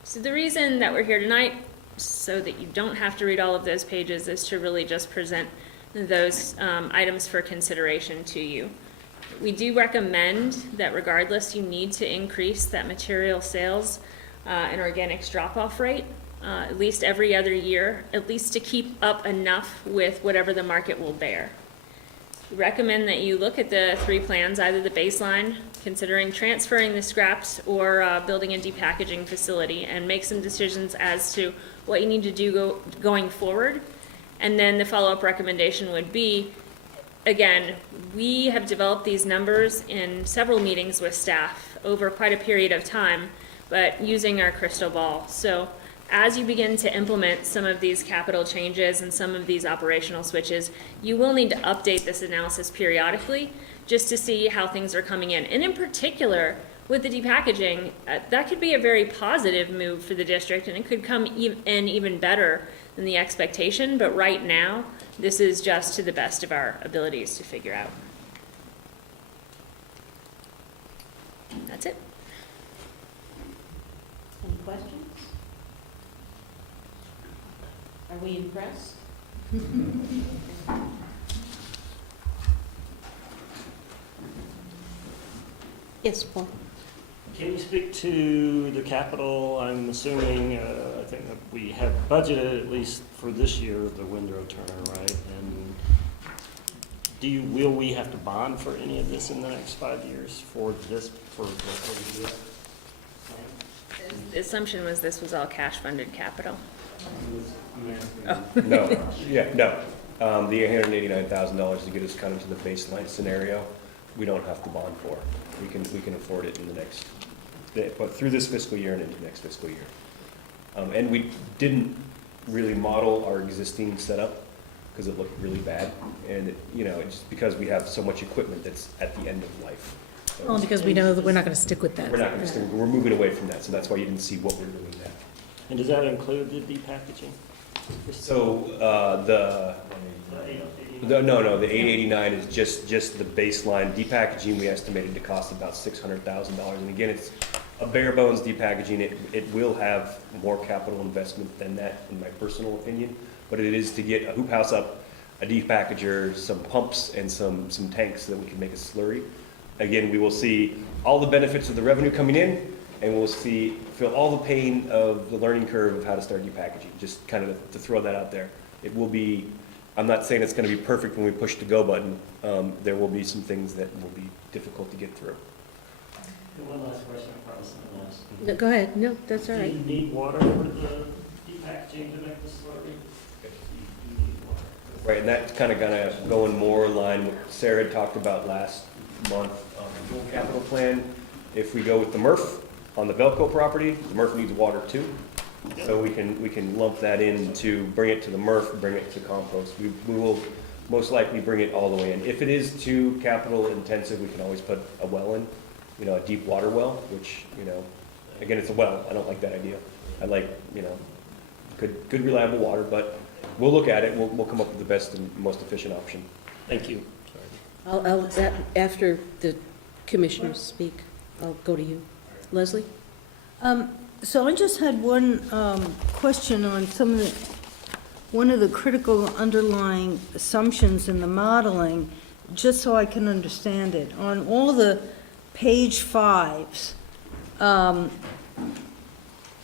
So the reason that we're here tonight, so that you don't have to read all of those pages, is to really just present those items for consideration to you. We do recommend that regardless, you need to increase that material sales and organics drop-off rate at least every other year, at least to keep up enough with whatever the market will bear. We recommend that you look at the three plans, either the baseline, considering transferring the scraps, or building a depackaging facility, and make some decisions as to what you need to do going forward. And then the follow-up recommendation would be, again, we have developed these numbers in several meetings with staff over quite a period of time, but using our crystal ball. So as you begin to implement some of these capital changes and some of these operational switches, you will need to update this analysis periodically just to see how things are coming in. And in particular, with the depackaging, that could be a very positive move for the district, and it could come in even better than the expectation. But right now, this is just to the best of our abilities to figure out. That's it. Any questions? Are we impressed? Yes, Paul? Can you speak to the capital? I'm assuming, I think that we have budgeted, at least for this year, the windrow turner, right? And will we have to bond for any of this in the next 5 years for this, for what we do? The assumption was this was all cash-funded capital. No, no. The $889,000 to get us kind of to the baseline scenario, we don't have to bond for. We can afford it in the next, but through this fiscal year and into next fiscal year. And we didn't really model our existing setup because it looked really bad. And it's because we have so much equipment that's at the end of life. So Well, because we know that we're not going to stick with that. we're not going to stick, we're moving away from that. So that's why you didn't see what we're doing now. And does that include the depackaging? So, no, the 889 is just the baseline. Depackaging, we estimated to cost about $600,000. And again, it's a bare bones depackaging. It will have more capital investment than that, in my personal opinion. But it is to get a hoop house up, a depackager, some pumps, and some tanks so that we can make a slurry. Again, we will see all the benefits of the revenue coming in, and we'll feel all the pain of the learning curve of how to start depackaging, just kind of to throw that out there. It will be, I'm not saying it's going to be perfect when we push the go button. There will be some things that will be difficult to get through. One last question, I promise I'm last. No, go ahead. No, that's all right. Do you need water for the depackaging to make the slurry? You need water. Right, and that's kind of going more in line with what Sarah had talked about last month on the dual capital plan. If we go with the MRF on the Velco property, the MRF needs water too. So we can lump that in to bring it to the MRF, bring it to compost. We will most likely bring it all the way in. If it is too capital intensive, we can always put a well in, a deep water well, which, again, it's a well. I don't like that idea. I like, good reliable water, but we'll look at it. We'll come up with the best and most efficient option. Thank you. After the commissioners speak, I'll go to you. Leslie? So I just had one question on one of the critical underlying assumptions in the modeling, just so I can understand it. On all the page 5s,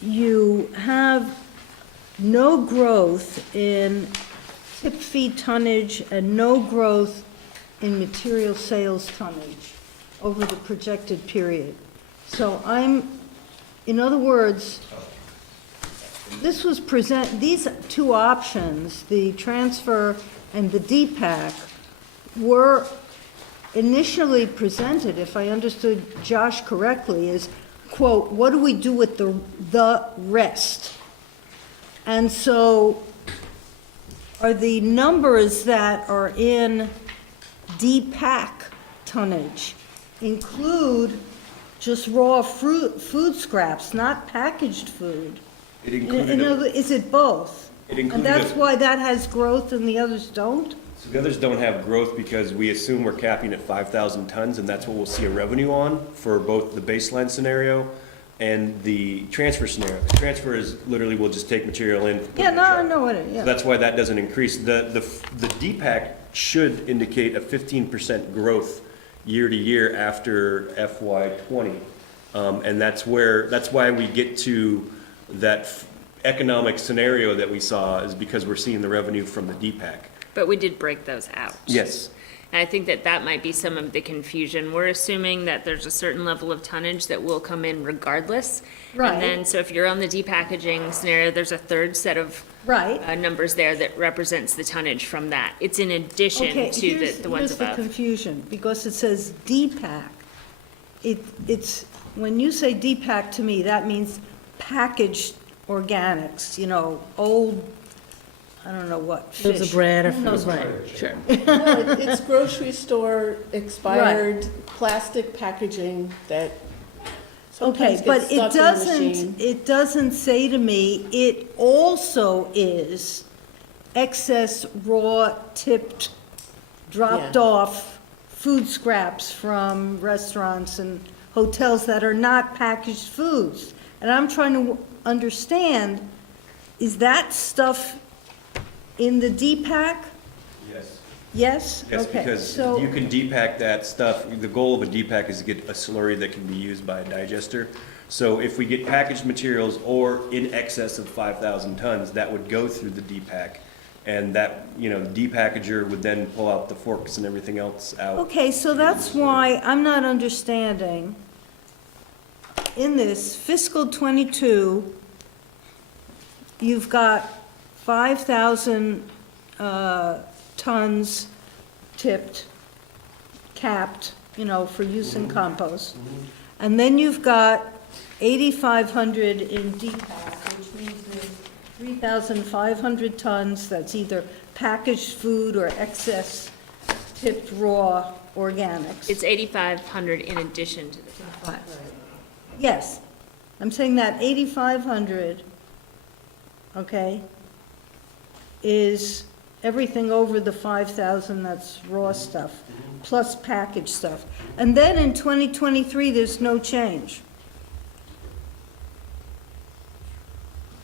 you have no growth in tip fee tonnage and no growth in material sales tonnage over the projected period. So in other words, these two options, the transfer and the DPAC, were initially presented, if I understood Josh correctly, as, quote, what do we do with the rest? And so are the numbers that are in DPAC tonnage include just raw food scraps, not packaged food? It included, Is it both? it included. And that's why that has growth and the others don't? So the others don't have growth because we assume we're capping at 5,000 tons, and that's what we'll see a revenue on for both the baseline scenario and the transfer scenario. The transfer is literally, we'll just take material in. Yeah, no, I know what So that's why that doesn't increase. The DPAC should indicate a 15% growth year to year after FY '20. And that's why we get to that economic scenario that we saw, is because we're seeing the revenue from the DPAC. But we did break those out. Yes. And I think that might be some of the confusion. We're assuming that there's a certain level of tonnage that will come in regardless. Right. And then, so if you're on the depackaging scenario, there's a third set of Right. numbers there that represents the tonnage from that. It's in addition Okay, to the ones here's the above. confusion, because it says DPAC. It's, when you say DPAC to me, that means packaged organics, old, I don't know what, fish. Loaves of bread or Who knows food, what? right, sure. No, it's grocery store expired plastic packaging that Okay, sometimes but gets stuck in the machine. it doesn't say to me, it also is excess raw tipped, dropped Yeah. off food scraps from restaurants and hotels that are not packaged foods. And I'm trying to understand, is that stuff in the DPAC? Yes. Yes? Yes, Okay, because so- you can depack that stuff. The goal of a depack is to get a slurry that can be used by a digester. So if we get packaged materials or in excess of 5,000 tons, that would go through the depack. And that, the depackager would then pull out the forks and everything else out. Okay, so that's why I'm not understanding. In this fiscal '22, you've got 5,000 tons tipped, capped, for use in compost. And then you've got 8,500 in DPAC, which means there's 3,500 tons that's either packaged food or excess tipped raw organics. It's 8,500 in addition to the. Yes, I'm saying that 8,500, okay, is everything over the 5,000 that's raw stuff, plus packaged stuff. And then in 2023, there's no change.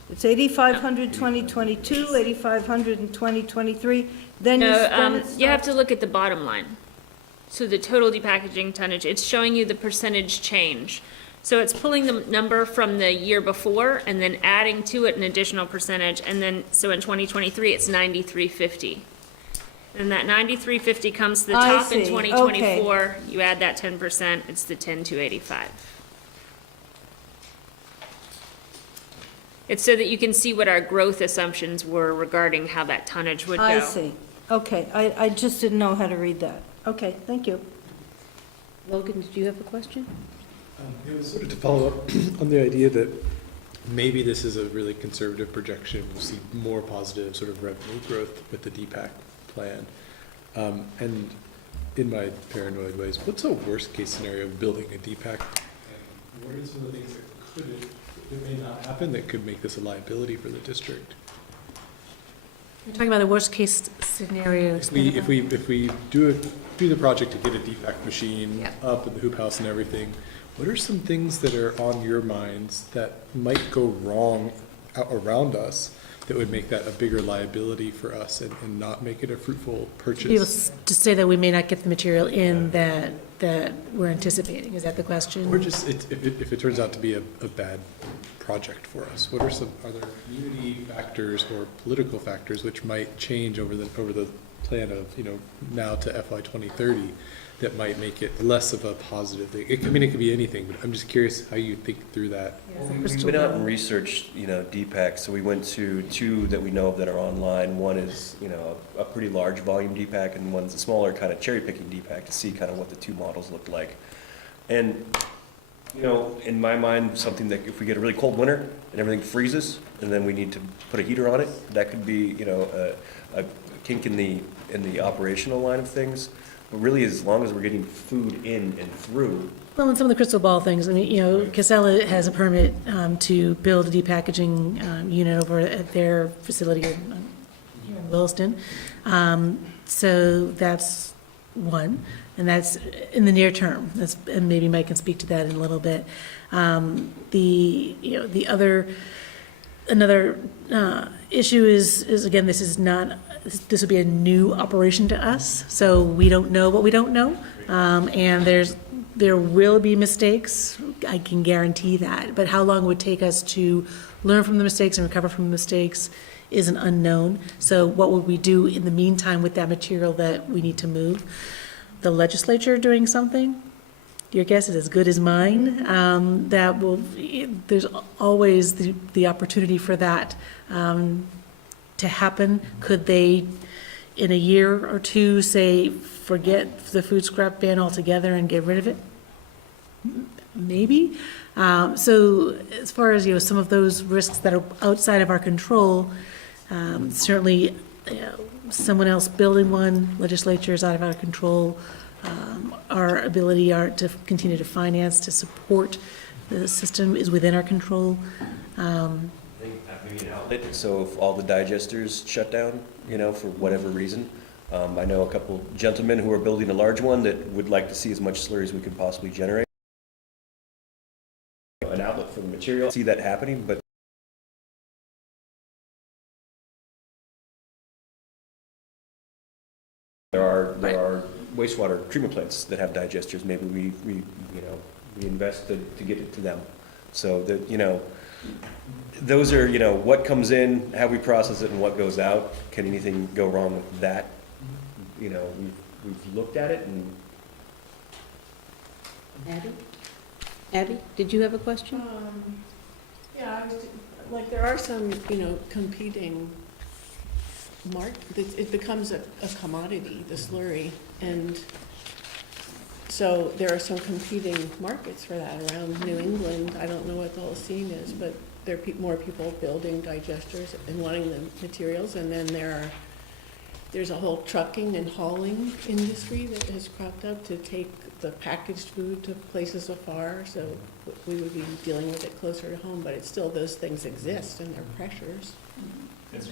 It's 8,500 2022, 8,500 in 2023, then you spend it. You have to look at the bottom line. So the total depackaging tonnage, it's showing you the percentage change. So it's pulling the number from the year before and then adding to it an additional percentage, and then, so in 2023, it's 9,350. And that 9,350 comes to the I top in see, 2024, you add that 10%, it's the 10,285. It's so that you can see what our growth assumptions were regarding how that tonnage would go. I see, okay, I just didn't know how to read that. Okay, thank you. Logan, did you have a question? It was sort of to follow up on the idea that maybe this is a really conservative projection. We'll see more positive sort of revenue growth with the DPAC plan. And in my paranoid ways, what's a worst case scenario of building a DPAC? And what are some of the things that may not happen that could make this a liability for the district? You're talking about the worst case scenario. If we do the project to get a DPAC machine up in the hoop house and everything, what are some things that are on your minds that might go wrong around us that would make that a bigger liability for us and not make it a fruitful Be able purchase? to say that we may not get the material in that we're anticipating, is that the question? Or just, if it turns out to be a bad project for us, are there community factors or political factors which might change over the plan of, now to FY 2030 that might make it less of a positive thing? It could be anything, but I'm just curious how you think through that. We went out and researched, DPAC, so we went to two that we know of that are online. One is, a pretty large volume DPAC, and one's a smaller kind of cherry picking DPAC to see kind of what the two models looked like. And, in my mind, something that if we get a really cold winter and everything freezes, and then we need to put a heater on it, that could be, a kink in the operational line of things. But really, as long as we're getting food in and through. Well, and some of the crystal ball things, Casella has a permit to build a depackaging unit over at their facility here in Williston. So that's one, and that's in the near term. And maybe Mike can speak to that in a little bit. Another issue is again, this would be a new operation to us, so we don't know what we don't know. And there will be mistakes, I can guarantee that. But how long it would take us to learn from the mistakes and recover from the mistakes is an unknown. So what would we do in the meantime with that material that we need to move? The legislature doing something? Your guess is as good as mine. There's always the opportunity for that to happen. Could they, in a year or two, say, forget the food scrap ban altogether and get rid of it? Maybe. So as far as, some of those risks that are outside of our control, certainly someone else building one, legislature is out of our control. Our ability to continue to finance, to support the system is within our control. I think maybe an outlet, so if all the digesters shut down, for whatever reason. I know a couple gentlemen who are building a large one that would like to see as much slurry as we can possibly generate. An outlet for the material, see that happening, but there are wastewater treatment plants that have digesters. Maybe we invest to get it to them. So that, those are, what comes in, how we process it, and what goes out. Can anything go wrong with that? We've looked at it, and Abby, did you have a question? Yeah, there are some, competing it becomes a commodity, the slurry, and so there are some competing markets for that around New England. I don't know what the whole scene is, but there are more people building digesters and wanting the materials, and then there's a whole trucking and hauling industry that has cropped up to take the packaged food to places afar, so we would be dealing with it closer to home, but it's still, those things exist and they're pressures.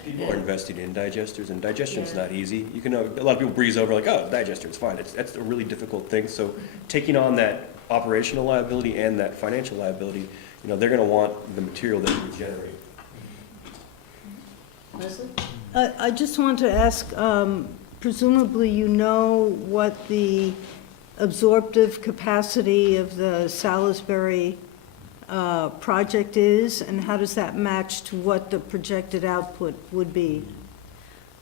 people are investing in digesters, and digestion's not easy. You can, a lot of people breeze over like, oh, digester, it's fine. That's a really difficult thing. So taking on that operational liability and that financial liability, they're gonna want the material that we generate. Leslie? I just want to ask, presumably you know what the absorptive capacity of the Salisbury project is, and how does that match to what the projected output would be?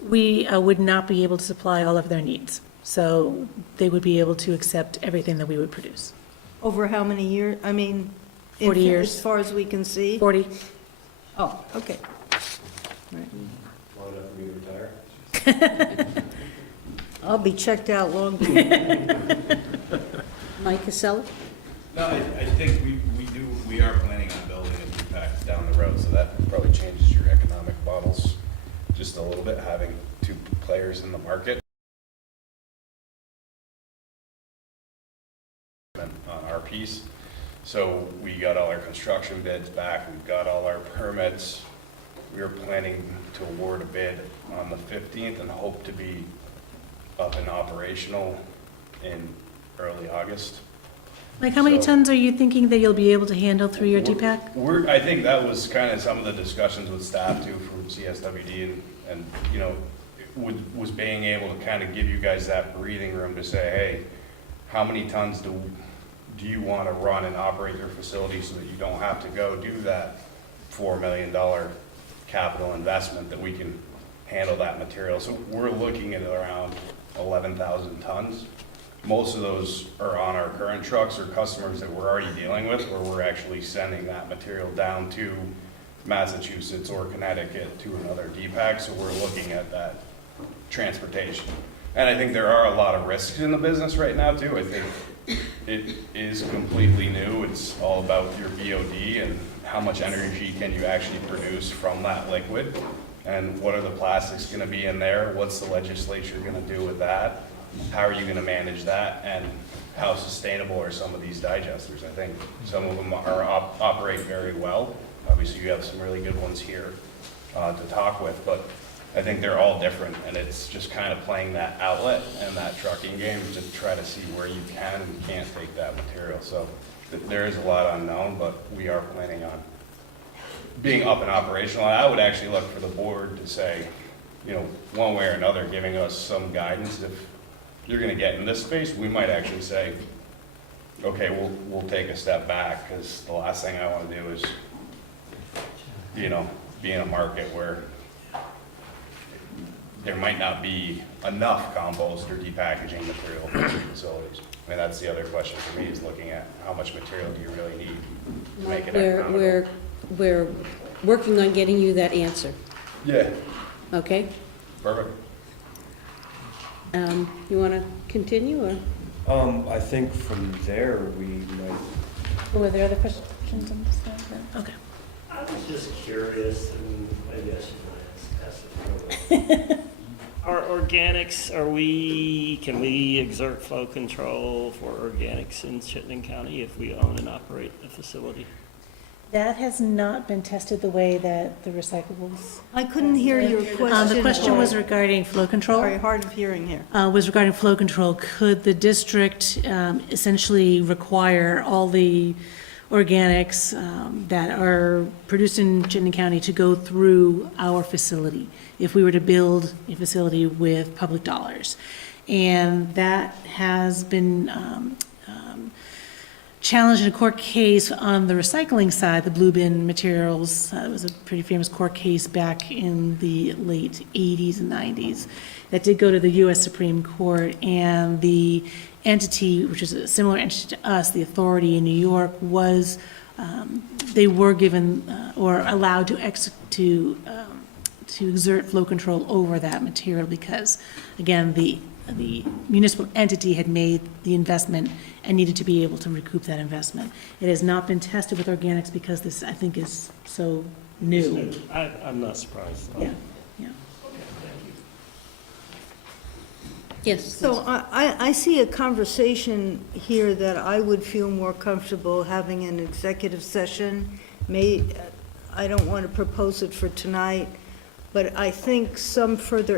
We would not be able to supply all of their needs, so they would be able to accept everything that we would produce. Over how many years? 40 years. As far as we can see? 40. Oh, okay. Long enough for me to retire? I'll be checked out long before. Mike Casella? No, I think we are planning on building a DPAC down the road, so that probably changes your economic models just a little bit, having two players in the market. On our piece. So we got all our construction bids back, we've got all our permits. We are planning to award a bid on the 15th and hope to be up and operational in early August. Like, how many tons are you thinking that you'll be able to handle through your DPAC? I think that was kind of some of the discussions with staff too, from CSWD and, you know, was being able to kind of give you guys that breathing room to say, hey, how many tons do you want to run and operate your facility so that you don't have to go do that $4 million capital investment, that we can handle that material. So we're looking at around 11,000 tons. Most of those are on our current trucks or customers that we're already dealing with, where we're actually sending that material down to Massachusetts or Connecticut to another DPAC. So we're looking at that transportation. And I think there are a lot of risks in the business right now too. I think it is completely new. It's all about your BOD and how much energy can you actually produce from that liquid, and what are the plastics going to be in there? What's the legislature going to do with that? How are you going to manage that? And how sustainable are some of these digesters? I think some of them are operate very well. Obviously, you have some really good ones here to talk with, but I think they're all different, and it's just kind of playing that outlet and that trucking game to try to see where you can and can't take that material. So there is a lot unknown, but we are planning on being up and operational. And I would actually look for the board to say, you know, one way or another, giving us some guidance. If you're going to get in this space, we might actually say, okay, we'll take a step back, because the last thing I want to do is, you know, be in a market where there might not be enough compost or depackaging material for your facilities. I mean, that's the other question for me, is looking at how much material do you really need to make it economical. We're working on getting you that answer, Yeah, okay? perfect. You want to continue, or? I think from there, we might, Were there other questions on this one? Okay. I was just curious, and maybe I should ask it. Are organics, can we exert flow control for organics in Chittenden County if we own and operate a facility? That has not been tested the way that the recyclables. I couldn't hear your question. The question was regarding flow control. Sorry, hard of hearing here. Was regarding flow control. Could the district essentially require all the organics that are produced in Chittenden County to go through our facility if we were to build a facility with public dollars? And that has been challenged in a court case on the recycling side, the blue bin materials. It was a pretty famous court case back in the late 80s and 90s that did go to the U.S. Supreme Court, and the entity, which is a similar entity to us, the authority in New York, was, they were given or allowed to exert flow control over that material because, again, the municipal entity had made the investment and needed to be able to recoup that investment. It has not been tested with organics because this, I think, is so new. I'm not surprised. Yeah, yeah. Yes. So I see a conversation here that I would feel more comfortable having an executive session. I don't want to propose it for tonight, but I think some further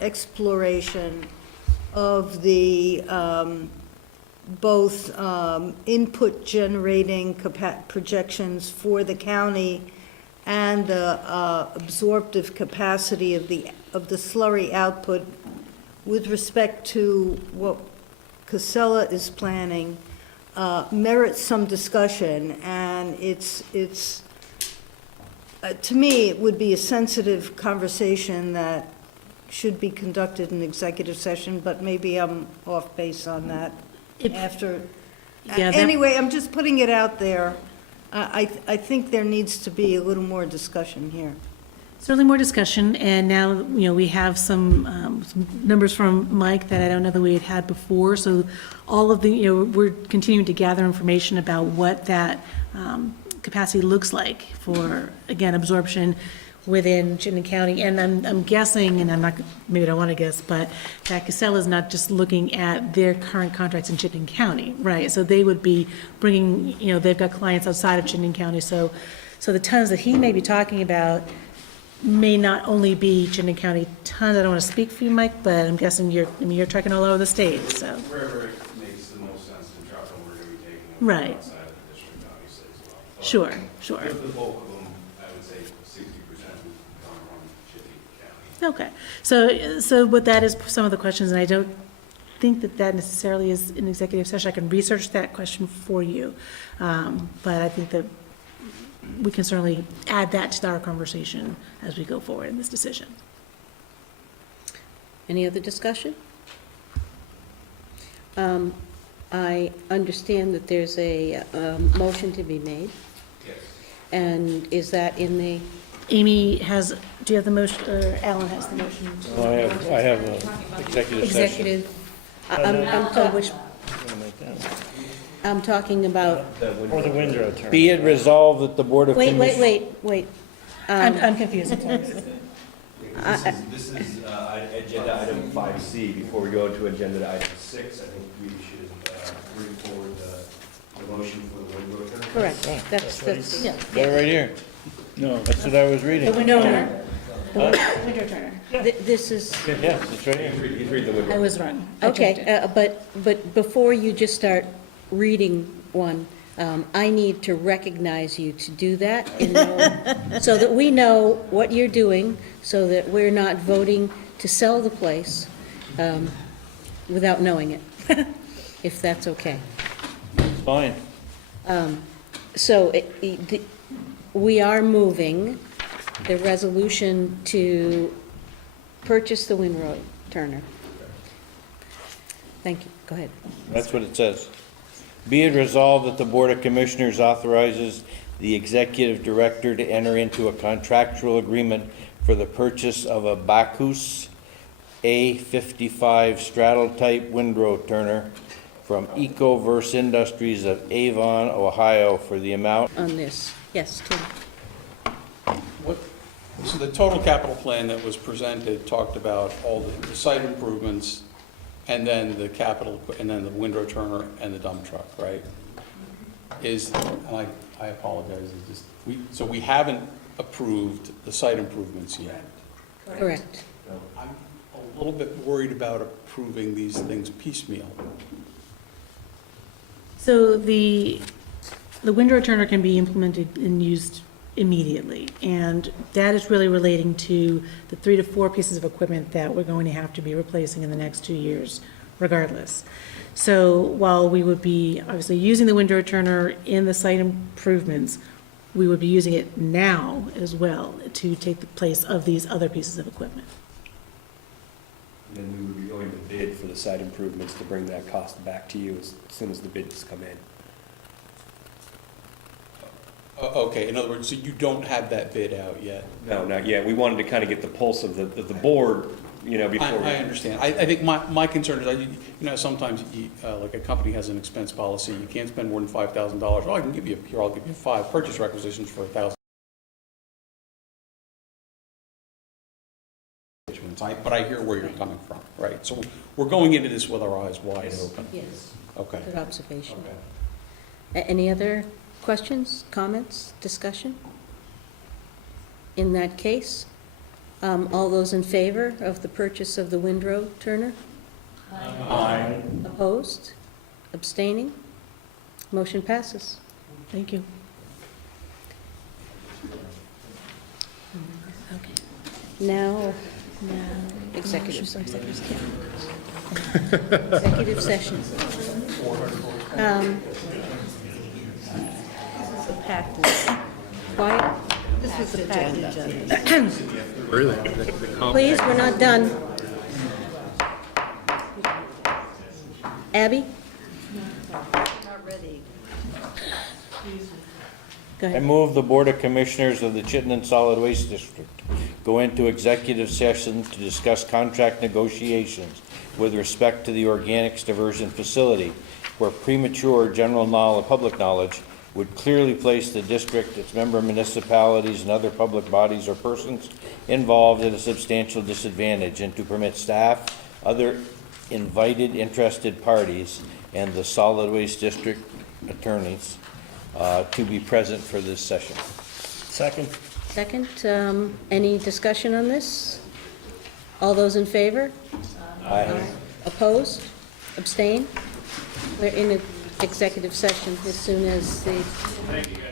exploration of the both input generating projections for the county and the absorptive capacity of the slurry output with respect to what Casella is planning merits some discussion, and it's to me, it would be a sensitive conversation that should be conducted in executive session, but maybe I'm off base on that after. Anyway, I'm just putting it out there. I think there needs to be a little more discussion here. Certainly more discussion, and now, you know, we have some numbers from Mike that I don't know that we had had before, so all of the, you know, we're continuing to gather information about what that capacity looks like for, again, absorption within Chittenden County. And I'm guessing, and I'm not, maybe I don't want to guess, but that Casella is not just looking at their current contracts in Chittenden County, right? So they would be bringing, you know, they've got clients outside of Chittenden County, so the tons that he may be talking about may not only be Chittenden County tons. I don't want to speak for you, Mike, but I'm guessing you're trucking all over the state, so. Wherever it makes the most sense to truck them, we're going to be taking them Right. outside of the district, obviously, as well. But Sure, sure. The bulk of them, I would say 60% Okay, so what that is some of the questions, and I don't think that that necessarily is an executive session. I can research that question for you. But I think that we can certainly add that to our conversation as we go forward in this decision. Any other discussion? I understand that there's a motion to be made. Yes. And is that in the, Amy has, do you have the motion, or Alan has the motion? Oh, I have an executive session. executive? I'm talking about, Or the windrow turn. Be it resolved that the Board of wait, Commissioners. wait. I'm confused, I'm sorry. This is agenda item 5C. Before we go into agenda item 6, I think we should bring forward the motion for the windrow turn. Correct, that's, Yeah. Got it right here. No, that's what I was reading. The window turner. The window turner. this is, Yes, it's right here. He's reading the windrow. I was wrong. I jumped in. okay, but before you just start reading one, I need to recognize you to do that, so that we know what you're doing, so that we're not voting to sell the place without knowing it, if that's okay. Fine. So we are moving the resolution to purchase the windrow turner. Thank you, go ahead. That's what it says. Be it resolved that the Board of Commissioners authorizes the Executive Director to enter into a contractual agreement for the purchase of a Bacchus A55 straddle-type windrow turner from Ecoverse Industries of Avon, Ohio, for the amount. On this, yes, Tim. So the total capital plan that was presented talked about all the site improvements, and then the capital, and then the windrow turner and the dump truck, right? And I apologize, so we haven't approved the site improvements yet. Correct. I'm a little bit worried about approving these things piecemeal. So the windrow turner can be implemented and used immediately, and that is really relating to the 3 to 4 pieces of equipment that we're going to have to be replacing in the next 2 years, regardless. So while we would be obviously using the windrow turner in the site improvements, we would be using it now as well to take the place of these other pieces of equipment. And then we would be going to bid for the site improvements to bring that cost back to you as soon as the bids come in. Okay, in other words, so you don't have that bid out yet? No, not yet. We wanted to kind of get the pulse of the board, before. I understand. I think my concern is, sometimes like a company has an expense policy, you can't spend more than $5,000. Oh, I'll give you 5 purchase requisitions for $1,000. But I hear where you're coming from, right? So we're going into this with our eyes wide open. Yes, Okay. good observation. Any other questions, comments, discussion? In that case, all those in favor of the purchase of the windrow turner? Aye. Opposed? Abstaining? Motion passes. Thank you. Okay. Now, executive session. Executive session. Quiet. This is a packed agenda. Really? Please, we're not done. Abby? Not ready. Go I ahead. move the Board of Commissioners of the Chittenden Solid Waste District go into executive session to discuss contract negotiations with respect to the organics diversion facility, where premature general knowledge, public knowledge would clearly place the district, its member municipalities, and other public bodies or persons involved at a substantial disadvantage, and to permit staff, other invited interested parties, and the solid waste district attorneys to be present for this session. Second. Second, any discussion on this? All those in favor? Aye. Opposed? Abstain? We're in an executive session as soon as the... Thank you, guys.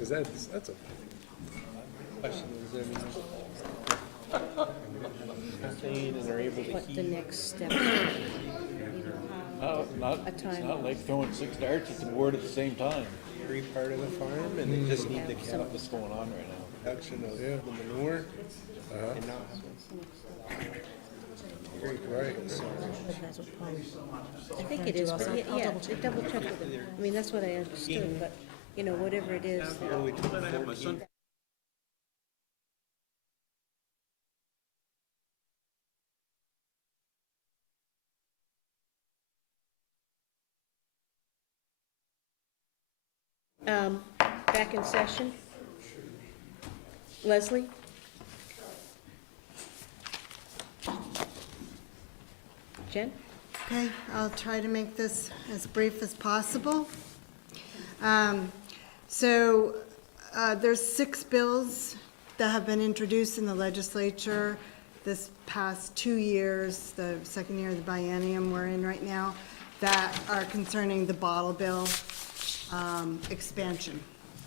Because that's a Question is, contain and are able to What the heat. next step is. A It's not timeline. like throwing 6 darts at the board at the same time. Dairy part of the farm, and they just need to Have get some- up What's going on right now? production of the manure and not. right. I think it is, but yeah, double check with it. I mean, that's what I understood, but, you know, whatever it is. Back in session. Leslie? Jen? Okay, I'll try to make this as brief as possible. There's 6 bills that have been introduced in the legislature this past 2 years, the second year of the biennium we're in right now, that are concerning the bottle bill expansion.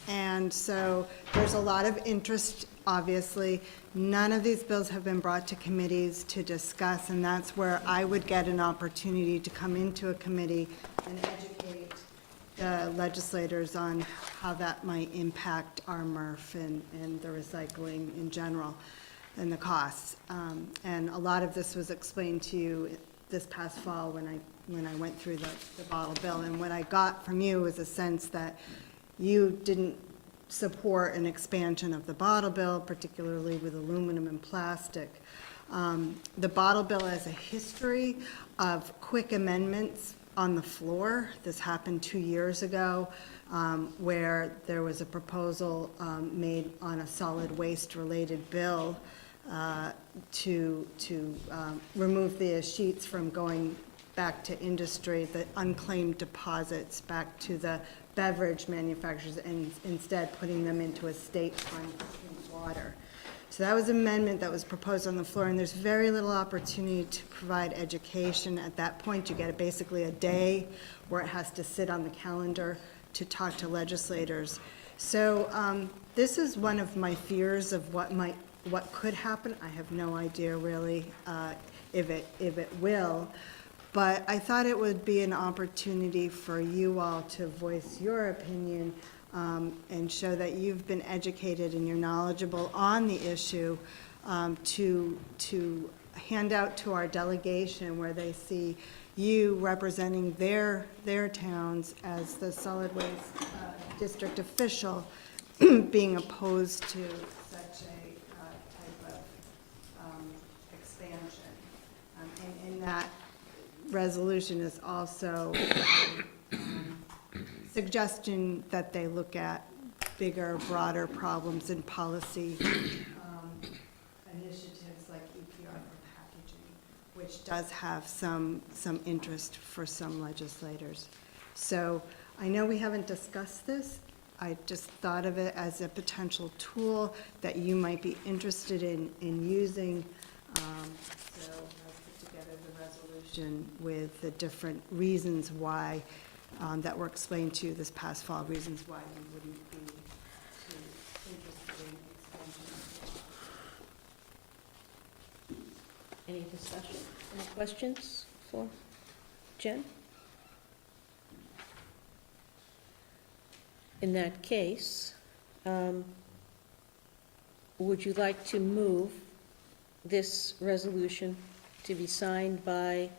And so there's a lot of interest, obviously. None of these bills have been brought to committees to discuss, and that's where I would get an opportunity to come into a committee and educate the legislators on how that might impact our MRF and the recycling in general and the costs. And a lot of this was explained to you this past fall when I went through the bottle bill. And what I got from you was a sense that you didn't support an expansion of the bottle bill, particularly with aluminum and plastic. The bottle bill has a history of quick amendments on the floor. This happened 2 years ago, where there was a proposal made on a solid waste-related bill to remove the sheets from going back to industry, the unclaimed deposits back to the beverage manufacturers, and instead putting them into a state fund for clean water. So that was an amendment that was proposed on the floor, and there's very little opportunity to provide education. At that point, you get basically a day where it has to sit on the calendar to talk to legislators. So this is one of my fears of what could happen. I have no idea really if it will. But I thought it would be an opportunity for you all to voice your opinion and show that you've been educated and you're knowledgeable on the issue, to hand out to our delegation where they see you representing their towns as the solid waste district official being opposed to such a type of expansion. And that resolution is also suggestion that they look at bigger, broader problems in policy initiatives like EPR for packaging, which does have some interest for some legislators. So I know we haven't discussed this. I just thought of it as a potential tool that you might be interested in using. So I put together the resolution with the different reasons why, that were explained to you this past fall, reasons why you wouldn't be too interested in expansion. Any discussion, any questions for Jen? In that case, would you like to move this resolution to be signed by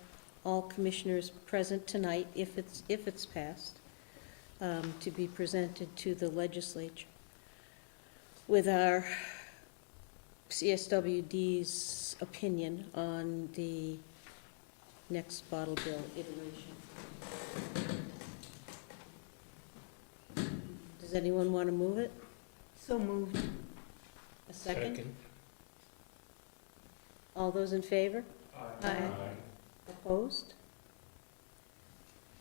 all commissioners present tonight, if it's passed, to be presented to the legislature with our CSWD's opinion on the next bottle bill iteration? Does anyone want to move it? So moved. A second? All those in favor? Aye. Opposed?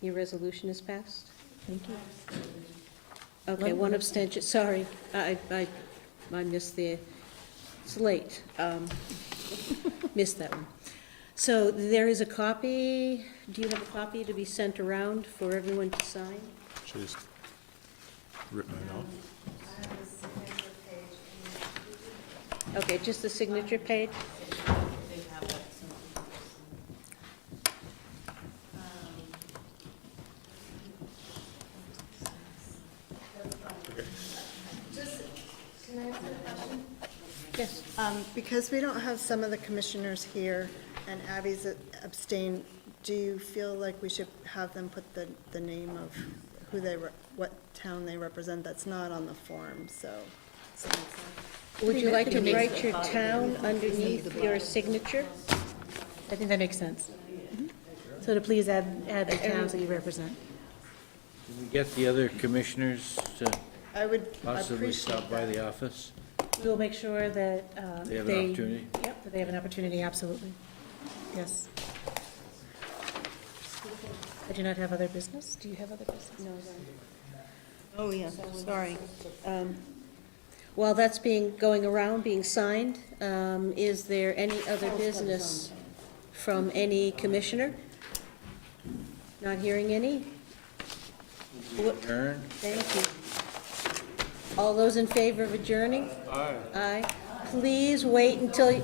Your resolution is passed? Thank you. Okay, one abstention, sorry, I missed it's late. Missed that one. So there is a copy, do you have a copy to be sent around for everyone to sign? Just written it out. Okay, just the signature page? Yes. Because we don't have some of the commissioners here and Abby's abstained, do you feel like we should have them put the name of who what town they represent? That's not on the form, so. does that make sense? Would you like to write your town underneath your signature? I think that makes sense. So to please add the towns that you represent. Can we get the other commissioners to I would possibly appreciate stop by that. the office? We will make sure that They have an opportunity? Yep, that they have an opportunity, absolutely. Yes. I do not have other business. Do you have other business? No, Oh, yeah, sorry. While that's going around, being signed, is there any other business from any commissioner? Not hearing any? Adjourn? Thank you. All those in favor of adjourning? Aye. Aye. Please wait until,